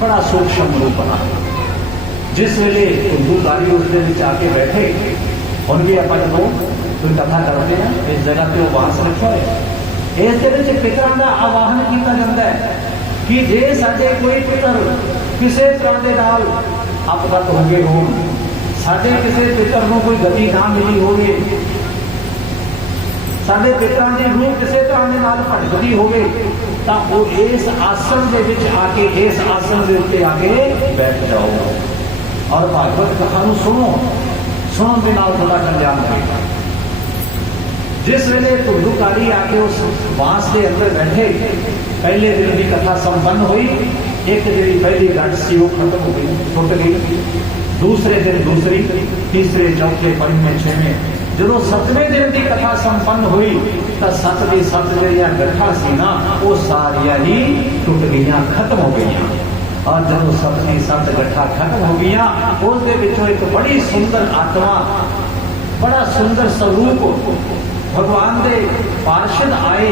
बड़ा सूक्ष्म रूप बना। जिस वेले घुंडूकारी उसके आके बैठे, हम भी आप जो कोई कथा करते हैं इस जगह पे वो बांस रखा है। इस पितरां का आवाहन किया जाता है कि जे साडे कोई पितर किसी तरह के नाल अपगत हो गए हो, साडे किसी पितर को कोई गति ना मिली होवे, साडे पितरां की रूह किसी तरह के नाल भटकदी होवे, तो वो इस आसन के विच आके, इस आसन के उत्ते आके बैठ जाओ और भागवत कथा नूं सुनो। सुनने के नाल थोड़ा कल्याण होगा। जिस वेले घुंडूकारी आके उस बांस के अंदर बैठे, पहले दिन की कथा संपन्न हुई। एक जी पहली गठ सी वो खत्म हो गई, टुट गई। दूसरे दिन दूसरी, तीसरे, चौथे, पंजवें, छेवें, जो 7वें दिन की कथा संपन्न हुई तो 7 की 7 जड़ियां गठा सी ना वो सारिया ही टुट गई, खत्म हो गई। और जब 7 की 7 गठा खत्म हो गई, उसके विचों एक बड़ी सुंदर आत्मा, बड़ा सुंदर स्वरूप भगवान के पार्षद आए।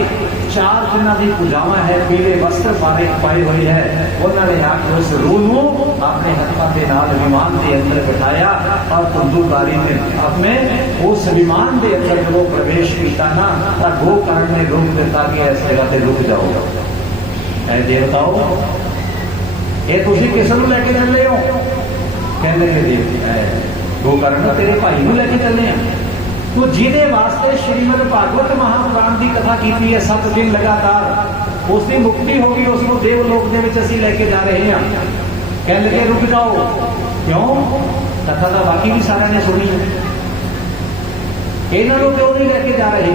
4 दिनों की पूजावा है, पीले वस्त्र पाए हुए है। उन्होंने आके उस रूह को अपने हथों के नाल विमान के अंदर बिठाया और घुंडूकारी ने अपने उस विमान के अंदर जो प्रवेश किया ना, तो गोकर्ण ने रोक दिता कि इस जगह से रुक जाओ। ऐ देवताओ, ये तुसीं किस नूं लैके चले हो? कहने गोकर्ण तेरे भाई नूं लैके चले हैं। तो जिहदे वास्ते श्रीमद भागवत महापुराण की कथा की है 7 दिन लगातार, उसकी मुक्ति होगी, उसको देवलोक दे विच असीं लैके जा रहे हैं। कह लगे रुक जाओ, क्यों? कथा तो बाकी भी सारे ने सुनी है, इन्हों क्यों नहीं लैके जा रहे?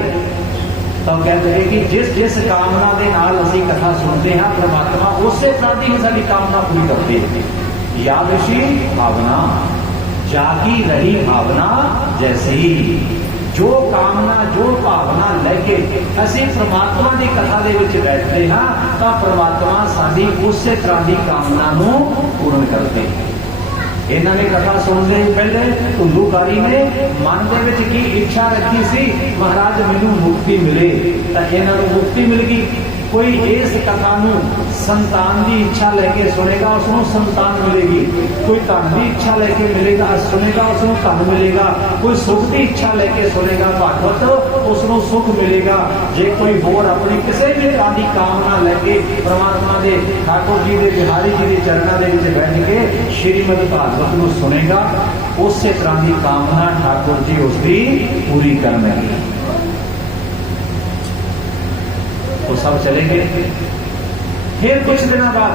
तो कहते हैं कि जिस जिस कामना के नाल असीं कथा सुनते हैं, परमात्मा उसे तरह की साडी कामना पूरी करते हैं। यादशी भावना, जागी रही भावना जैसी, जो कामना, जो भावना लैके असीं परमात्मा की कथा दे विच बैठते हैं, तो परमात्मा साडी उस तरह की कामना नूं पूर्ण करते हैं। इन्होंने कथा सुनते ही पहले घुंडूकारी ने मन के विच की इच्छा रखी सी, महाराज मैनूं मुक्ति मिले। तो इन्हां नूं मुक्ति मिल गई। कोई इस कथा नूं संतान की इच्छा लैके सुनेगा, उसनों संतान मिलेगी। कोई धन की इच्छा लैके मिलेगा सुनेगा, उसनों धन मिलेगा। कोई सुख की इच्छा लैके सुनेगा भागवत, उसनों सुख मिलेगा। जे कोई होर अपनी किसी भी तरह की कामना लैके परमात्मा के ठाकुर जी के बिहारी जी के चरणों के विच बैठ के श्रीमद भागवत नूं सुनेगा, उस तरह की कामना ठाकुर जी उसकी पूरी करनगे। तो सब चले गए। फिर कुछ दिनों बाद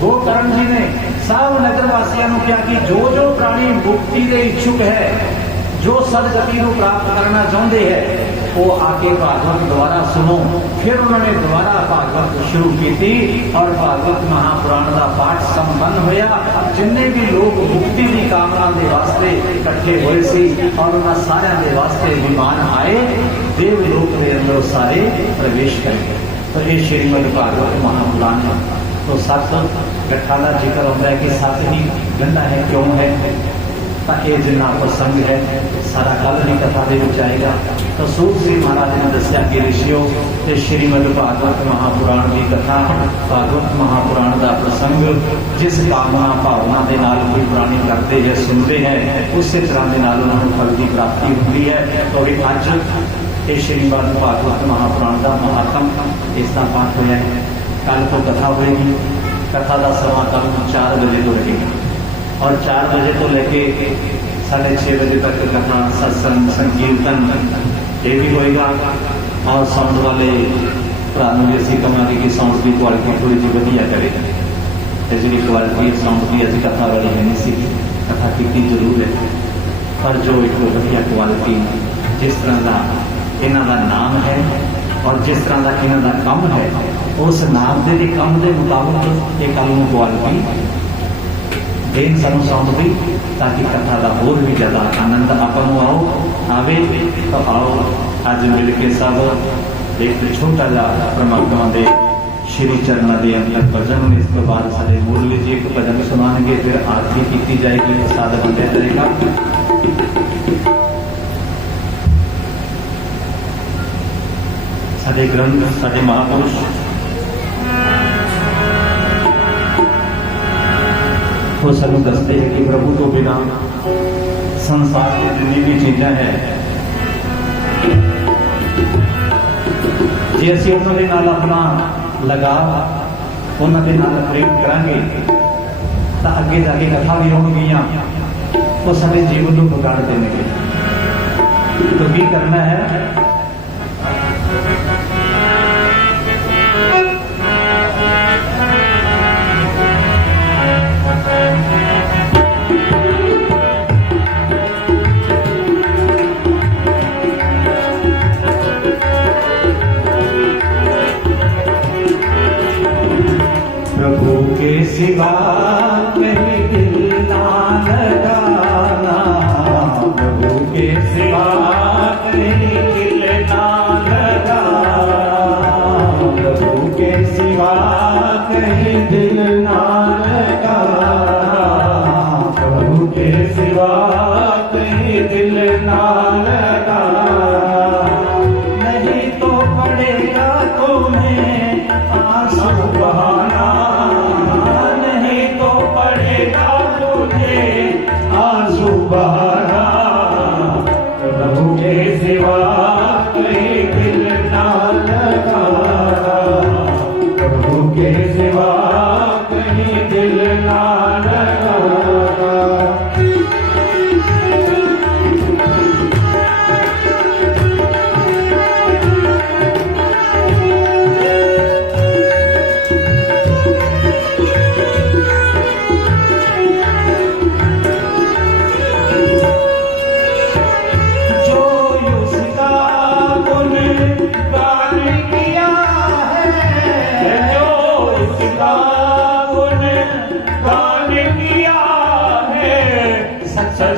गोकर्ण जी ने सब नगर वासियों को कहा कि जो जो प्राणी मुक्ति के इच्छुक है, जो सदगति को प्राप्त करना चाहते हैं, वो आके भागवत दोबारा सुनो। फिर उन्होंने दोबारा भागवत शुरू की थी और भागवत महापुराण का पाठ संपन्न होया। जिन्ने भी लोग मुक्ति की कामना के वास्ते इकट्ठे हुए सी और उन्होंने सारे के वास्ते विमान आए, देवलोक के अंदर सारे प्रवेश कर गए। तो ये श्रीमद् भागवत महापुराण तो सत गठा का जिक्र होता है कि सत ही गंदा है, क्यों है? तो ये जिन्ना प्रसंग है सारा कल की कथा के आएगा। तो सूत सिंह महाराज ने दसिया कि ऋषियों ते श्रीमद् भागवत महापुराण की कथा, भागवत महापुराण का प्रसंग जिस कामना भावना के नाल कोई पुरानी करते हैं सुनते हैं, उस तरह के नाल उन्होंने फल की प्राप्ति होती है। तो अभी अज ये श्रीमद् भागवत महापुराण का महात्म इसका पाठ होया है। कल को कथा होगी। कथा का समा कल 4 बजे तो लगेगा और 4 बजे तो लेके 6:30 बजे तक कथा, सत्संग, संकीर्तन ये भी होएगा। और साउंड वाले भरा भी असी कहांगे कि साउंड की क्वालिटी थोड़ी जी वधिया करे। जी क्वालिटी साउंड की अभी कथा वाली नहीं सी, कथा की जरूर है, पर जो एक वधिया क्वालिटी जिस तरह का इन्हों का नाम है और जिस तरह का इन्हों का कम है, उस नाम के कम के मुताबिक ये कल में क्वालिटी देन सानू सौंपदी, ताकि कथा का होर भी ज्यादा आनंद आपको आओ आवे। तो आओ अज मिल के सब एक छोटा जा परमात्मा के श्री चरणों के अंदर भजन, इस तो बाद सारे मुरली जी एक भजन सुनाएंगे, फिर आरती की जाएगी, प्रसाद वंडिया जाएगा। साडे ग्रंथ, साडे महापुरुष वो सानू दसते हैं कि प्रभु तो बिना संसार की जितनी भी चीजें हैं, जे असीं उन्होंने नाल अपना लगाव उन्होंने नाल प्रेम करांगे तो अगे जाके कथा भी होणगियां, वो सारे जीवन को बिगाड़ देंगे। तो की करना है? प्रभु के सिवा कहीं दिल ना लगाना, प्रभु के सिवा कहीं दिल ना लगाना, प्रभु के सिवा कहीं दिल ना लगाना, प्रभु के सिवा कहीं दिल ना लगाना। नहीं तो पड़ेगा तुम्हें आंसू बहाना, नहीं तो पड़ेगा तुझे आंसू बहाना, प्रभु के सिवा कहीं दिल ना लगाना, प्रभु के सिवा कहीं दिल ना लगाना।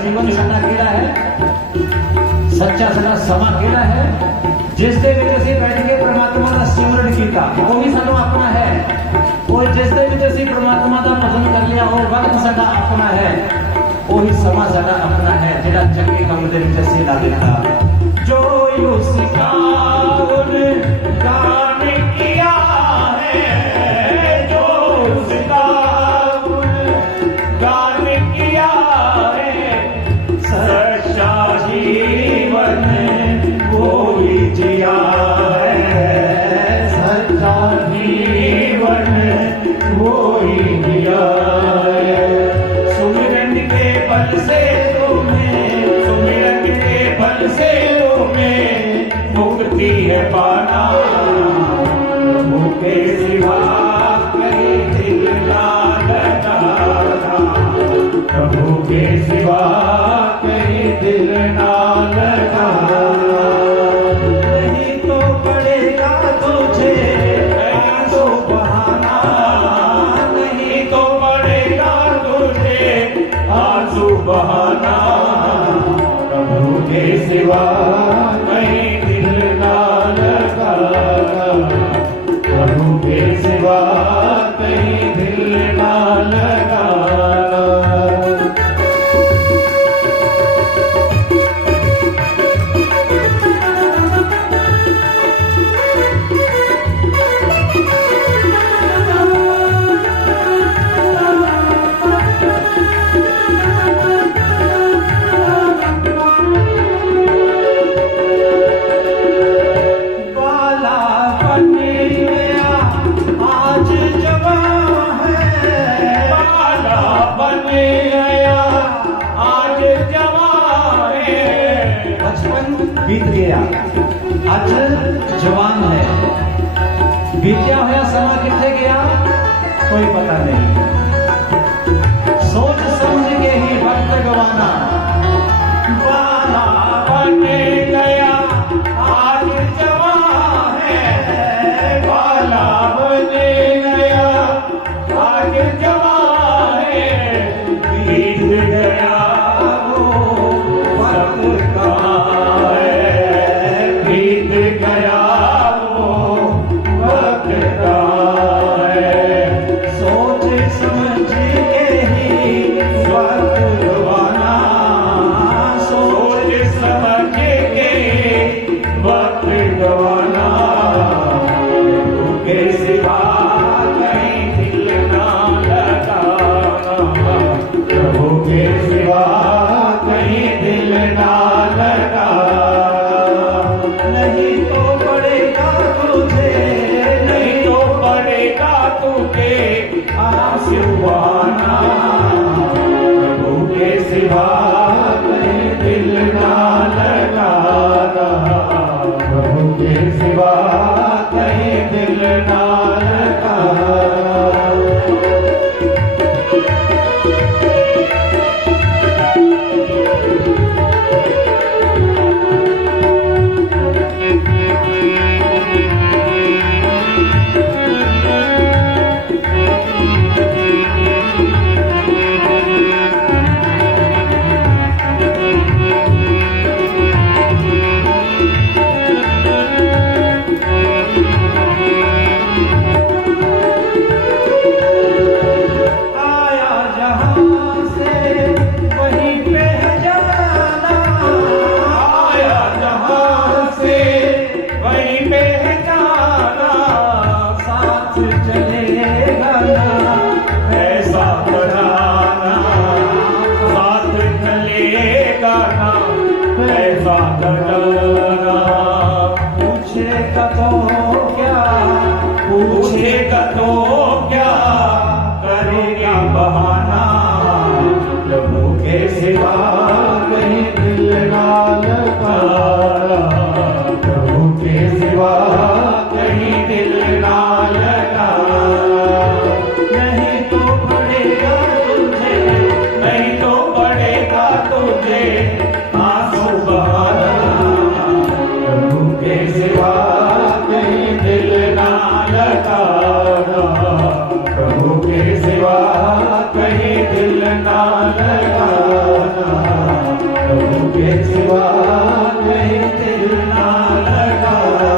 जीवन साडा केड़ा है, सच्चा साडा समा केड़ा है, जिस दे विच असीं बैठ के परमात्मा का सिमरन कीता, वो भी साडा अपना है। और जिस दे विच असीं परमात्मा का भजन कर लिया, वो वक्त साडा अपना है, वही समा साडा अपना है, जिहड़ा चंगे काम दे विच असीं ला दिता। जो उसका गुणगान किया है, जो उसका गुणगान किया है, सच्चा जीवन वो ही जिया है, सच्चा जीवन वो ही जिया है। सुमिरन के बल से तुम्हें, सुमिरन के बल से तुम्हें बहाना, प्रभु के सिवा कहीं दिल ना लगाना, प्रभु के सिवा कहीं दिल ना लगाना। बीत गया अज जवान है, बीत्या होया समा किथे गया कोई पता नहीं। सोच समझ के ही वक्त गवाना, बाला बन गया आज जवान है, बाला बन गया आज जवान है, बीत गया वो वक्त कहाँ है, बीत गया वो वक्त कहाँ है। सोच समझ के ही वक्त गवाना, सोच समझ के वक्त गवाना, प्रभु के सिवा कहीं दिल ना लगाना, प्रभु के सिवा कहीं दिल ना लगाना। नहीं तो पड़ेगा तुझे, नहीं तो पड़ेगा तुझे आंसुआना, प्रभु के सिवा कहीं दिल ना लगाना, प्रभु के सिवा कहीं दिल ना लगाना। आया जहां से वहीं पे है जाना, आया जहां से वहीं पे है जाना, साथ चलेगा ना ऐसा बनाना, साथ चलेगा ना ऐसा बनाना। पूछेगा तो क्या, पूछेगा तो क्या करेगा बहाना, प्रभु के सिवा कहीं दिल ना लगाना, प्रभु के सिवा कहीं दिल ना लगाना। नहीं तो पड़ेगा तुझे, नहीं तो पड़ेगा तुझे आंसू बहाना, प्रभु के सिवा कहीं दिल ना लगाना, प्रभु के सिवा कहीं दिल ना लगाना, प्रभु के सिवा कहीं दिल ना लगाना।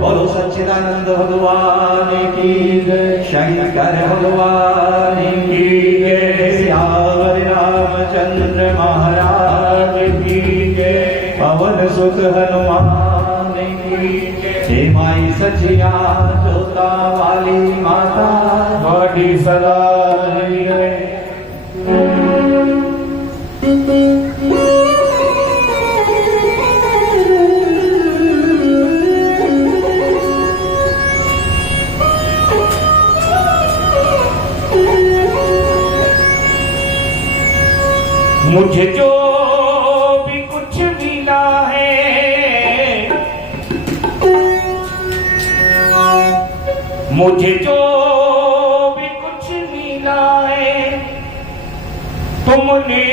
बोलो सच्चिदानंद भगवान की जय, शंकर भगवान की जय, श्याम रामचंद्र महाराज की जय, पवन सुत हनुमान की जय। हे माई सचिया जोता वाली माता, बड़ी सदा है। मुझे जो भी कुछ मिला है, मुझे जो भी कुछ मिला है, तुमने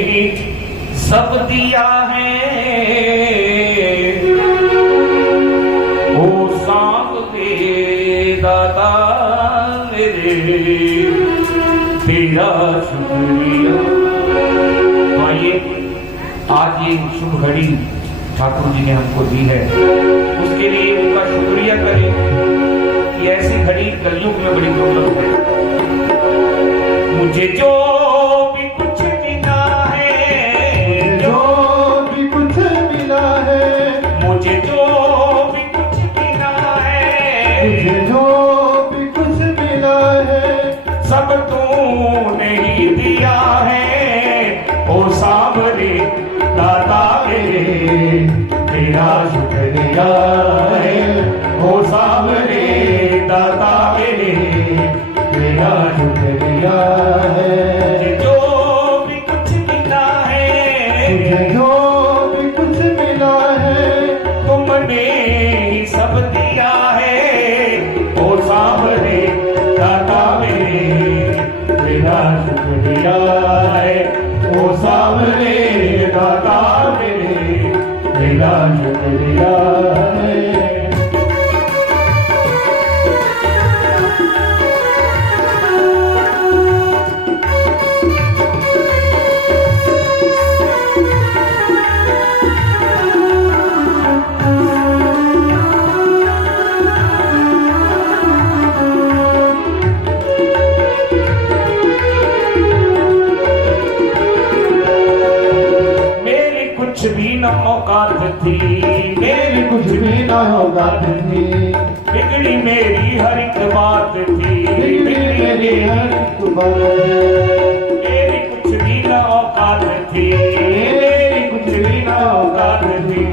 ही सब दिया है। ओ सांप के दादा मेरे, तेरा शुक्रिया शुक्रिया। तो आइए आज ये शुभ घड़ी ठाकुर जी ने हमको दी है, उसके लिए उनका शुक्रिया करें कि ऐसी घड़ी कलयुग में बड़ी दुर्लभ है। मुझे जो भी कुछ मिला है, जो भी कुछ मिला है, मुझे जो भी कुछ मिला है, मुझे जो भी कुछ मिला है, सब तूने ही दिया है। ओ सावरे दाता मेरे, तेरा शुक्रिया है। ओ सावरे दाता मेरे, तेरा शुक्रिया है। मुझे जो भी कुछ मिला है, मुझे जो भी कुछ मिला है, तुमने ही सब दिया है। ओ सावरे दाता मेरे, तेरा शुक्रिया है। ओ सावरे दाता मेरे, तेरा शुक्रिया है। मेरी कुछ भी न औकात थी, मेरी कुछ भी ना होगा थी, बिगड़ी मेरी हर एक बात थी। मेरी हर सुबह मेरी कुछ भी न औकात थी, मेरी कुछ भी न औकात थी,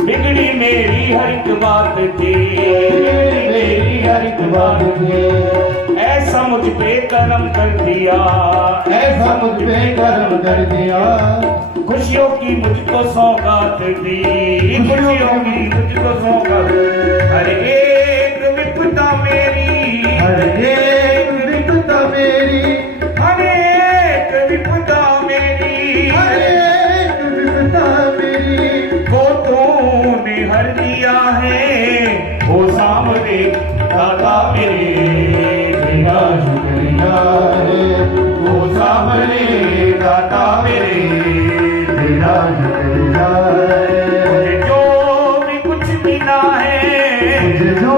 बिगड़ी मेरी हर एक बात थी। मेरी हर एक बात थी, ऐसा मुझ पे करम कर दिया, ऐसा मुझ पे कर्म कर दिया। खुशियों की मुझको सौगात दी, खुशियों की मुझको सौगात। हर एक विपदा मेरी, हर एक विपदा मेरी, हर एक विपदा मेरी, हर एक विपदा मेरी, को तूने हर दिया है। ओ सामने दाता मेरे, तेरा शुक्रिया है। ओ सामने दाता मेरे, तेरा शुक्रिया है। मुझे जो भी कुछ मिला है, मुझे जो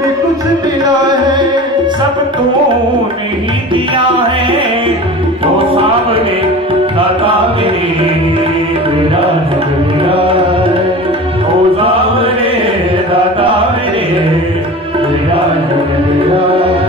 भी कुछ मिला है, सब तूने ही दिया है। ओ सामने दाता मेरे, तेरा शुक्रिया है। ओ सामने दाता मेरे, तेरा शुक्रिया है।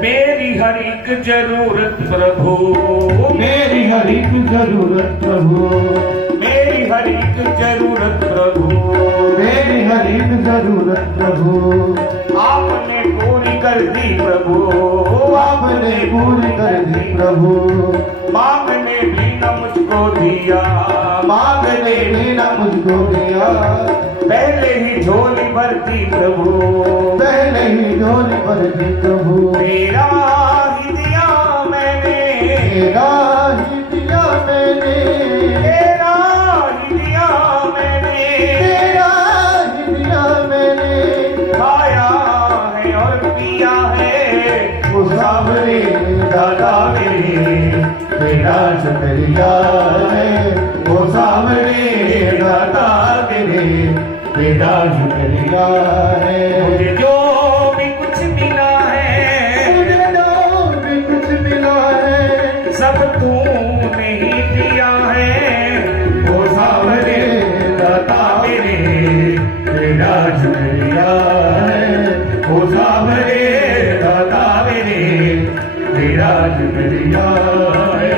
मेरी हर एक जरूरत प्रभु, मेरी हर एक जरूरत प्रभु, मेरी हर एक जरूरत प्रभु, मेरी हर एक जरूरत प्रभु, आपने पूरी कर दी प्रभु। आपने पूरी कर दी प्रभु। मांगने भी न मुझको दिया, मांगने भी न मुझको दिया, पहले ही झोली भरती प्रभु। पहले ही झोली भर दी प्रभु। तेरा ही दिया मैंने, तेरा ही दिया मैंने, तेरा ही दिया मैंने, तेरा ही दिया मैंने, खाया है और पिया है। वो सामने दादा मेरे, तेरा शुक्रिया है। वो सामने दादा मेरे, तेरा शुक्रिया है। मुझे जो भी कुछ मिला है, मुझे जो भी कुछ मिला है, सब तूने ही दिया है। वो सामने दाता मेरे, तेरा शुक्रिया है। वो सामने दाता मेरे, तेरा शुक्रिया है।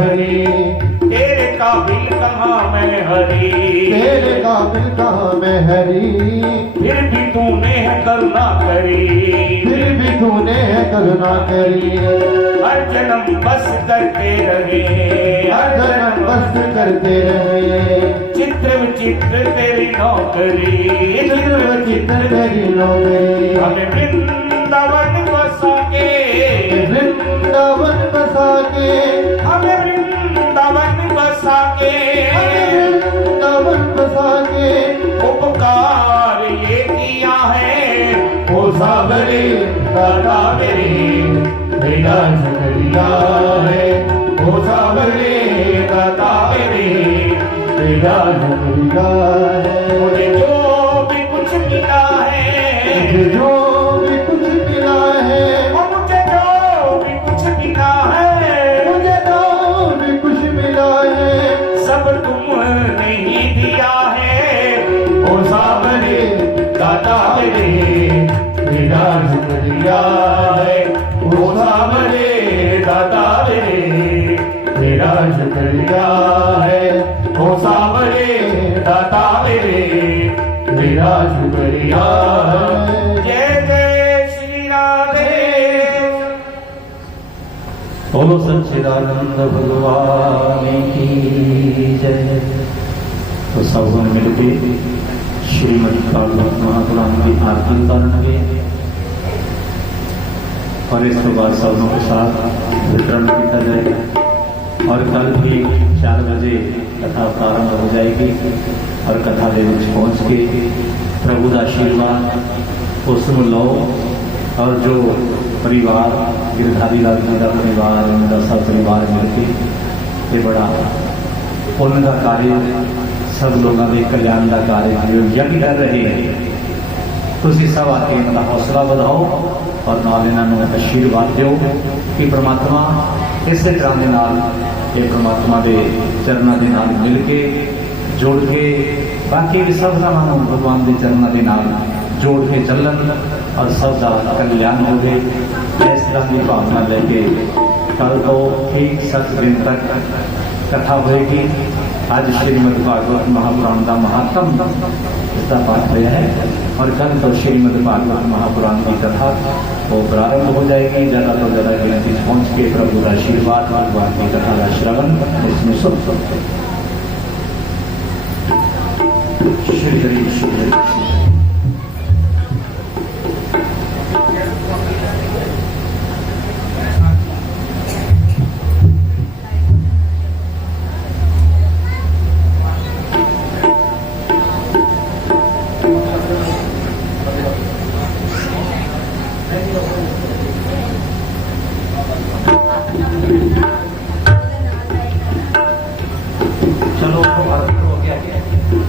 हरि, तेरे काबिल कहाँ मैं हरि, तेरे काबिल कहाँ मैं हरि, फिर भी तूने है करुणा करी, फिर भी तूने है करुणा करी। हर जन्म बस करते रहे, हर जन्म बस करते रहे, चित्र विचित्र तेरी नौकरी, चित्र विचित्र तेरी नौकरी। हमें वृंदावन बसा के, वृंदावन बसा के, हमें वृंदावन बसा के, वृंदावन बसा के, उपकार ये किया है ओ सावरे दादा मेरे, मेरा शुक्रिया है। ओ सावरे दादा मेरे, मेरा शुक्रिया है। मुझे जो भी कुछ मिला है, मुझे जो भी कुछ मिला है, मुझे जो भी कुछ मिला है, मुझे जो भी कुछ मिला है, सब तुमने ही दिया है। ओ सावरे दादा मेरे, मेरा शुक्रिया है। ओ सावरे दादा मेरे, मेरा शुक्रिया है। ओ सावरे दादा मेरे, मेरा शुक्रिया है। जय जय श्री राधे। बोलो सच्चिदानंद भगवान की जय। तो सब लोग मिलके श्रीमद् भागवत महापुराण की आरती करेंगे और इसके बाद सबों के साथ वितरण किया जाएगा। और कल भी 4 बजे कथा प्रारंभ हो जाएगी और कथा दे विच पहुँच के प्रभु का आशीर्वाद उसमें लो। और जो परिवार गिरधारी लाल जी का परिवार, उनका सब परिवार मिलके ये बड़ा पुण्य का कार्य, सब लोगों के कल्याण का कार्य जो यज्ञ कर रहे हैं, तुसी सब आके इनका हौसला बढ़ाओ और नाल इन्होंने आशीर्वाद दो कि परमात्मा इस तरह के नाल ये परमात्मा के चरणों के नाल मिल के जोड़ के बाकी भी सब नालों भगवान के चरणों के नाल जोड़ के चलन और सब का कल्याण हो गए। इस तरह की भावना लेके कल तो ठीक 7 दिन तक कथा होएगी। आज श्रीमद् भागवत महापुराण का महात्म इसका पाठ हुआ है और कल तो श्रीमद् भागवत महापुराण की कथा वो प्रारंभ हो जाएगी। ज़्यादा तो ज़्यादा गिनती पहुँच के प्रभु का आशीर्वाद भगवान की कथा का श्रवण इसमें सुख श्री हरि श्री हरि। चलो तो भारत हो गया।